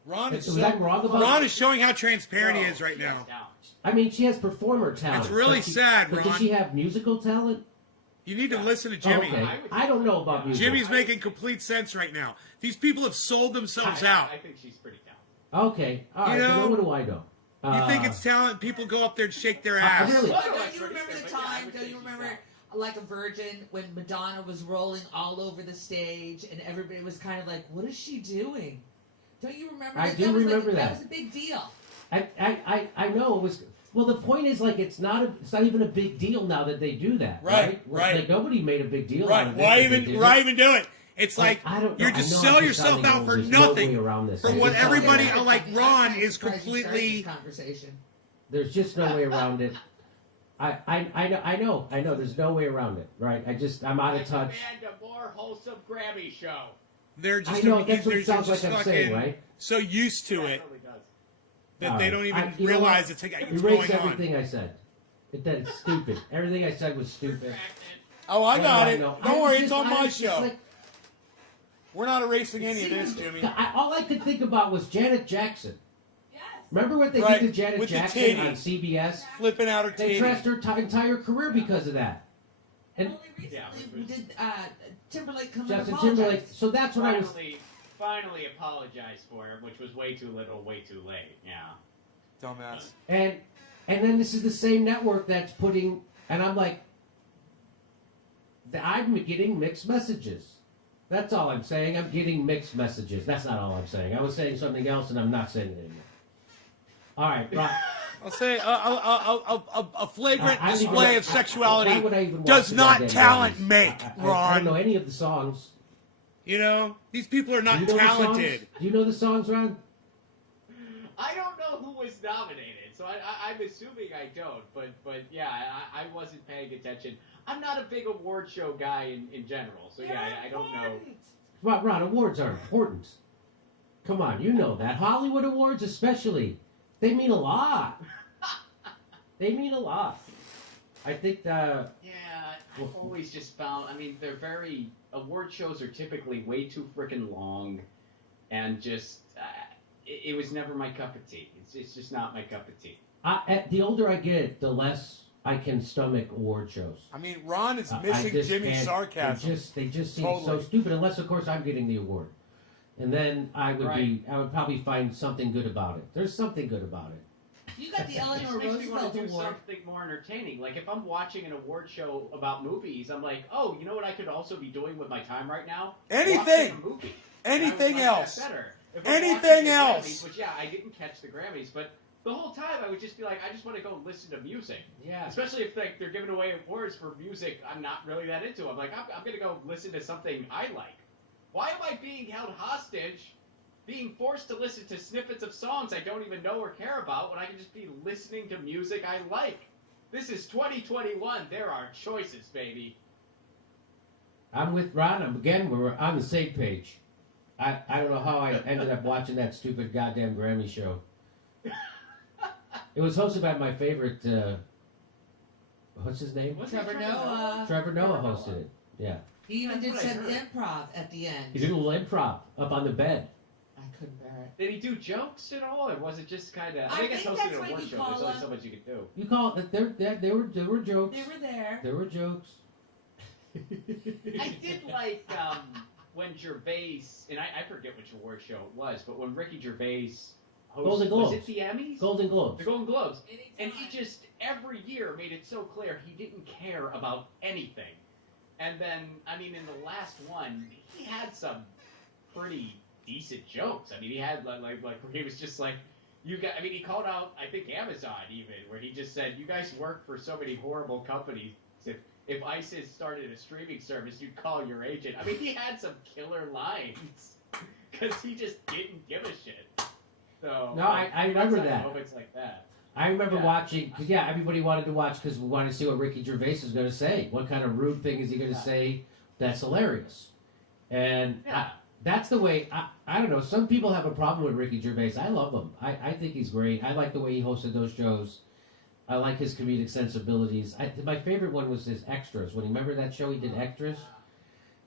Ron is Was I wrong about Ron it? is showing how transparent he No, is right she has now. talent. I mean, she has performer talent. That's really but sad, but Ron. does she have musical talent? You need to listen to Oh, Jimmy. okay. I don't know about music. Jimmy's making complete sense right now. These people have sold themselves out. I think she's pretty talented. Okay, all right. You know- then what do I know? You think it's talent? People go up there and shake their I ass. really- But Well, don't you that's remember pretty the good, but yeah, I time? would Don't say you she's remember, talented. like a virgin, when Madonna was rolling all over the stage and everybody was kind of like, "What is she doing?" Don't you remember? I that? do That was remember like, that. That was a big deal. I know it was. Well, the point is, like, it's not even a big deal now that they do that, Right, right. Like, nobody made a big deal out Right? of it. Why that they even? did Why it. even do it? It's like I don't know. you're just I know sell I'm yourself sounding out old. for There's no nothing. way around this. For I what just- everybody Yeah, like I'm Ron kinda is surprised you started completely. this conversation. There's just no way around it. I know. There's no way around it, right? I'm out of touch. I demand a more wholesome Grammy show. They're just. I know that's what they're it sounds just like I'm fucking saying, right? so used to Yeah, it really does. that All they right. don't even You know realize what? it's like it's Erase going on. everything I said. It's stupid. Everything I said was stupid. Oh, I got know, it. I know. Don't I worry, was it's just- on I my was just show. like- We're not erasing any of this, Jimmy. all I could think about was Janet Jackson. Yes. Remember what they Right, did to Janet with the Jackson titty. on CBS? Flipping out her They titty. trashed her entire career because of that. And And only recently Yeah, did Timberlake come Justin and apologize. Timberlake. So that's what I was. Finally apologized for it, which was way too little, way too late. Yeah. Dumbass. And then this is the same network that's putting. And I'm like, I'm getting mixed messages. That's all I'm saying. I'm getting mixed messages. That's not all I'm saying. I was saying something else, and I'm not saying it anymore. All right, Rob. I'll say a flagrant I don't even display know- of sexuality why would I even watch does the not goddamn talent Grammys? make, I don't Ron. know any of the songs. You know, these people are Do not you know the talented. songs? Do you know the songs, Ron? I don't know who was nominated, so I'm assuming I don't. But yeah, I wasn't paying attention. I'm not a big award show guy in general, so yeah, I don't know. Ron, awards are important. Come on, you know that. Hollywood awards especially. They mean a lot. They mean a lot. I think Yeah, I've always just found. I mean, they're very award shows are typically way too freaking long, and just it was never my cup of tea. It's just not my cup of tea. the older I get, the less I can stomach award shows. I mean, Ron is I missing just Jimmy's can't- sarcasm. They just seem Totally. so stupid. Unless, of course, I'm getting the award, and then I would probably find something good about it. There's something good about it. You got the It Eleanor just makes me want Roosevelt to do Award. something more entertaining. Like if I'm watching an award show about movies, I'm like, oh, you know what I could also be doing with my time right now? Anything. Watching a movie. Anything And I would like else. that better. If I'm Anything watching the else. Grammys, which yeah, I didn't catch the Grammys, but the whole time I would just be like, I just want to go listen to music. Yeah. Especially if like they're giving away awards for music I'm not really that into. I'm like, I'm gonna go listen to something I like. Why am I being held hostage? Being forced to listen to snippets of songs I don't even know or care about when I can just be listening to music I like. This is 2021. There are choices, baby. I'm with Ron. We're on the same page. I don't know how I ended up watching that stupid goddamn Grammy show. It was hosted by my favorite, what's his name? Was it Trevor Noah. Trevor Noah hosted it. Yeah. He even That's did what I some heard. improv at the end. He did a little improv up on the bed. I couldn't bear it. Did he do jokes at all, or was it just kind of? I I guess think hosting that's an what award you show, call there's only them. so much you can do. You call it? There were jokes. They were there. There were jokes. I did like when Gervais, and I forget which award show it was, but when Ricky Gervais hosted, Golden was Globes. it the Emmys? Golden Globes. The Golden Globes. And Anytime. he just, every year, made it so clear he didn't care about anything. And then, I mean, in the last one, he had some pretty decent jokes. I mean, he had, like where he was just like, you got, I mean, he called out, I think, Amazon even, where he just said, you guys work for so many horrible companies. If ISIS started a streaming service, you'd call your agent. I mean, he had some killer lines because he just didn't give a shit. So No, I remember that. Moments like that. I remember Yeah. watching, because everybody wanted to watch because we wanted to see what Ricky Gervais is going to say. What kind of rude thing is he going to say that's hilarious? And Yeah. that's the way, I don't know, some people have a problem with Ricky Gervais. I love him. I think he's great. I like the way he hosted those shows. I like his comedic sensibilities. My favorite one was his extras. When you remember that show he did extras?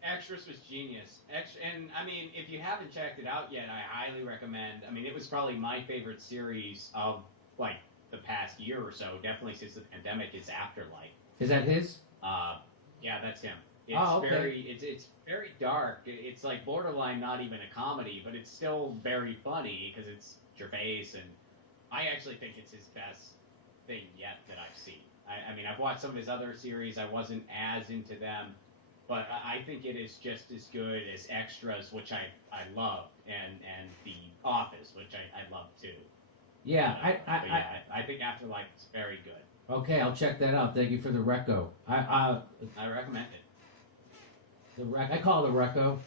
Extras was genius. And I mean, if you haven't checked it out yet, I highly recommend. I mean, it was probably my favorite series of like the past year or so. Definitely since the pandemic. It's Afterlife. Is that his? Yeah, that's him. It's okay. it's very dark. It's like borderline not even a comedy, but it's still very funny because it's Gervais, and I actually think it's his best thing yet that I've seen. I mean, I've watched some of his other series. I wasn't as into them, but I think it is just as good as Extras, which I love, and The Office, which I love too. Yeah, I think Afterlife is very good. Okay, I'll check that out. Thank you for the reco. I recommend it. I call it a reco.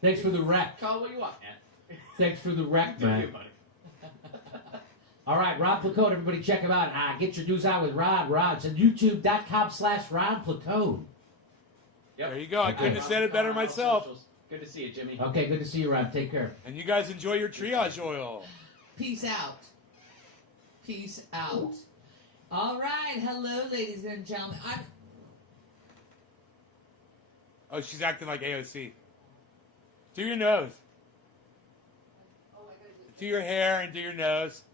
Thanks for the rec. Call what you want, man. Thanks for the rec, man. You, buddy. All right, Rod Placone. Everybody check him out. Get your news out with Rod. It's at youtube.com/Rod Placone. Yep. There you go. I couldn't have said it better myself. Good to see you, Jimmy. Okay, good to see you, Rod. Take care. And you guys enjoy your triage oil. Peace out. Peace out. All right. Hello, ladies and gentlemen. Oh, she's acting like AOC. Do your nose. Do your hair and do your nose.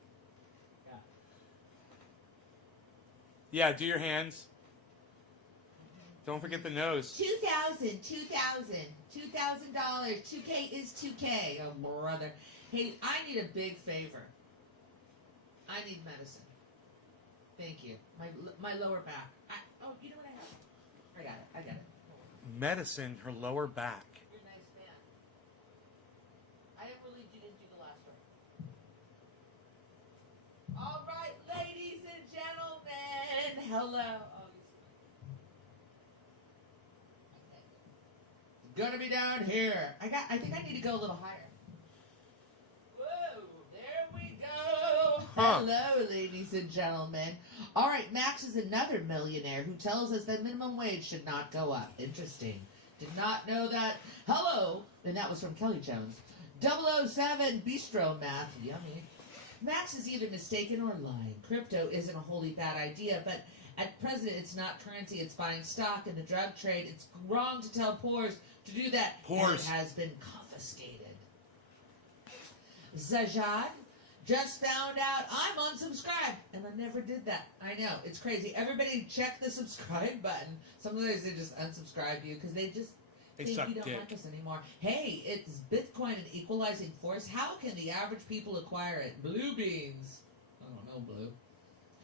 Yeah, do your hands. Don't forget the nose. $2,000. $2K is $2K. Oh, brother. Hey, I need a big favor. I need medicine. Thank you. My lower back. Oh, you know what I have? I got it. Medicine, her lower back. You're a nice man. I didn't believe you didn't do the last one. All right, ladies and gentlemen. Hello. It's gonna be down here. I think I need to go a little higher. Whoa, there we go. Huh. Hello, ladies and gentlemen. All right, Max is another millionaire who tells us that minimum wage should not go up. Interesting. Did not know that. Hello. And that was from Kelly Jones. 007 Bistro Math. Yummy. Max is either mistaken or lying. Crypto isn't a wholly bad idea, but at present it's not currency. It's buying stock in the drug trade. It's wrong to tell poors to do that. Poors. And it has been confiscated. Zajad just found out I'm unsubscribed, and I never did that. I know, it's crazy. Everybody check the subscribe button. Sometimes they just unsubscribe you because they just think suck you don't dick. like us anymore. Hey, it's Bitcoin an equalizing force? How can the average people acquire it? Blue beans. I don't know, Blue.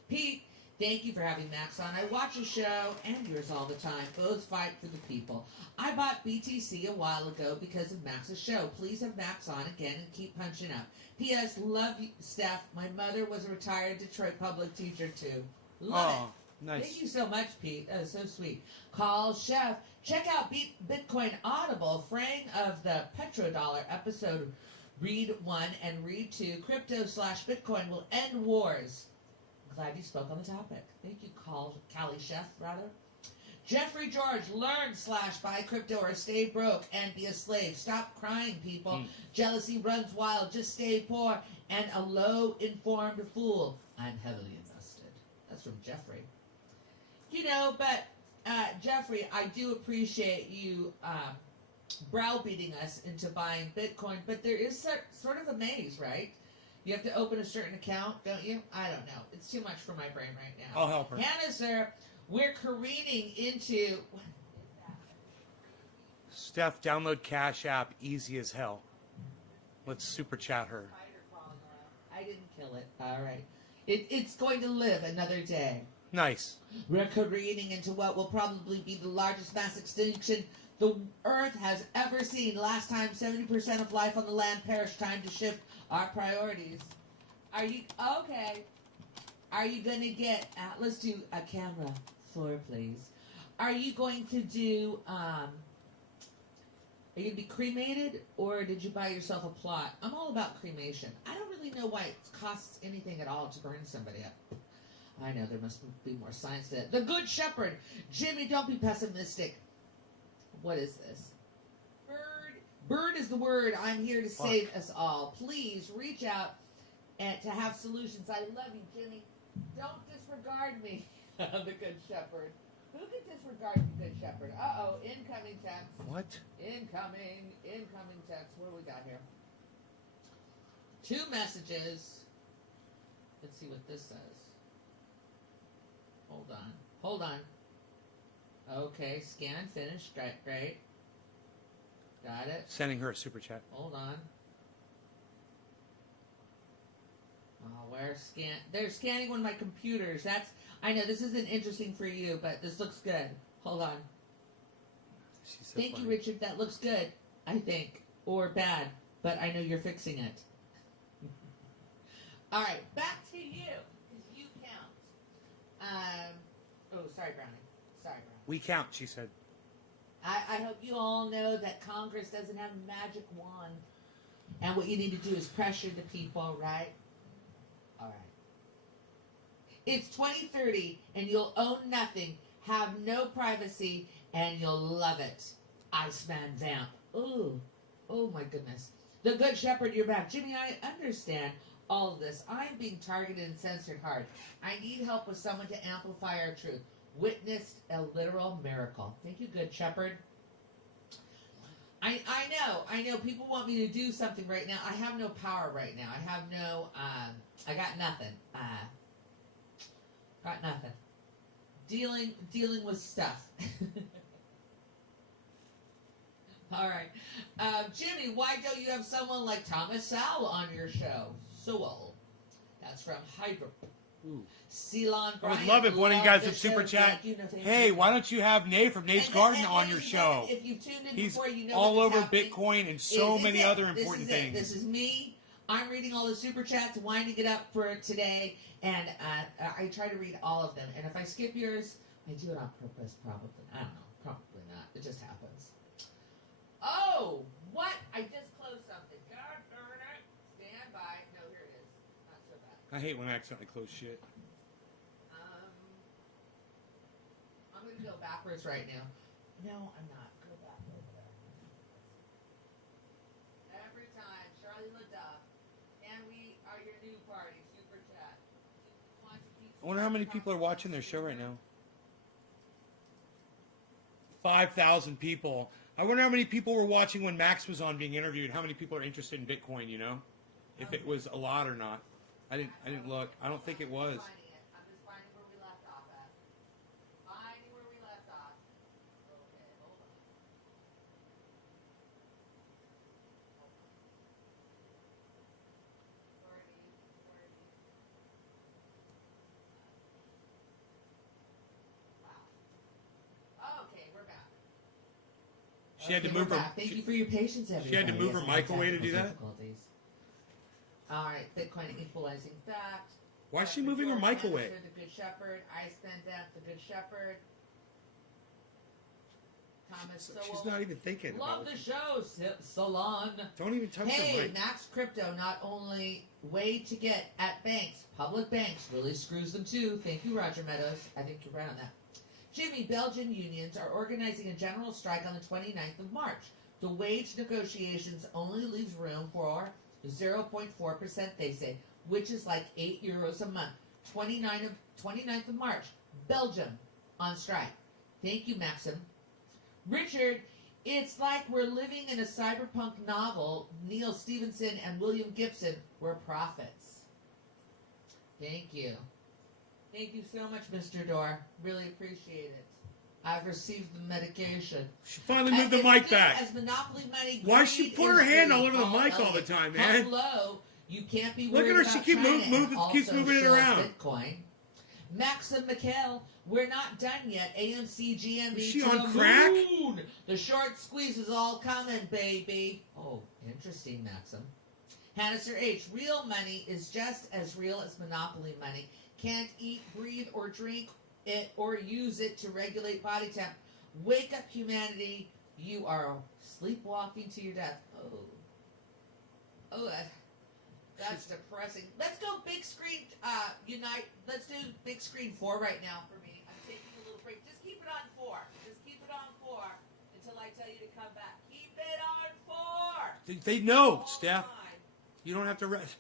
Pete, thank you for having Max on. I watch your show and yours all the time. Both fight for the people. I bought BTC a while ago because of Max's show. Please have Max on again and keep punching up. P.S. Love you, Steph. My mother was a retired Detroit public teacher too. Love it. Nice. Thank you so much, Pete. That was so sweet. Call Chef. Check out Bitcoin Audible, fraying of the petrodollar episode. Read 1 and read 2. Crypto/Bitcoin will end wars. Glad you spoke on the topic. Thank you, Callie Chef, rather. Jeffrey George, learn/buy crypto or stay broke and be a slave. Stop crying, people. Jealousy runs wild. Just stay poor and a low-informed fool. I'm heavily invested. That's from Jeffrey. You know, but Jeffrey, I do appreciate you browbeating us into buying Bitcoin, but there is sort of a maze, right? You have to open a certain account, don't you? I don't know. It's too much for my brain right now. I'll help her. Hannah, sir, we're careening into... What is that? Steph, download Cash App, easy as hell. Let's super chat her. Spider crawling around. I didn't kill it. All right. It's going to live another day. Nice. We're careening into what will probably be the largest mass extinction the Earth has ever seen. Last time, 70% of life on the land perished. Time to shift our priorities. Are you... Okay. Are you going to get... let's do a camera. Floor, please. Are you going to do... Are you going to be cremated, or did you buy yourself a plot? I'm all about cremation. I don't really know why it costs anything at all to burn somebody up. I know there must be more science to it. The Good Shepherd. Jimmy, don't be pessimistic. What is this? Bird. Bird is the word. I'm here to save us all. Please reach out and to have solutions. I love you, Jimmy. Don't disregard me, the Good Shepherd. Who could disregard the Good Shepherd? Uh-oh, incoming text. What? Incoming text. What do we got here? 2 messages. Let's see what this says. Hold on. Okay, scan and finish. Great. Got it. Sending her a super chat. Hold on. Oh, they're scanning one of my computers. I know this isn't interesting for you, but this looks good. Hold on. She's so Thank funny. you, Richard. That looks good, I think. Or bad, but I know you're fixing it. All right, back to you, because you count. Sorry, Brownie. We count, she said. I hope you all know that Congress doesn't have a magic wand. And what you need to do is pressure the people, right? All right. It's 2030, and you'll own nothing, have no privacy, and you'll love it. Iceman Vamp. Ooh. Oh, my goodness. The Good Shepherd, you're back. Jimmy, I understand all of this. I'm being targeted and censored hard. I need help with someone to amplify our truth. Witnessed a literal miracle. Thank you, Good Shepherd. I know. People want me to do something right now. I have no power right now. I have no, I got nothing. Got nothing. Dealing with stuff. All right. Jimmy, why don't you have someone like Thomas Sowell on your show? Sowell. That's from Hydro. Ooh. Ceylon I Bryant. would love if one of you guys would the super show. chat. Thank you. No, thank Hey, you. why don't you have Nate from Nate's Garden on your show? If you've tuned in He's before, you know all what's over happening. Bitcoin and so This many is it. other This important is it. things. This is me. I'm reading all the super chats, winding it up for today, and I try to read all of them. And if I skip yours, I do it on purpose, probably. I don't know. Probably not. It just happens. Oh, what? I just closed something. God darn it. Stand by. No, here it is. Not so bad. I hate when I accidentally close shit. I'm going to go backwards right now. No, I'm not. Go back over there. Every time. Charlie LaDuff. And we are your new party. Super chat. I wonder how many people are watching their show right now. 5,000 people. I wonder how many people were watching when Max was on being interviewed. How many people are interested in Bitcoin, you know? If it was a lot or not. I didn't look. I don't think it was. I'm just finding where we left off at. Finding where we left off. Okay, hold on. Wow. Okay, we're back. She had to Okay, move we're her. back. Thank you for your patience, everybody. She had to move her Yes, mic away to do that? difficulties. All right, Bitcoin equalizing fact. Why is she moving her mic away? The Good Shepherd. I spent that. The Good Shepherd. Thomas She's Sowell. not even thinking. Love about the it. show, Salon. Don't even touch Hey, her mic. Max Crypto, not only way to get at banks, public banks really screws them too. Thank you, Roger Meadows. I think you're right on that. Jimmy, Belgian unions are organizing a general strike on the 29th of March. The wage negotiations only leaves room for 0.4%, they say, which is like €8 a month. 29th of March, Belgium on strike. Thank you, Maxim. Richard, it's like we're living in a cyberpunk novel. Neil Stevenson and William Gibson were prophets. Thank you. Thank you so much, Mr. Dorr. Really appreciate it. I've received the medication. She finally moved the mic back. As monopoly money, Why does she greed put her is hand the all over the Paul mic all the Elliott. time, Come man? low, you can't be Look worried at her, about she keeps China keeps and moving it also around. Bitcoin. Maxim McHale, we're not done yet. AMC, GMB, Is she to on the crack? moon. The short squeeze is all coming, baby. Oh, interesting, Maxim. Hannister H, real money is just as real as monopoly money. Can't eat, breathe, or drink it or use it to regulate body temp. Wake up, humanity. You are sleepwalking to your death. Oh, that's depressing. Let's go big screen, unite. Let's do big screen 4 right now for me. I'm taking a little break. Just keep it on 4. Just keep it on 4 until I tell you to come back. Keep it on 4. They know, All Steph. time. You don't have to rest.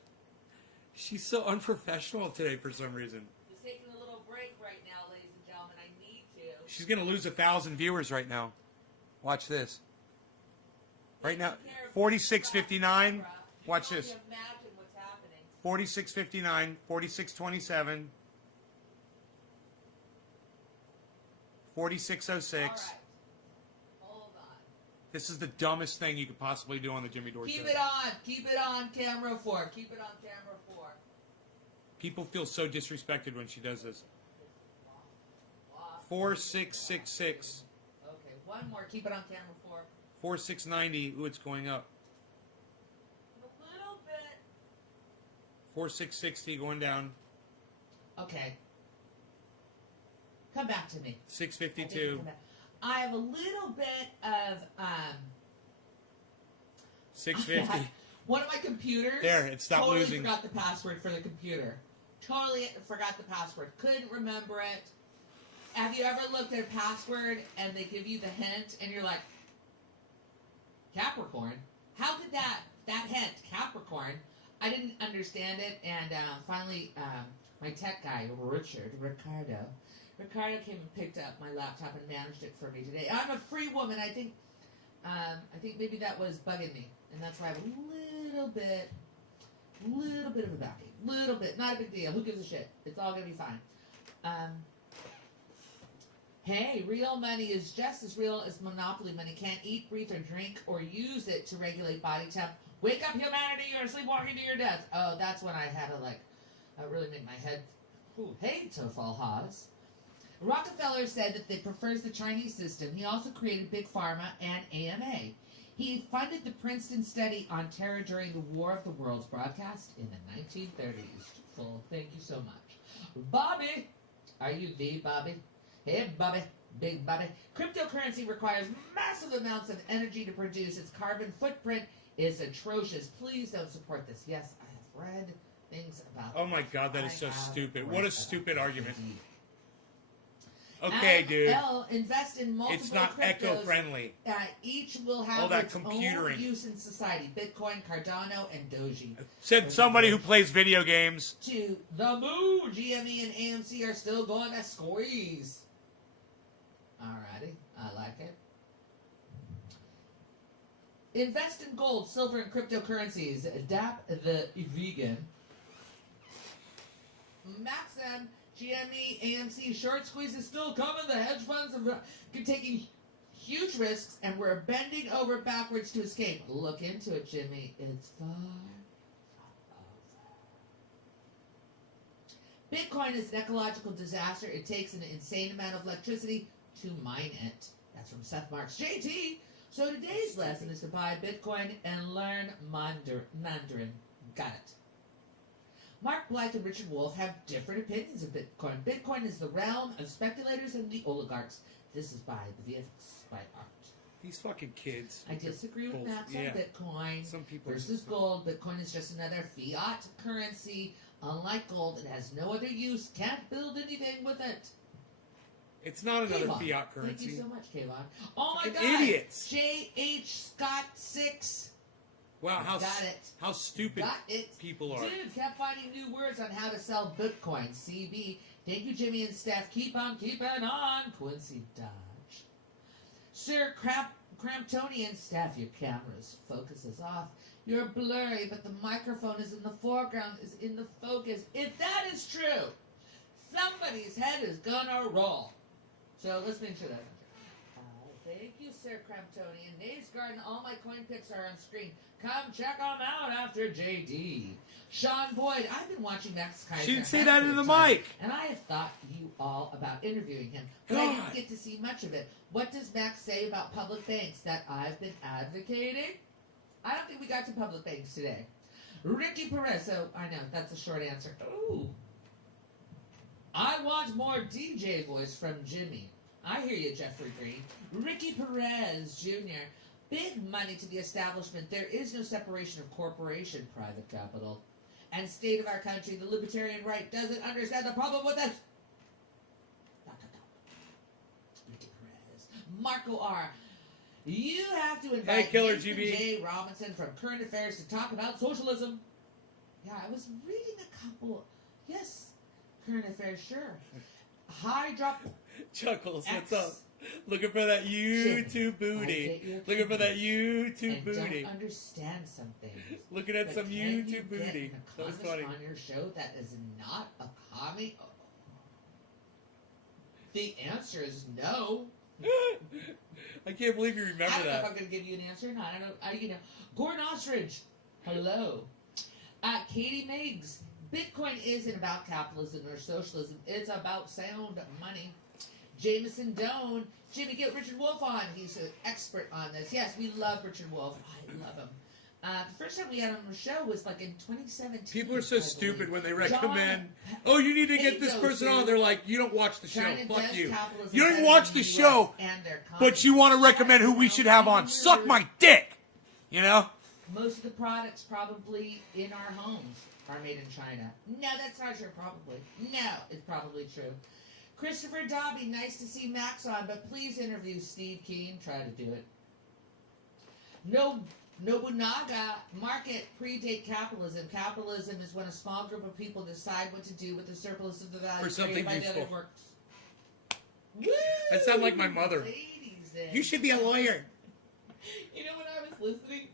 She's so unprofessional today for some reason. She's going to lose 1,000 viewers right now. Watch this. Right now, 46.59. Watch this. Imagine what's happening. 46.59, 46.27, 46.06. All right. Hold on. This is the dumbest thing you could possibly do on the Jimmy Dore Keep show. it on. Keep it on camera 4. Keep it on camera 4. People feel so disrespected when she does this. 4666, Okay, one more. Keep it on camera 4. 4690. Ooh, it's going up. A little bit. 4660 going down. Okay. Come back to me. 652. I have a little bit of 650. one of my computers. There, it stopped totally losing. Forgot the password for the computer. Totally forgot the password. Couldn't remember it. Have you ever looked at a password and they give you the hint and you're like, Capricorn? How could that hint, Capricorn? I didn't understand it, and finally, my tech guy, Ricardo came and picked up my laptop and managed it for me today. I'm a free woman. I think maybe that was bugging me, and that's why I have a little bit of a backache. Little bit, not a big deal. Who gives a shit? It's all gonna be fine. Hey, real money is just as real as monopoly money. Can't eat, breathe, or drink, or use it to regulate body temp. Wake up, humanity! You're sleepwalking to your death. Oh, that's when I had to really make my head. Hey, Tofal Haas. Rockefeller said that they prefers the Chinese system. He also created Big Pharma and AMA. He funded the Princeton study on terror during the War of the Worlds broadcast in the 1930s. Full, thank you so much. Bobby! Are you the Bobby? Hey, Bobby. Big Bobby. Cryptocurrency requires massive amounts of energy to produce. Its carbon footprint is atrocious. Please don't support this. Yes, I have read things about Oh my God, that is so stupid. What a stupid argument. Okay, Okay, dude. Invest in multiple It's not cryptos. eco-friendly. Each will have All that its computering. own use in society. Bitcoin, Cardano, and Doji. Said somebody who plays video games. To the moon, GME and AMC are still going to squeeze. Alrighty, I like it. Invest in gold, silver, and cryptocurrencies. DAP the vegan. Maxim, GME, AMC, short squeeze is still coming. The hedge funds are taking huge risks, and we're bending over backwards to escape. Look into it, Jimmy. It's far over. Bitcoin is an ecological disaster. It takes an insane amount of electricity to mine it. That's from Seth Marks. JT! So today's lesson is to buy Bitcoin and learn Mandarin. Got it. Mark Blythe and Richard Wolff have different opinions of Bitcoin. Bitcoin is the realm of speculators and the oligarchs. This is by the VFX by Art. These fucking kids. I disagree with Max Yeah. on Bitcoin Some people versus gold. Bitcoin is just another fiat currency. Unlike gold, it has no other use. Can't build anything with it. It's not another Kayvon. fiat currency. Thank you so much, Kayvon. Oh my Fucking God! idiots. J.H. Scott 6. Wow, Got it. how stupid Got it. people are. Dude, kept finding new words on how to sell Bitcoin. CB. Thank you, Jimmy and Steph. Keep on keeping on. Quincy Dodge. Sir Cramptonian Steph, your camera's focus is off. You're blurry, but the microphone is in the foreground, is in the focus. If that is true, somebody's head is gonna roll. So let's make sure that's true. Thank you, Sir Cramptonian. Nave's Garden, all my coin picks are on screen. Come check them out after JD. Sean Boyd, I've been watching Max Kaiser. She didn't say a that handful in of the times, mic. And I have thought you all about interviewing him, but I God. didn't get to see much of it. What does Max say about public banks that I've been advocating? I don't think we got to public banks today. Ricky Perez, so I know, that's a short answer. Ooh. I want more DJ voice from Jimmy. I hear you, Jeffrey Green. Ricky Perez, Jr. Big money to the establishment. There is no separation of corporation, private capital, and state of our country. The libertarian right doesn't understand the problem with this. Ricky Perez. Marco R. You have to invite Killer Nathan GB. J. Robinson from Current Affairs to talk about socialism. Yeah, I was reading a couple. Yes, Current Affairs, sure. Chuckles, what's X. up? Looking for that YouTube booty. Looking for that YouTube and booty. don't understand something. Looking at But some can you YouTube get booty. an That was economist funny. on your show that is not a commie? Oh. The answer is no. I can't believe you remember I don't know if I'm that. going to give you an answer or not. I don't. Gordon Ostrich, hello. Katie Meigs, Bitcoin isn't about capitalism or socialism. It's about sound money. Jameson Doan, Jimmy, get Richard Wolff on. He's an expert on this. Yes, we love Richard Wolff. I love him. The first time we had him on the show was like in 2017. People are so I stupid believe. when they recommend, John oh, you need to get this Bezos, person on. who- They're like, you don't watch the show. China Fuck does you. capitalism You don't better even watch than the US show, and their but you want to communists. recommend who we should have on. Suck my dick. You know? Most of the products probably in our homes are made in China. No, that's not true. Probably. No, it's probably true. Christopher Dobby, nice to see Max on, but please interview Steve Keen. Try to do it. Nobunaga, market predate capitalism. Capitalism is when a small group of people decide what to do with the surplus of the value For something created by the other useful. works. Woo! I sound like my mother. Ladies and You should be a lawyer. You know when I was listening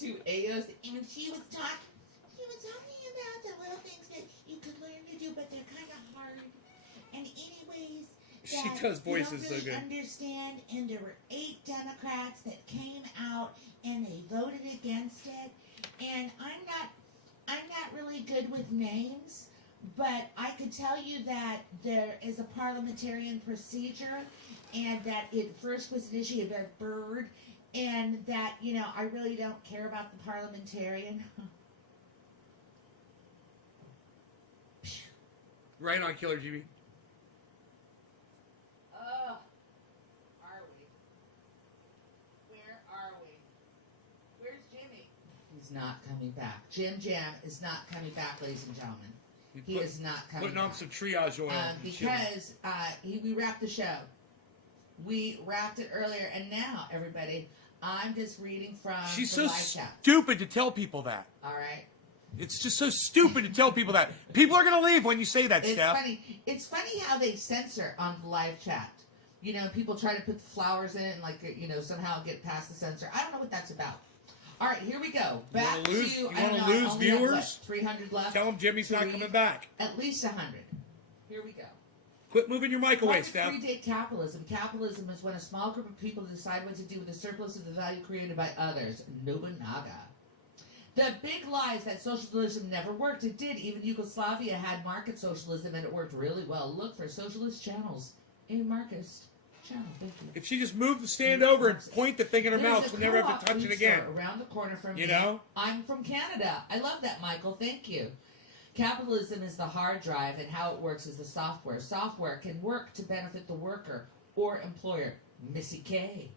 to Aos, and she was talking about the little things that you could learn to do, but they're kind of hard. And anyways, She that does you voices don't so really good. understand, and there were 8 Democrats that came out and they voted against it. And I'm not really good with names, but I could tell you that there is a parliamentarian procedure, and that it first was initiated by Byrd, and that, I really don't care about the parliamentarian. Right on, Killer GB. Are we? Where are we? Where's Jimmy? He's not coming back. Jim Jam is not coming back, ladies and gentlemen. He is not coming Putting on back. some triage oil. and shit. Because we wrapped the show. We wrapped it earlier, and now, everybody, I'm just reading from She's the so live chat. stupid to tell people that. All right? It's just so stupid to tell people that. People are going to leave when you say that, It's Steph. funny. It's funny how they censor on the live chat. People try to put flowers in it and somehow get past the censor. I don't know what that's about. All right, here we go. Back to You I don't wanna know, lose I only have, viewers? 300 left. Tell them Jimmy's not Three. coming back. At least 100. Here we go. Quit moving your mic away, Market Steph. predate capitalism. Capitalism is when a small group of people decide what to do with the surplus of the value created by others. Nobunaga. The big lie is that socialism never worked. It did. Even Yugoslavia had market socialism, and it worked really well. Look for socialist channels in Marcus channel. Thank you. If she just moved the stand over and point the thing in her There's mouth, a we'll never have co-op to touch food it again. store around the corner from You me. know? I'm from Canada. I love that, Michael. Thank you. Capitalism is the hard drive, and how it works is the software. Software can work to benefit the worker or employer. Missy K.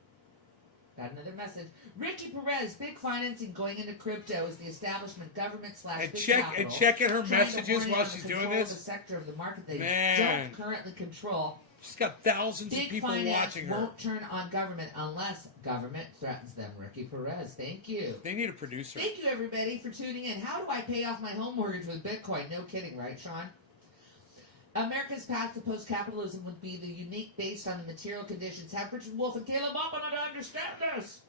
Got another message. Ricky Perez, big financing going into crypto is the establishment, government / And big check capital. and checking her trying to messages horn while in on she's the doing control of this. the sector of the market they Man. don't currently control. She's got thousands of Big people finance watching her. won't turn on government unless government threatens them. Ricky Perez, thank you. They need a producer. Thank you, everybody, for tuning in. How do I pay off my home mortgage with Bitcoin? No kidding, right, Sean? America's path to post-capitalism would be the unique based on the material conditions. Have Richard Wolff and Caleb up on it to understand this.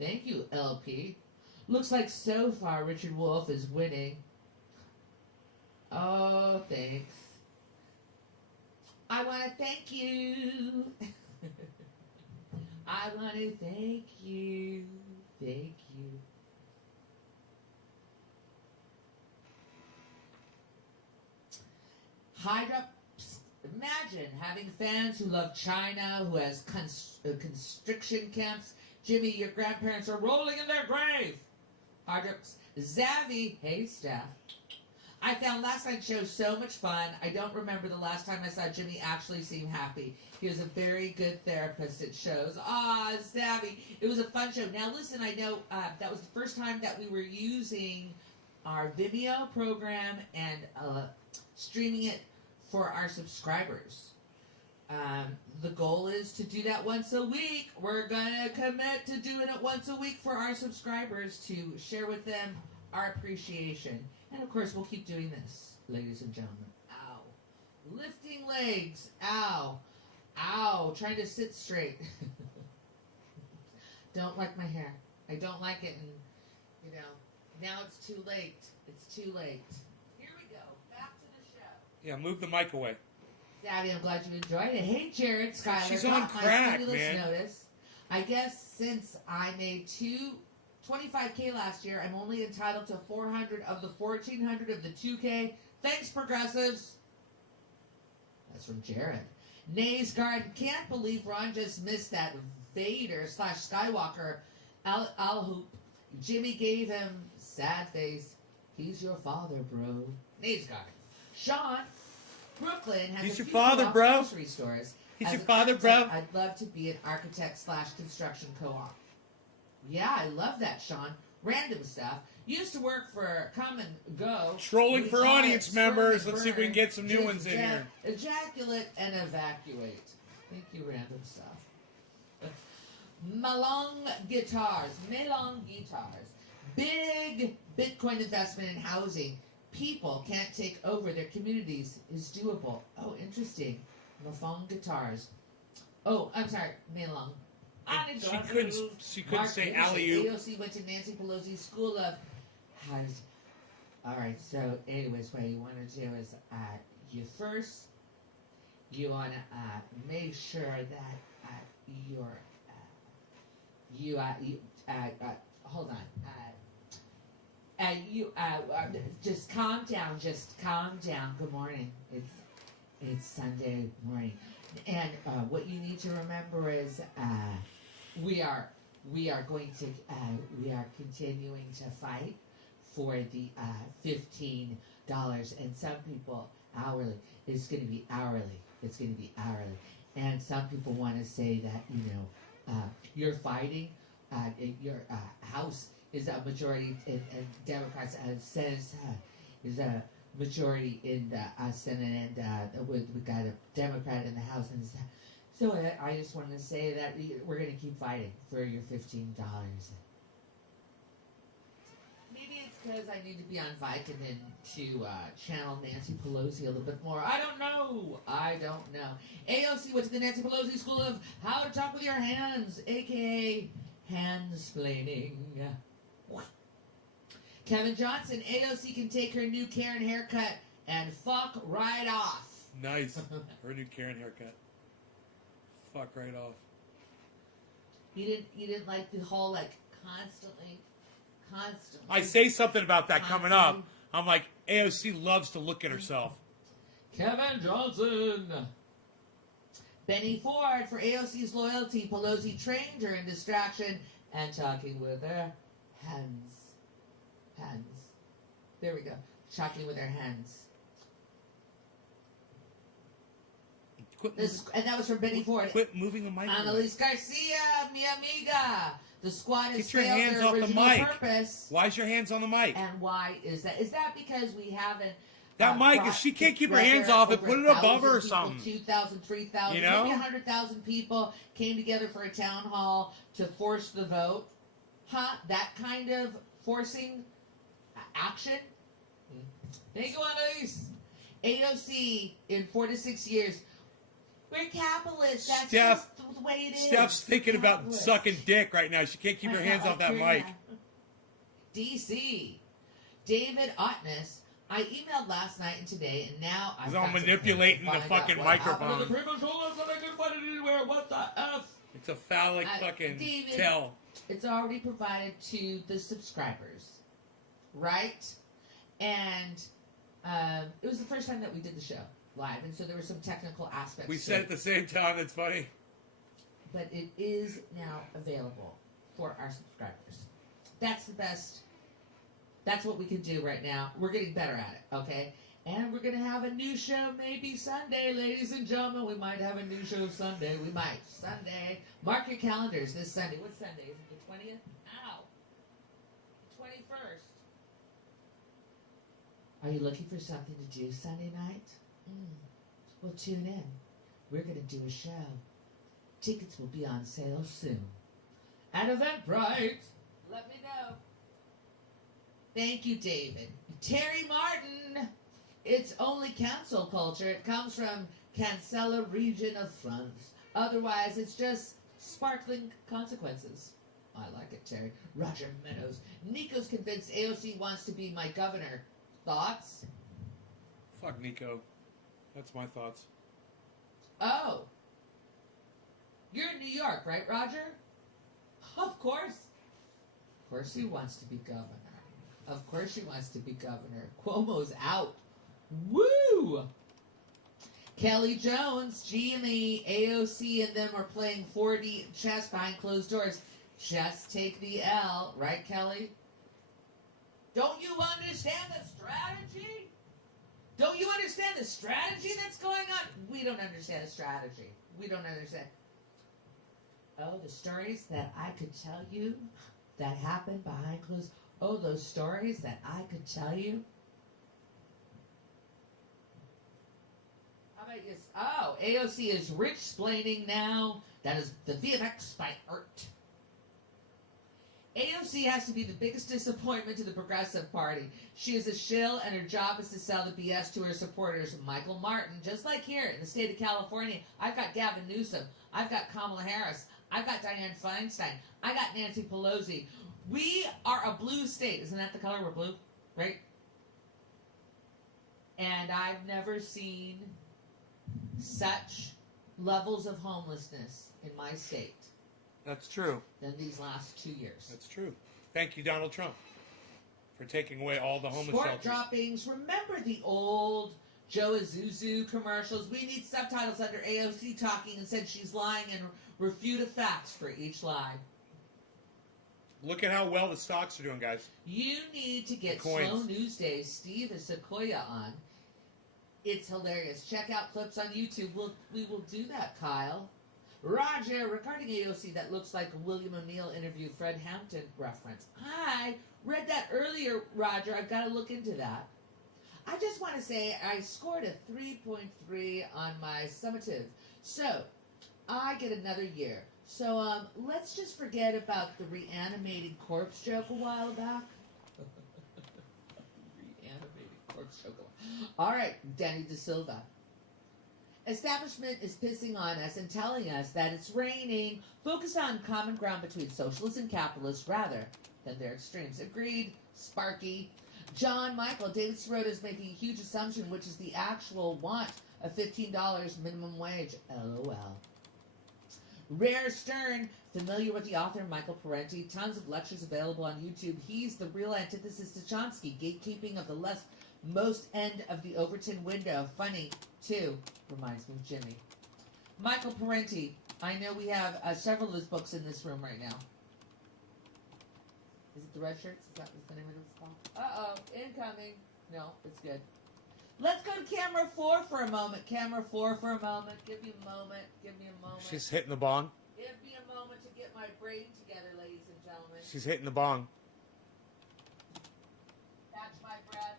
Thank you, LP. Looks like so far Richard Wolff is winning. Oh, thanks. I want to thank you. I want to thank you. Thank you. Hydra, imagine having fans who love China, who has constriction camps. Jimmy, your grandparents are rolling in their grave. Hydra, Zavi, hey, Steph. I found last night's show so much fun. I don't remember the last time I saw Jimmy actually seem happy. He was a very good therapist at shows. Ah, Zavi. It was a fun show. Now, listen, I know that was the first time that we were using our Vimeo program and streaming it for our subscribers. The goal is to do that once a week. We're going to commit to doing it once a week for our subscribers to share with them our appreciation. And, of course, we'll keep doing this, ladies and gentlemen. Ow. Lifting legs. Ow. Ow, trying to sit straight. Don't like my hair. I don't like it, and now it's too late. It's too late. Here we go. Back to the show. Yeah, move the mic away. Daddy, I'm glad you enjoyed it. Hey, Jared, Skyler. She's got on my crack, stimulus man. Notice. I guess since I made 25K last year, I'm only entitled to 400 of the 1,400 of the 2K. Thanks, progressives. That's from Jared. Nays Guard, can't believe Ron just missed that Vader / Skywalker Al hoop. Jimmy gave him sad face. He's your father, bro. Nays Guard. Sean, Brooklyn has He's a your few father, co-op bro. grocery stores. He's As your an father, architect, bro. I'd love to be an architect / construction co-op. Yeah, I love that, Sean. Random stuff. Used to work for Come and Go. Trolling We for call it audience Sperm members. and Let's see if we can Burn. get some new Just ones in here. Ejaculate and evacuate. Thank you, random stuff. Melong Guitars. Big Bitcoin investment in housing. People can't take over their communities is doable. Oh, interesting. Melong Guitars. Oh, I'm sorry, Melong. And she couldn't say alley-oop. AOC went to Nancy Pelosi's School of House. All right, so anyways, what you want to do is you want to make sure that hold on. Just calm down. Good morning. It's Sunday morning, and what you need to remember is we are continuing to fight for the $15, and some people hourly. It's going to be hourly. And some people want to say that you're fighting. Your House is a majority in Democrats, and Senate is a majority in the Senate, and we got a Democrat in the House, and so I just wanted to say that we're going to keep fighting for your $15. Maybe it's because I need to be on Vicodin to channel Nancy Pelosi a little bit more. I don't know. AOC went to the Nancy Pelosi School of How to Talk with Your Hands, a.k.a. handsplaining. Kevin Johnson, AOC can take her new Karen haircut and fuck right off. Nice. Her new Karen haircut. Fuck right off. You didn't like the whole constantly. I say something about that coming up. I'm like, AOC loves to look at herself. Kevin Johnson. Benny Ford, for AOC's loyalty, Pelosi trained her in distraction and talking with her hands. There we go. Talking with her hands. And that was from Benny Ford. Quit moving the mic. Annalise Garcia, mi amiga. The squad has Get your failed hands their off the original mic. purpose. Why is your hands on the mic? And why is that? Is that because we haven't... That mic, if she can't keep her hands off it, put it above her or something. 2,000, 3,000, You know? maybe 100,000 people came together for a town hall to force the vote. Huh? That kind of forcing action? Thank you, Annalise. AOC in 4 to 6 years. We're capitalists. That's just the way it is. Steph's thinking about sucking dick right now. She can't keep her hands off that mic. DC. David Ottness. I emailed last night and today, and now I'm manipulating the fucking microphone. The people told us that I couldn't find it anywhere. What the F? It's a phallic fucking David, tell. It's already provided to the subscribers, right? And it was the first time that we did the show live, and so there were some technical aspects. We said at the same time. It's funny. But it is now available for our subscribers. That's the best. That's what we can do right now. We're getting better at it, okay? And we're going to have a new show maybe Sunday, ladies and gentlemen. We might have a new show Sunday. We might. Sunday. Mark your calendars this Sunday. What Sunday? Is it the 20th? Ow. 21st. Are you looking for something to do Sunday night? Well, tune in. We're going to do a show. Tickets will be on sale soon. At Eventbrite. Let me know. Thank you, David. Terry Martin. It's only cancel culture. It comes from cancel a region of France. Otherwise, it's just sparkling consequences. I like it, Terry. Roger Meadows. Nico's convinced AOC wants to be my governor. Thoughts? Fuck Nico. That's my thoughts. Oh. You're in New York, right, Roger? Of course. Of course he wants to be governor. Of course she wants to be governor. Cuomo's out. Woo! Kelly Jones, G and the AOC and them are playing 4D chess behind closed doors. Just take the L, right, Kelly? Don't you understand the strategy? Don't you understand the strategy that's going on? We don't understand the strategy. We don't understand. Oh, the stories that I could tell you that happened behind closed. Oh, those stories that I could tell you. How about this? Oh, AOC is rich-splaining now. That is the VFX by Art. AOC has to be the biggest disappointment to the Progressive Party. She is a shill, and her job is to sell the BS to her supporters. Michael Martin, just like here in the state of California, I've got Gavin Newsom, I've got Kamala Harris, I've got Dianne Feinstein, I got Nancy Pelosi. We are a blue state. Isn't that the color? We're blue, right? And I've never seen such levels of homelessness in my state. That's true. Than these last 2 years. That's true. Thank you, Donald Trump, for taking away all the homeless Sport shelters. droppings. Remember the old Joe Azuzu commercials? We need subtitles under AOC talking and said she's lying and refute facts for each lie. Look at how well the stocks are doing, guys. You need to get Slow News Day, Steve and Sequoia on. It's hilarious. Check out clips on YouTube. We will do that, Kyle. Roger, regarding AOC, that looks like a William O'Neill interview, Fred Hampton reference. I read that earlier, Roger. I've got to look into that. I just want to say I scored a 3.3 on my summative. So, I get another year. So, let's just forget about the reanimated corpse joke a while back. Reanimated corpse joke. All right, Danny De Silva. Establishment is pissing on us and telling us that it's raining. Focus on common ground between socialists and capitalists rather than their extremes. Agreed, Sparky. John Michael, David Sirota is making a huge assumption, which is the actual want of $15 minimum wage. LOL. Rare Stern, familiar with the author Michael Parenti. Tons of lectures available on YouTube. He's the real antithesis to Chomsky. Gatekeeping of the most end of the Overton window. Funny, too. Reminds me of Jimmy. Michael Parenti. I know we have several of his books in this room right now. Is it the Red Shirts? Is that the name of this called? Uh-oh. Incoming. No, it's good. Let's go to camera 4 for a moment. Camera 4 for a moment. Give me a moment. Give me a moment. She's hitting the bong. Give me a moment to get my brain together, ladies and gentlemen. She's hitting the bong. Catch my breath.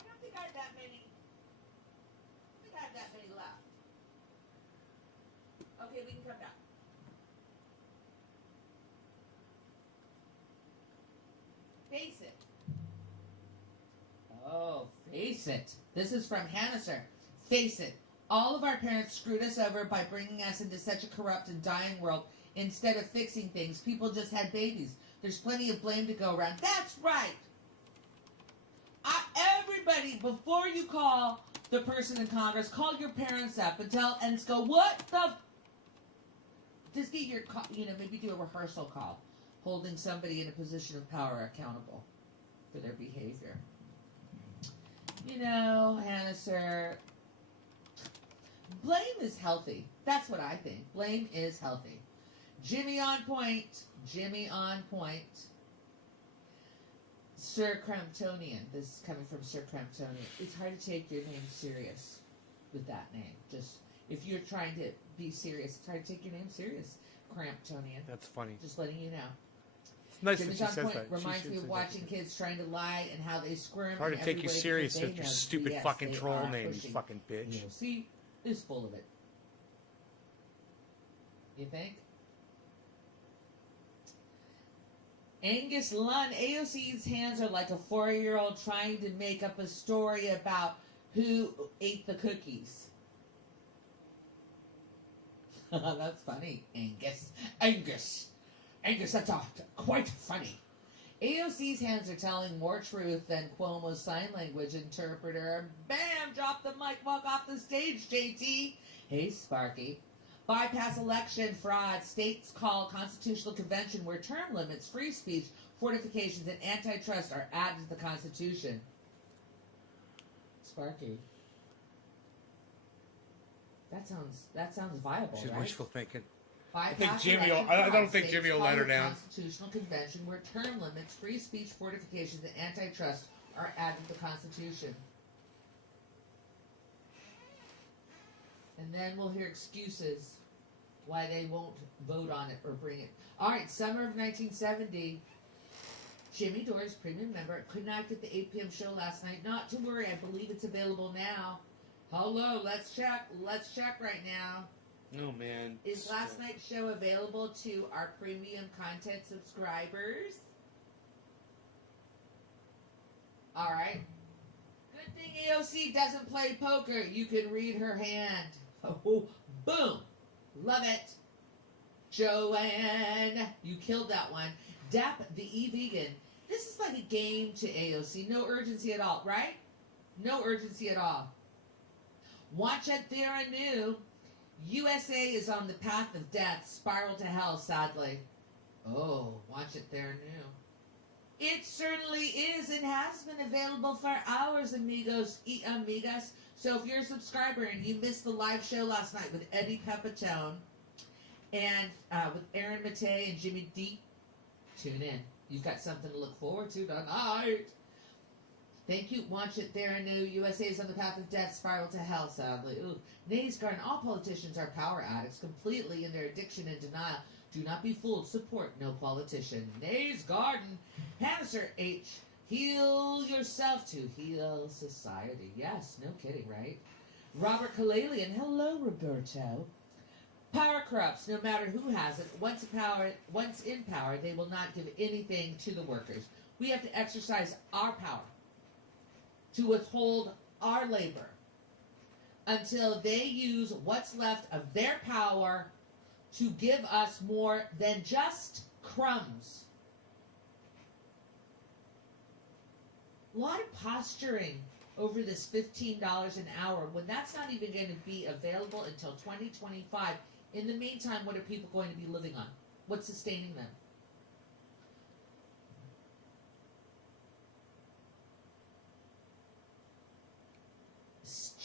I don't think I have that many. I don't think I have that many left. Okay, we can come down. Face it. Oh, face it. This is from Hanniser. Face it. All of our parents screwed us over by bringing us into such a corrupt and dying world. Instead of fixing things, people just had babies. There's plenty of blame to go around. That's right. Everybody, before you call the person in Congress, call your parents up and go, what the? Just get your, maybe do a rehearsal call, holding somebody in a position of power accountable for their behavior. Hannah, sir, blame is healthy. That's what I think. Blame is healthy. Jimmy on point. Jimmy on point. Sir Cramptonian. This is coming from Sir Cramptonian. It's hard to take your name serious with that name. Just, if you're trying to be serious, it's hard to take your name serious, Cramptonian. That's funny. Just letting you know. It's nice Jimmy's that on she point says that. reminds me of watching kids trying to lie and how they squirm. Hard to in take every you way serious because with they your know stupid BS fucking they troll are name, you pushing. fucking bitch. AOC is full of it. You think? Angus Lunn, AOC's hands are like a 4-year-old trying to make up a story about who ate the cookies. That's funny, Angus. Angus, that's quite funny. AOC's hands are telling more truth than Cuomo's sign language interpreter. Bam! Drop the mic, walk off the stage, JT. Hey, Sparky. Bypass election fraud. States call constitutional convention where term limits, free speech, fortifications, and antitrust are added to the Constitution. Sparky. That sounds viable, She's right? wishful thinking. I don't think Jimmy will let her down. Constitutional convention where term limits, free speech, fortifications, and antitrust are added to the Constitution. And then we'll hear excuses why they won't vote on it or bring it. All right, summer of 1970. Jimmy Dore's premium member could not get the 8 p.m. show last night. Not to worry, I believe it's available now. Hello, let's check. Let's check right now. Oh, man. Is last night's show available to our premium content subscribers? All right. Good thing AOC doesn't play poker. You can read her hand. Oh, boom. Love it. Joanne, you killed that one. Dap the E-Vegan. This is like a game to AOC. No urgency at all, right? No urgency at all. Watch it there anew. USA is on the path of death, spiral to hell, sadly. Oh, watch it there anew. It certainly is and has been available for hours, amigos y amigas. So if you're a subscriber and you missed the live show last night with Eddie Pepitone and with Aaron Matei and Jimmy D, tune in. You've got something to look forward to tonight. Thank you. Watch it there anew. USA is on the path of death, spiral to hell, sadly. Ooh. Nays Garden. All politicians are power addicts, completely in their addiction and denial. Do not be fooled. Support no politician. Nays Garden. Hanniser H. Heal yourself to heal society. Yes, no kidding, right? Robert Kalalian. Hello, Roberto. Power corrupts, no matter who has it. Once in power, they will not give anything to the workers. We have to exercise our power to withhold our labor until they use what's left of their power to give us more than just crumbs. A lot of posturing over this $15 an hour when that's not even going to be available until 2025. In the meantime, what are people going to be living on? What's sustaining them?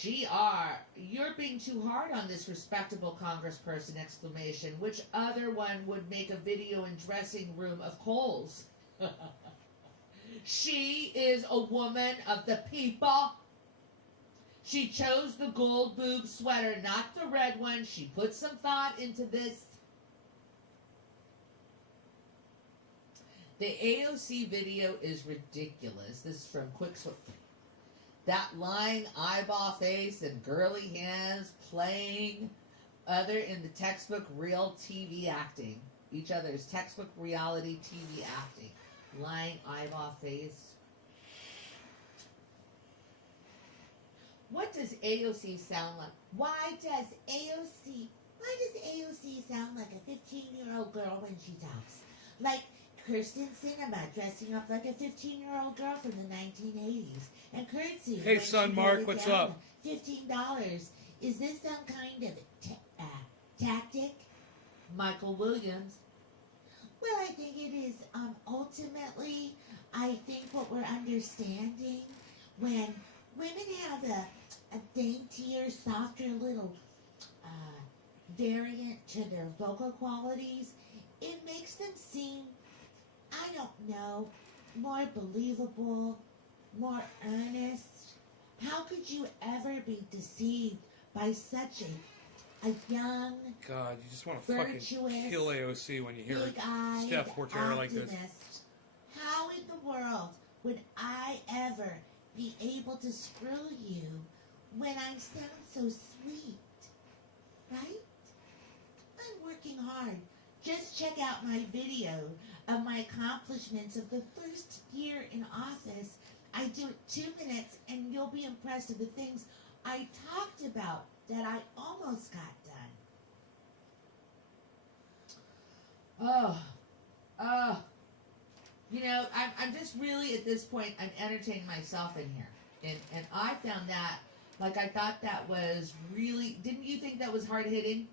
GR, you're being too hard on this respectable congressperson, exclamation. Which other one would make a video in dressing room of Kohl's? She is a woman of the people. She chose the gold boob sweater, not the red one. She put some thought into this. The AOC video is ridiculous. This is from Quick. That lying eyeball face and girly hands playing other in the textbook real TV acting. Each other's textbook reality TV acting. Lying eyeball face. What does AOC sound like? Why does AOC sound like a 15-year-old girl when she talks? Like Kirsten Sinema dressing up like a 15-year-old girl from the 1980s. And curtsy. Hey, son, Mark, what's up? $15. Is this some kind of tactic? Michael Williams. Well, I think it is. Ultimately, I think what we're understanding when women have a daintier, softer little variant to their vocal qualities, it makes them seem, I don't know, more believable, more earnest. How could you ever be deceived by such a young, God, you just want to fucking virtuous, kill AOC when you hear big-eyed Steph Portera like this. optimist? How in the world would I ever be able to screw you when I sound so sweet? Right? I'm working hard. Just check out my video of my accomplishments of the first year in office. I do it 2 minutes and you'll be impressed with the things I talked about that I almost got done. Oh, you know, I'm just really at this point, I'm entertaining myself in here. And I found that, like, I thought that was really, didn't you think that was hard hitting?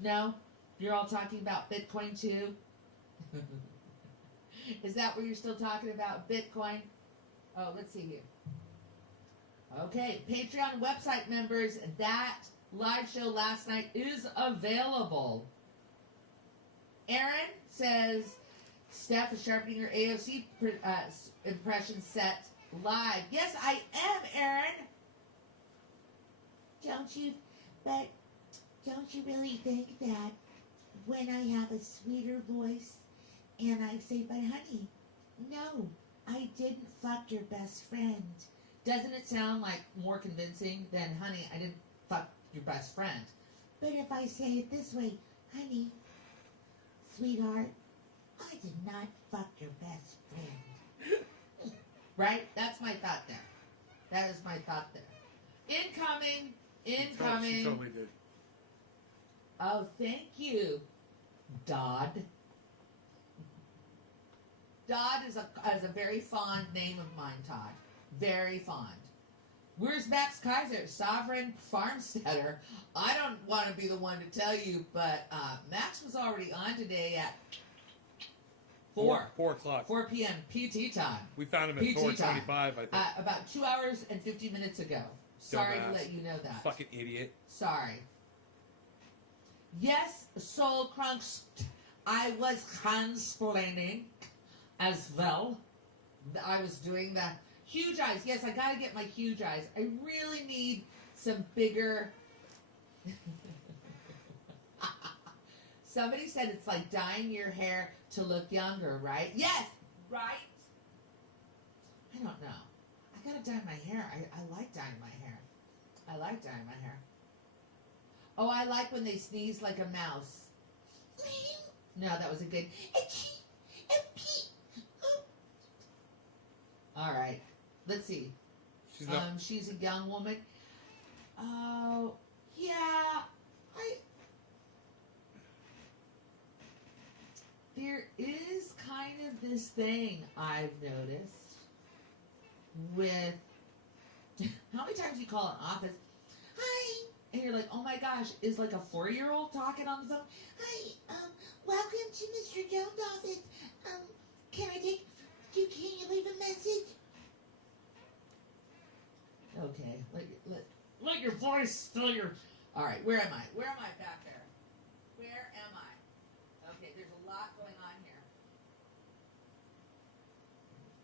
No? You're all talking about Bitcoin too? Is that what you're still talking about? Bitcoin? Oh, let's see here. Okay, Patreon website members, that live show last night is available. Aaron says, Steph is sharpening her AOC impression set live. Yes, I am, Aaron. Don't you really think that when I have a sweeter voice and I say, but honey, no, I didn't fuck your best friend. Doesn't it sound like more convincing than, honey, I didn't fuck your best friend? But if I say it this way, honey, sweetheart, I did not fuck your best friend. Right? That's my thought there. That is my thought there. Incoming. She totally did. Oh, thank you, Dodd. Dodd is a very fond name of mine, Todd. Very fond. Where's Max Kaiser, sovereign farmsteader? I don't want to be the one to tell you, but Max was already on today at 4 o'clock. 4 p.m. PT time. We found him at PT 4:25, I think. About 2 hours and 50 minutes ago. Sorry to let you know that. Fucking idiot. Sorry. Yes, Soul Crunks, I was transplaining as well. I was doing the huge eyes. Yes, I gotta get my huge eyes. I really need some bigger. Somebody said it's like dyeing your hair to look younger, right? Yes, right? I don't know. I gotta dye my hair. I like dyeing my hair. I like dyeing my hair. Oh, I like when they sneeze like a mouse. No, that was a good. All right. Let's see. She's a young woman. Oh, yeah. There is kind of this thing I've noticed with how many times you call an office, hi, and you're like, oh my gosh, is like a 4-year-old talking on the phone? Hi, welcome to Mr. Jones' office. Can you leave a message? Okay, let your voice still your. All right, where am I? Where am I back there? Where am I? Okay, there's a lot going on here.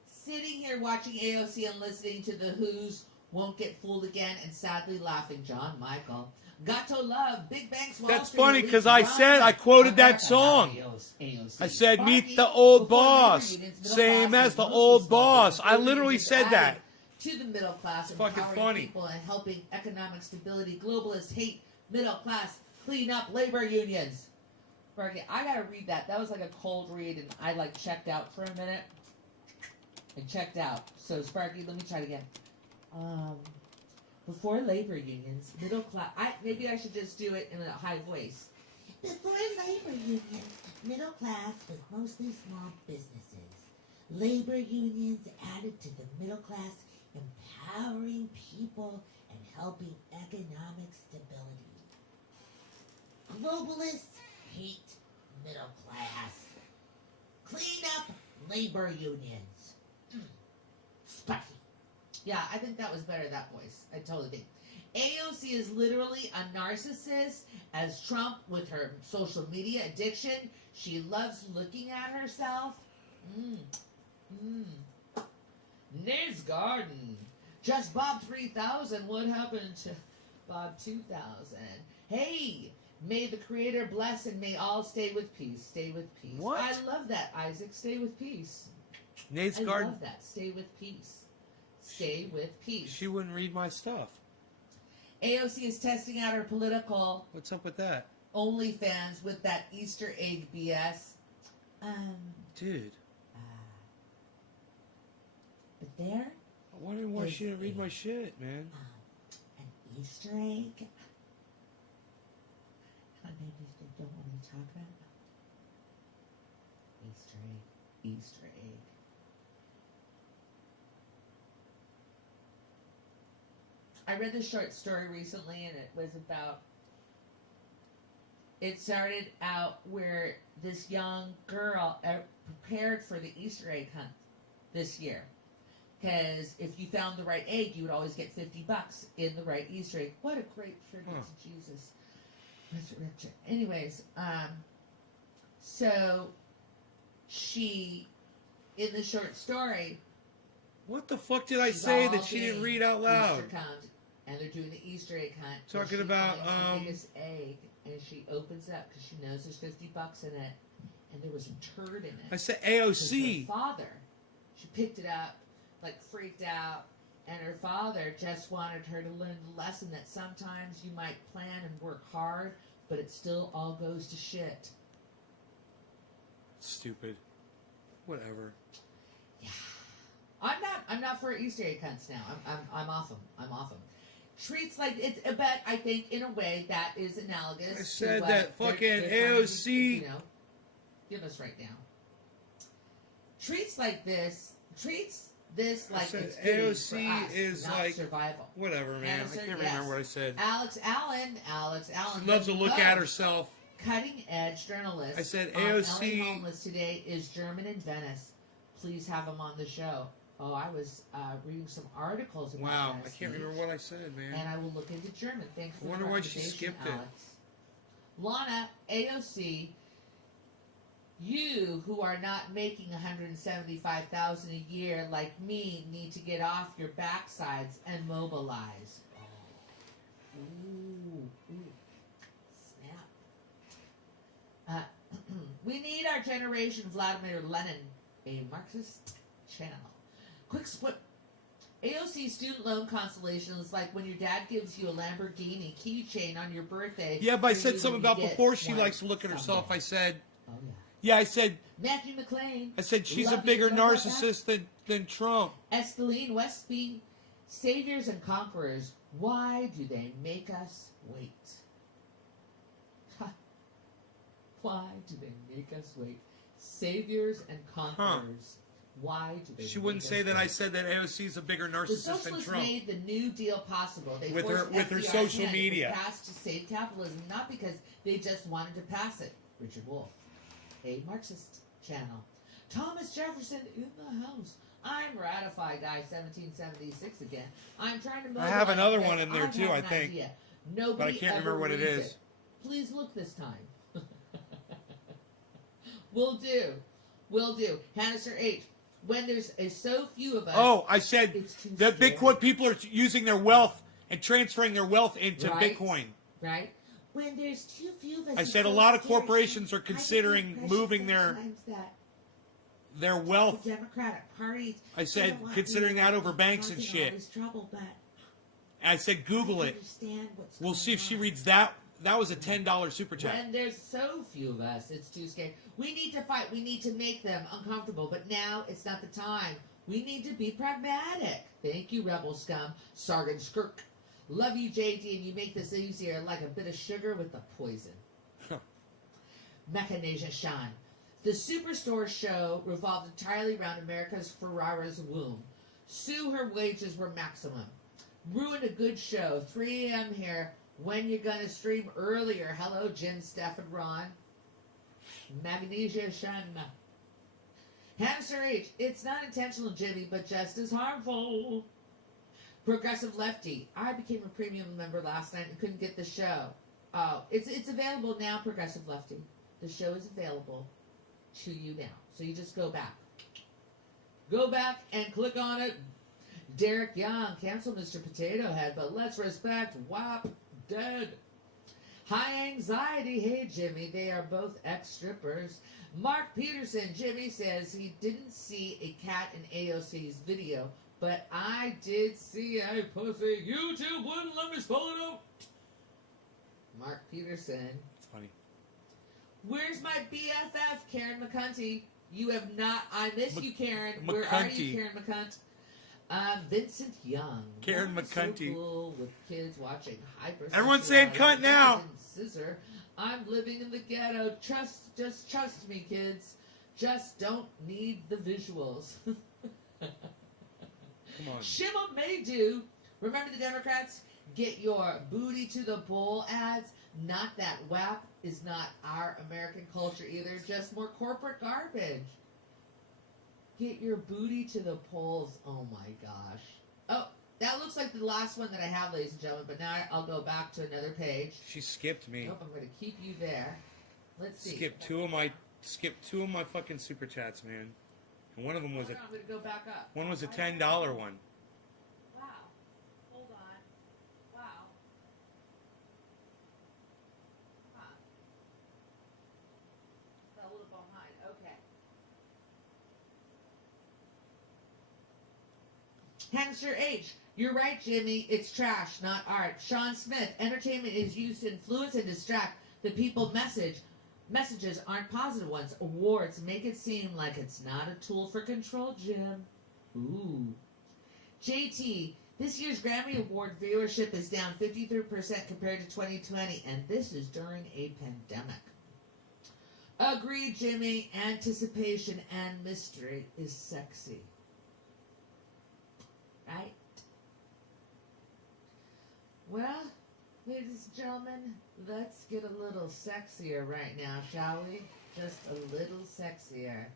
Sitting here watching AOC and listening to the Who's Won't Get Fooled Again and sadly laughing, John Michael. Gato Love, Big Banks Wall That's Street, funny Elite because I Run, said I quoted that America, song. AOC. I said, Sparky, meet the old before labor boss. unions, middle Same class as the and old small boss. business I literally unions said added that. to the middle class, It's fucking empowering funny. people and helping economic stability. Globalists hate middle class. Clean up labor unions. Sparky, I gotta read that. That was like a cold read, and I like checked out for a minute. I checked out. So Sparky, let me try it again. Before labor unions, middle class. Maybe I should just do it in a high voice. Before labor unions, middle class was mostly small businesses. Labor unions added to the middle class, empowering people and helping economic stability. Globalists hate middle class. Clean up labor unions. Sparky. Yeah, I think that was better, that voice. I totally think. AOC is literally a narcissist as Trump with her social media addiction. She loves looking at herself. Nate's Garden. Just Bob 3000. What happened to Bob 2000? Hey, may the Creator bless and may all stay with peace. Stay with peace. What? I love that, Isaac. Stay with peace. Nate's I Garden. love that. Stay with peace. Stay with peace. She wouldn't read my stuff. AOC is testing out her political What's up with that? OnlyFans with that Easter egg BS. Dude. But there, I wonder why she didn't read my shit, man. an Easter egg. Maybe they don't want me to talk about it. Easter egg. Easter egg. I read this short story recently, and it was about. It started out where this young girl prepared for the Easter egg hunt this year. Because if you found the right egg, you would always get $50 in the right Easter egg. What a great tribute to Jesus. Resurrection. Anyways, so she, in the short story, What the fuck did I say that she didn't read out loud? Easter comes, and they're doing the Easter egg hunt. Talking and she about, finds the biggest egg, and she opens it up because she knows there's $50 in it, and there was a turd in it. I said Because AOC. her father, she picked it up, like freaked out, and her father just wanted her to learn the lesson that sometimes you might plan and work hard, but it still all goes to shit. Stupid. Whatever. I'm not for Easter egg hunts now. I'm off them. I'm off them. Treats like it's, but I think in a way that is analogous. I said to what that fucking they're trying to, AOC. Give us right now. Treats like this. Treats this like said it's goodies AOC for us, is not like survival. Whatever, man. Answer, I can't yes. remember what I said. Alex Allen. She loves to look at herself. Cutting edge journalist. I said on AOC. LA Homeless today is German in Venice. Please have him on the show. Oh, I was reading some articles about Wow, Venice I can't Beach, remember what I said, man. and I will look into German. Thanks for I wonder the why she recommendation, skipped it. Alex. Lana, AOC, you who are not making $175,000 a year like me need to get off your backsides and mobilize. Ooh, snap. We need our generation Vladimir Lenin, a Marxist channel. Quick split. AOC student loan consolation is like when your dad gives you a Lamborghini keychain on your birthday. Yeah, but I for said you something when about you get before she one likes to look at herself. someday. I said, Oh, yeah. yeah, I said Matthew McLean. she's Love a bigger you. Love that. narcissist than Trump. Esteline Westby. Saviors and conquerors. Why do they make us wait? Why do they make us wait? Saviors and conquerors. Why do they She make wouldn't us say that wait? I said that AOC is a bigger The narcissist than socialists Trump. made the New Deal possible. They With forced her FDR's social hand. media. It was passed to save capitalism, not because they just wanted to pass it. Richard Wolff, a Marxist channel. Thomas Jefferson in the house. I'm ratified guy 1776 again. I'm trying to. I have another mobilize one in there I too, have I an think. idea. Nobody But I can't ever remember what it reads is. Please look this time. Will do. Will do. Hannister H. When there's so few of us. Oh, I said it's too that scary. Bitcoin people are using their wealth and transferring their wealth into Right. Bitcoin. Right? When there's too few of us, I it's said a so lot of scary. corporations are I get the considering impression moving their sometimes that wealth. the Democratic Party. I said don't want considering people that over banks and causing all shit. this trouble, but I said Google I it. understand what's We'll going see if she on. reads that. That was a $10 super chat. When there's so few of us, it's too scary. We need to fight. We need to make them uncomfortable. But now it's not the time. We need to be pragmatic. Thank you, Rebel Scum. Sargon Skirk. Love you, JD, and you make this easier like a bit of sugar with the poison. Mechanasia Shan. The Superstore show revolved entirely around America's Ferrara's womb. Sue, her wages were maximum. Ruined a good show. 3 a.m. here. When you gonna stream earlier? Hello, Jim, Steph, and Ron. Magnesia Shan. Hamster H. It's not intentional, Jimmy, but just as harmful. Progressive Lefty. I became a premium member last night and couldn't get the show. Oh, it's available now, Progressive Lefty. The show is available to you now. So you just go back. Go back and click on it. Derek Young, cancel Mr. Potato Head, but let's respect WAP dead. High anxiety, hey Jimmy, they are both ex-strippers. Mark Peterson, Jimmy says he didn't see a cat in AOC's video, but I did see a pussy. YouTube wouldn't let me spell it out. Mark Peterson. It's funny. Where's my BFF, Karen McCunty? You have not. I miss you, Karen. Where are McCunty. you, Karen McCunt? Vincent Young. Karen Not McCunty. So cool with kids watching hyper. Everyone's saying cunt now. Scissor. I'm living in the ghetto. Just trust me, kids. just don't need the visuals. Come on. Shimon may do. Remember the Democrats? Get your booty to the poll ads. Not that WAP is not our American culture either. Just more corporate garbage. Get your booty to the polls. Oh my gosh. Oh, that looks like the last one that I have, ladies and gentlemen. But now I'll go back to another page. She skipped me. Nope, I'm going to keep you there. Let's see. Skip two of my fucking super chats, man. And one of them was Hold on, I'm going to go back up. one was a $10 one. Wow. Hold on. Wow. Huh. Fell a little behind. Okay. Hamster H. You're right, Jimmy. It's trash, not art. Sean Smith. Entertainment is used to influence and distract the people. Messages aren't positive ones. Awards make it seem like it's not a tool for control, Jim. Ooh. JT. This year's Grammy Award viewership is down 53% compared to 2020, and this is during a pandemic. Agreed, Jimmy. Anticipation and mystery is sexy. Right? Well, ladies and gentlemen, let's get a little sexier right now, shall we? Just a little sexier.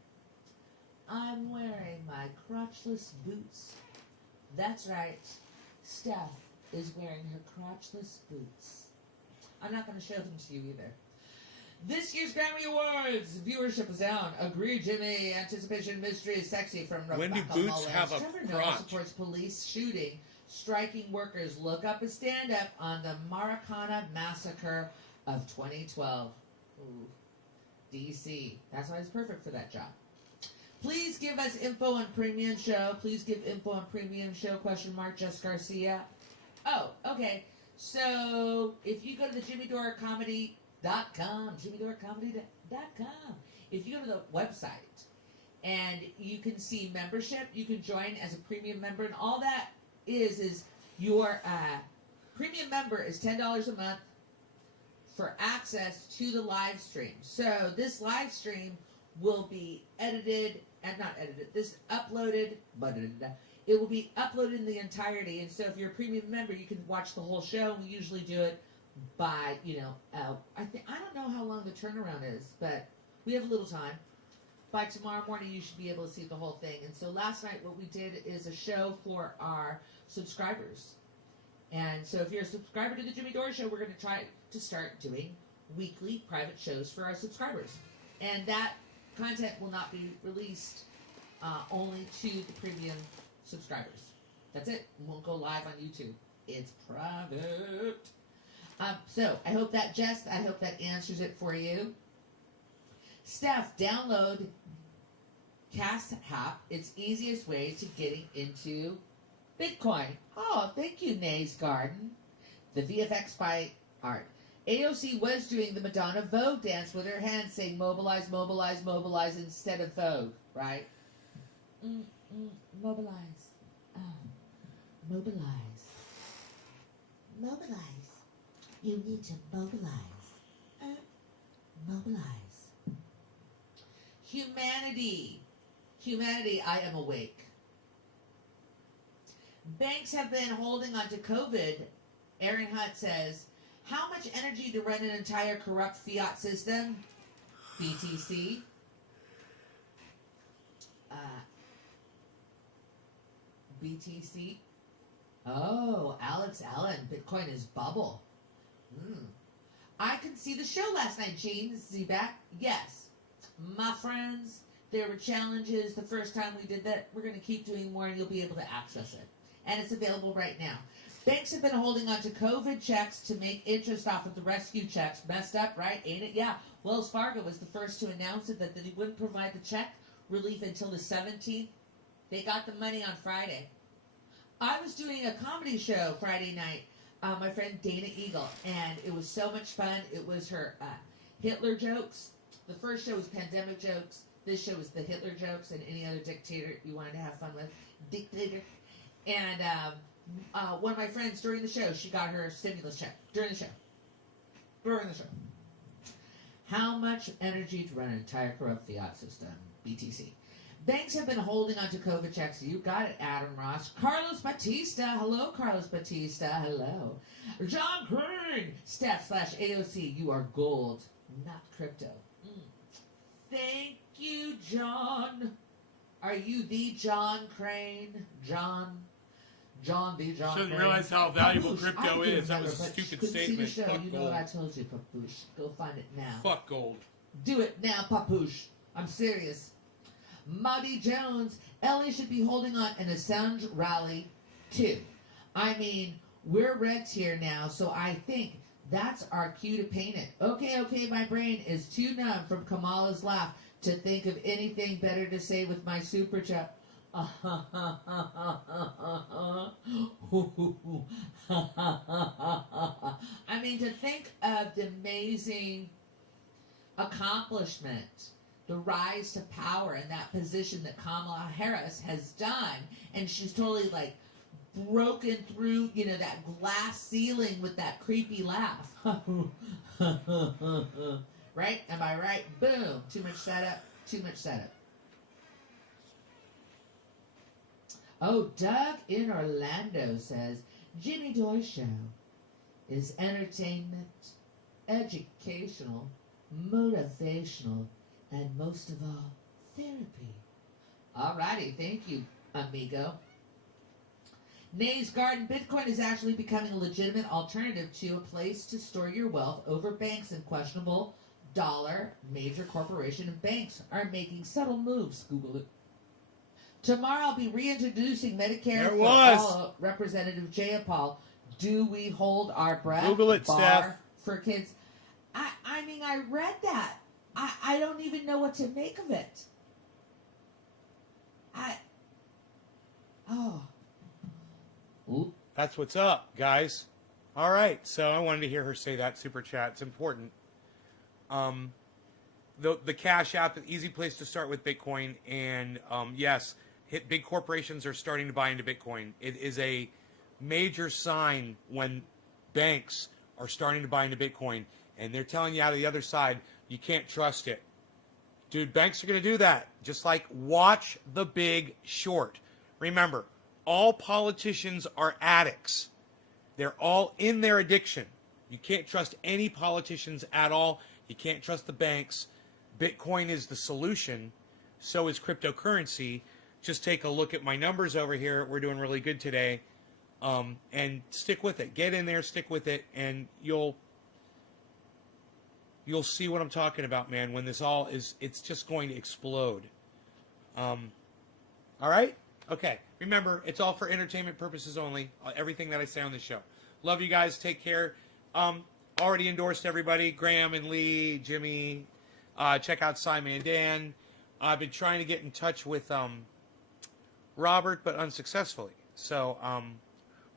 I'm wearing my crotchless boots. That's right. Steph is wearing her crotchless boots. I'm not going to show them to you either. This year's Grammy Awards viewership is down. Agree, Jimmy. Anticipation mystery is sexy from Rebecca When do boots Mullins. have a Trevor Noah crotch? supports police shooting striking workers. Look up a stand-up on the Maracana massacre of 2012. Ooh. DC. That's why he's perfect for that job. Please give us info on Premium Show. Please give info on Premium Show, question mark, Jess Garcia. Oh, okay. So, if you go to the JimmyDoreComedy.com, JimmyDoreComedy.com, if you go to the website, and you can see membership, you can join as a premium member, and all that is your premium member is $10 a month for access to the live stream. So this live stream will be edited, and not edited, this uploaded, but it will be uploaded in the entirety. And so if you're a premium member, you can watch the whole show. We usually do it by, I don't know how long the turnaround is, but we have a little time. By tomorrow morning, you should be able to see the whole thing. And so last night, what we did is a show for our subscribers. And so if you're a subscriber to the Jimmy Dore Show, we're going to try to start doing weekly private shows for our subscribers. And that content will not be released only to the premium subscribers. That's it. It won't go live on YouTube. It's private. So I hope that, Jess, I hope that answers it for you. Steph, download Cash App. It's easiest way to getting into Bitcoin. Oh, thank you, Nay's Garden. The VFX by Art. AOC was doing the Madonna Vogue dance with her hands saying mobilize, mobilize, mobilize instead of Vogue, right? Mobilize. Mobilize. Mobilize. You need to mobilize. Mobilize. Humanity. Humanity, I am awake. Banks have been holding on to COVID. Aaron Hutt says, how much energy to run an entire corrupt fiat system? BTC. BTC. Oh, Alex Allen. Bitcoin is bubble. I could see the show last night, Gene. Zebak. Yes. My friends, there were challenges the first time we did that. We're going to keep doing more, and you'll be able to access it. And it's available right now. Banks have been holding on to COVID checks to make interest off of the rescue checks. Messed up, right? Ain't it? Yeah. Wells Fargo was the first to announce it, that they wouldn't provide the check relief until the 17th. They got the money on Friday. I was doing a comedy show Friday night, my friend Dana Eagle, and it was so much fun. It was her Hitler jokes. The first show was pandemic jokes. This show was the Hitler jokes and any other dictator you wanted to have fun with. Dictator. And one of my friends during the show, she got her stimulus check during the show. How much energy to run an entire corrupt fiat system? BTC. Banks have been holding on to COVID checks. You got it, Adam Ross. Carlos Batista. Hello, Carlos Batista. Hello. John Crane. Steph/AOC. You are gold, not crypto. Thank you, John. Are you the John Crane? John the John Shouldn't Crane? realize how valuable Papoose, crypto I do is. That remember, was a but stupid couldn't see the statement. show. Fuck You know what I gold. told you, Papoose. Go find it now. Fuck gold. Do it now, Papoose. I'm serious. Muddy Jones. LA should be holding on an Assange rally, too. I mean, we're Reds here now, so I think that's our cue to paint it. Okay, my brain is too numb from Kamala's laugh to think of anything better to say with my super chat. I mean, to think of the amazing accomplishment, the rise to power and that position that Kamala Harris has done, and she's totally like broken through, that glass ceiling with that creepy laugh. Right? Am I right? Boom. Too much setup. Oh, Doug in Orlando says, Jimmy Dore Show is entertainment, educational, motivational, and most of all, therapy. Alrighty, thank you, amigo. Nay's Garden. Bitcoin is actually becoming a legitimate alternative to a place to store your wealth over banks and questionable dollar. Major corporation and banks are making subtle moves. Google it. Tomorrow I'll be reintroducing Medicare for All. Representative Jayapal. Do we hold our breath? Google it, Bar Steph. For kids. I mean, I read that. I don't even know what to make of it. Oop. That's what's up, guys. All right, so I wanted to hear her say that super chat. It's important. The Cash App, an easy place to start with Bitcoin, and yes, big corporations are starting to buy into Bitcoin. It is a major sign when banks are starting to buy into Bitcoin, and they're telling you out of the other side, you can't trust it. Dude, banks are going to do that. Just like watch The Big Short. Remember, all politicians are addicts. They're all in their addiction. You can't trust any politicians at all. You can't trust the banks. Bitcoin is the solution. So is cryptocurrency. Just take a look at my numbers over here. We're doing really good today. And stick with it. Get in there, stick with it, and you'll see what I'm talking about, man. When this all is, it's just going to explode. All right? Okay. Remember, it's all for entertainment purposes only. Everything that I say on this show. Love you guys. Take care. Already endorsed everybody. Graham and Lee, Jimmy. Check out Simon and Dan. I've been trying to get in touch with Robert, but unsuccessfully. So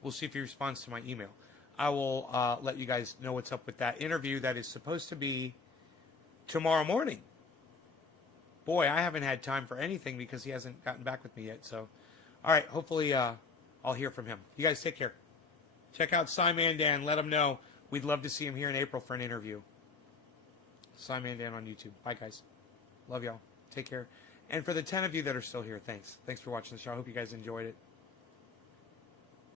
we'll see if he responds to my email. I will let you guys know what's up with that interview that is supposed to be tomorrow morning. Boy, I haven't had time for anything because he hasn't gotten back with me yet. So, all right, hopefully I'll hear from him. You guys take care. Check out Simon and Dan. Let him know. We'd love to see him here in April for an interview. Simon and Dan on YouTube. Bye, guys. Love y'all. Take care. And for the 10 of you that are still here, thanks. Thanks for watching the show. I hope you guys enjoyed it.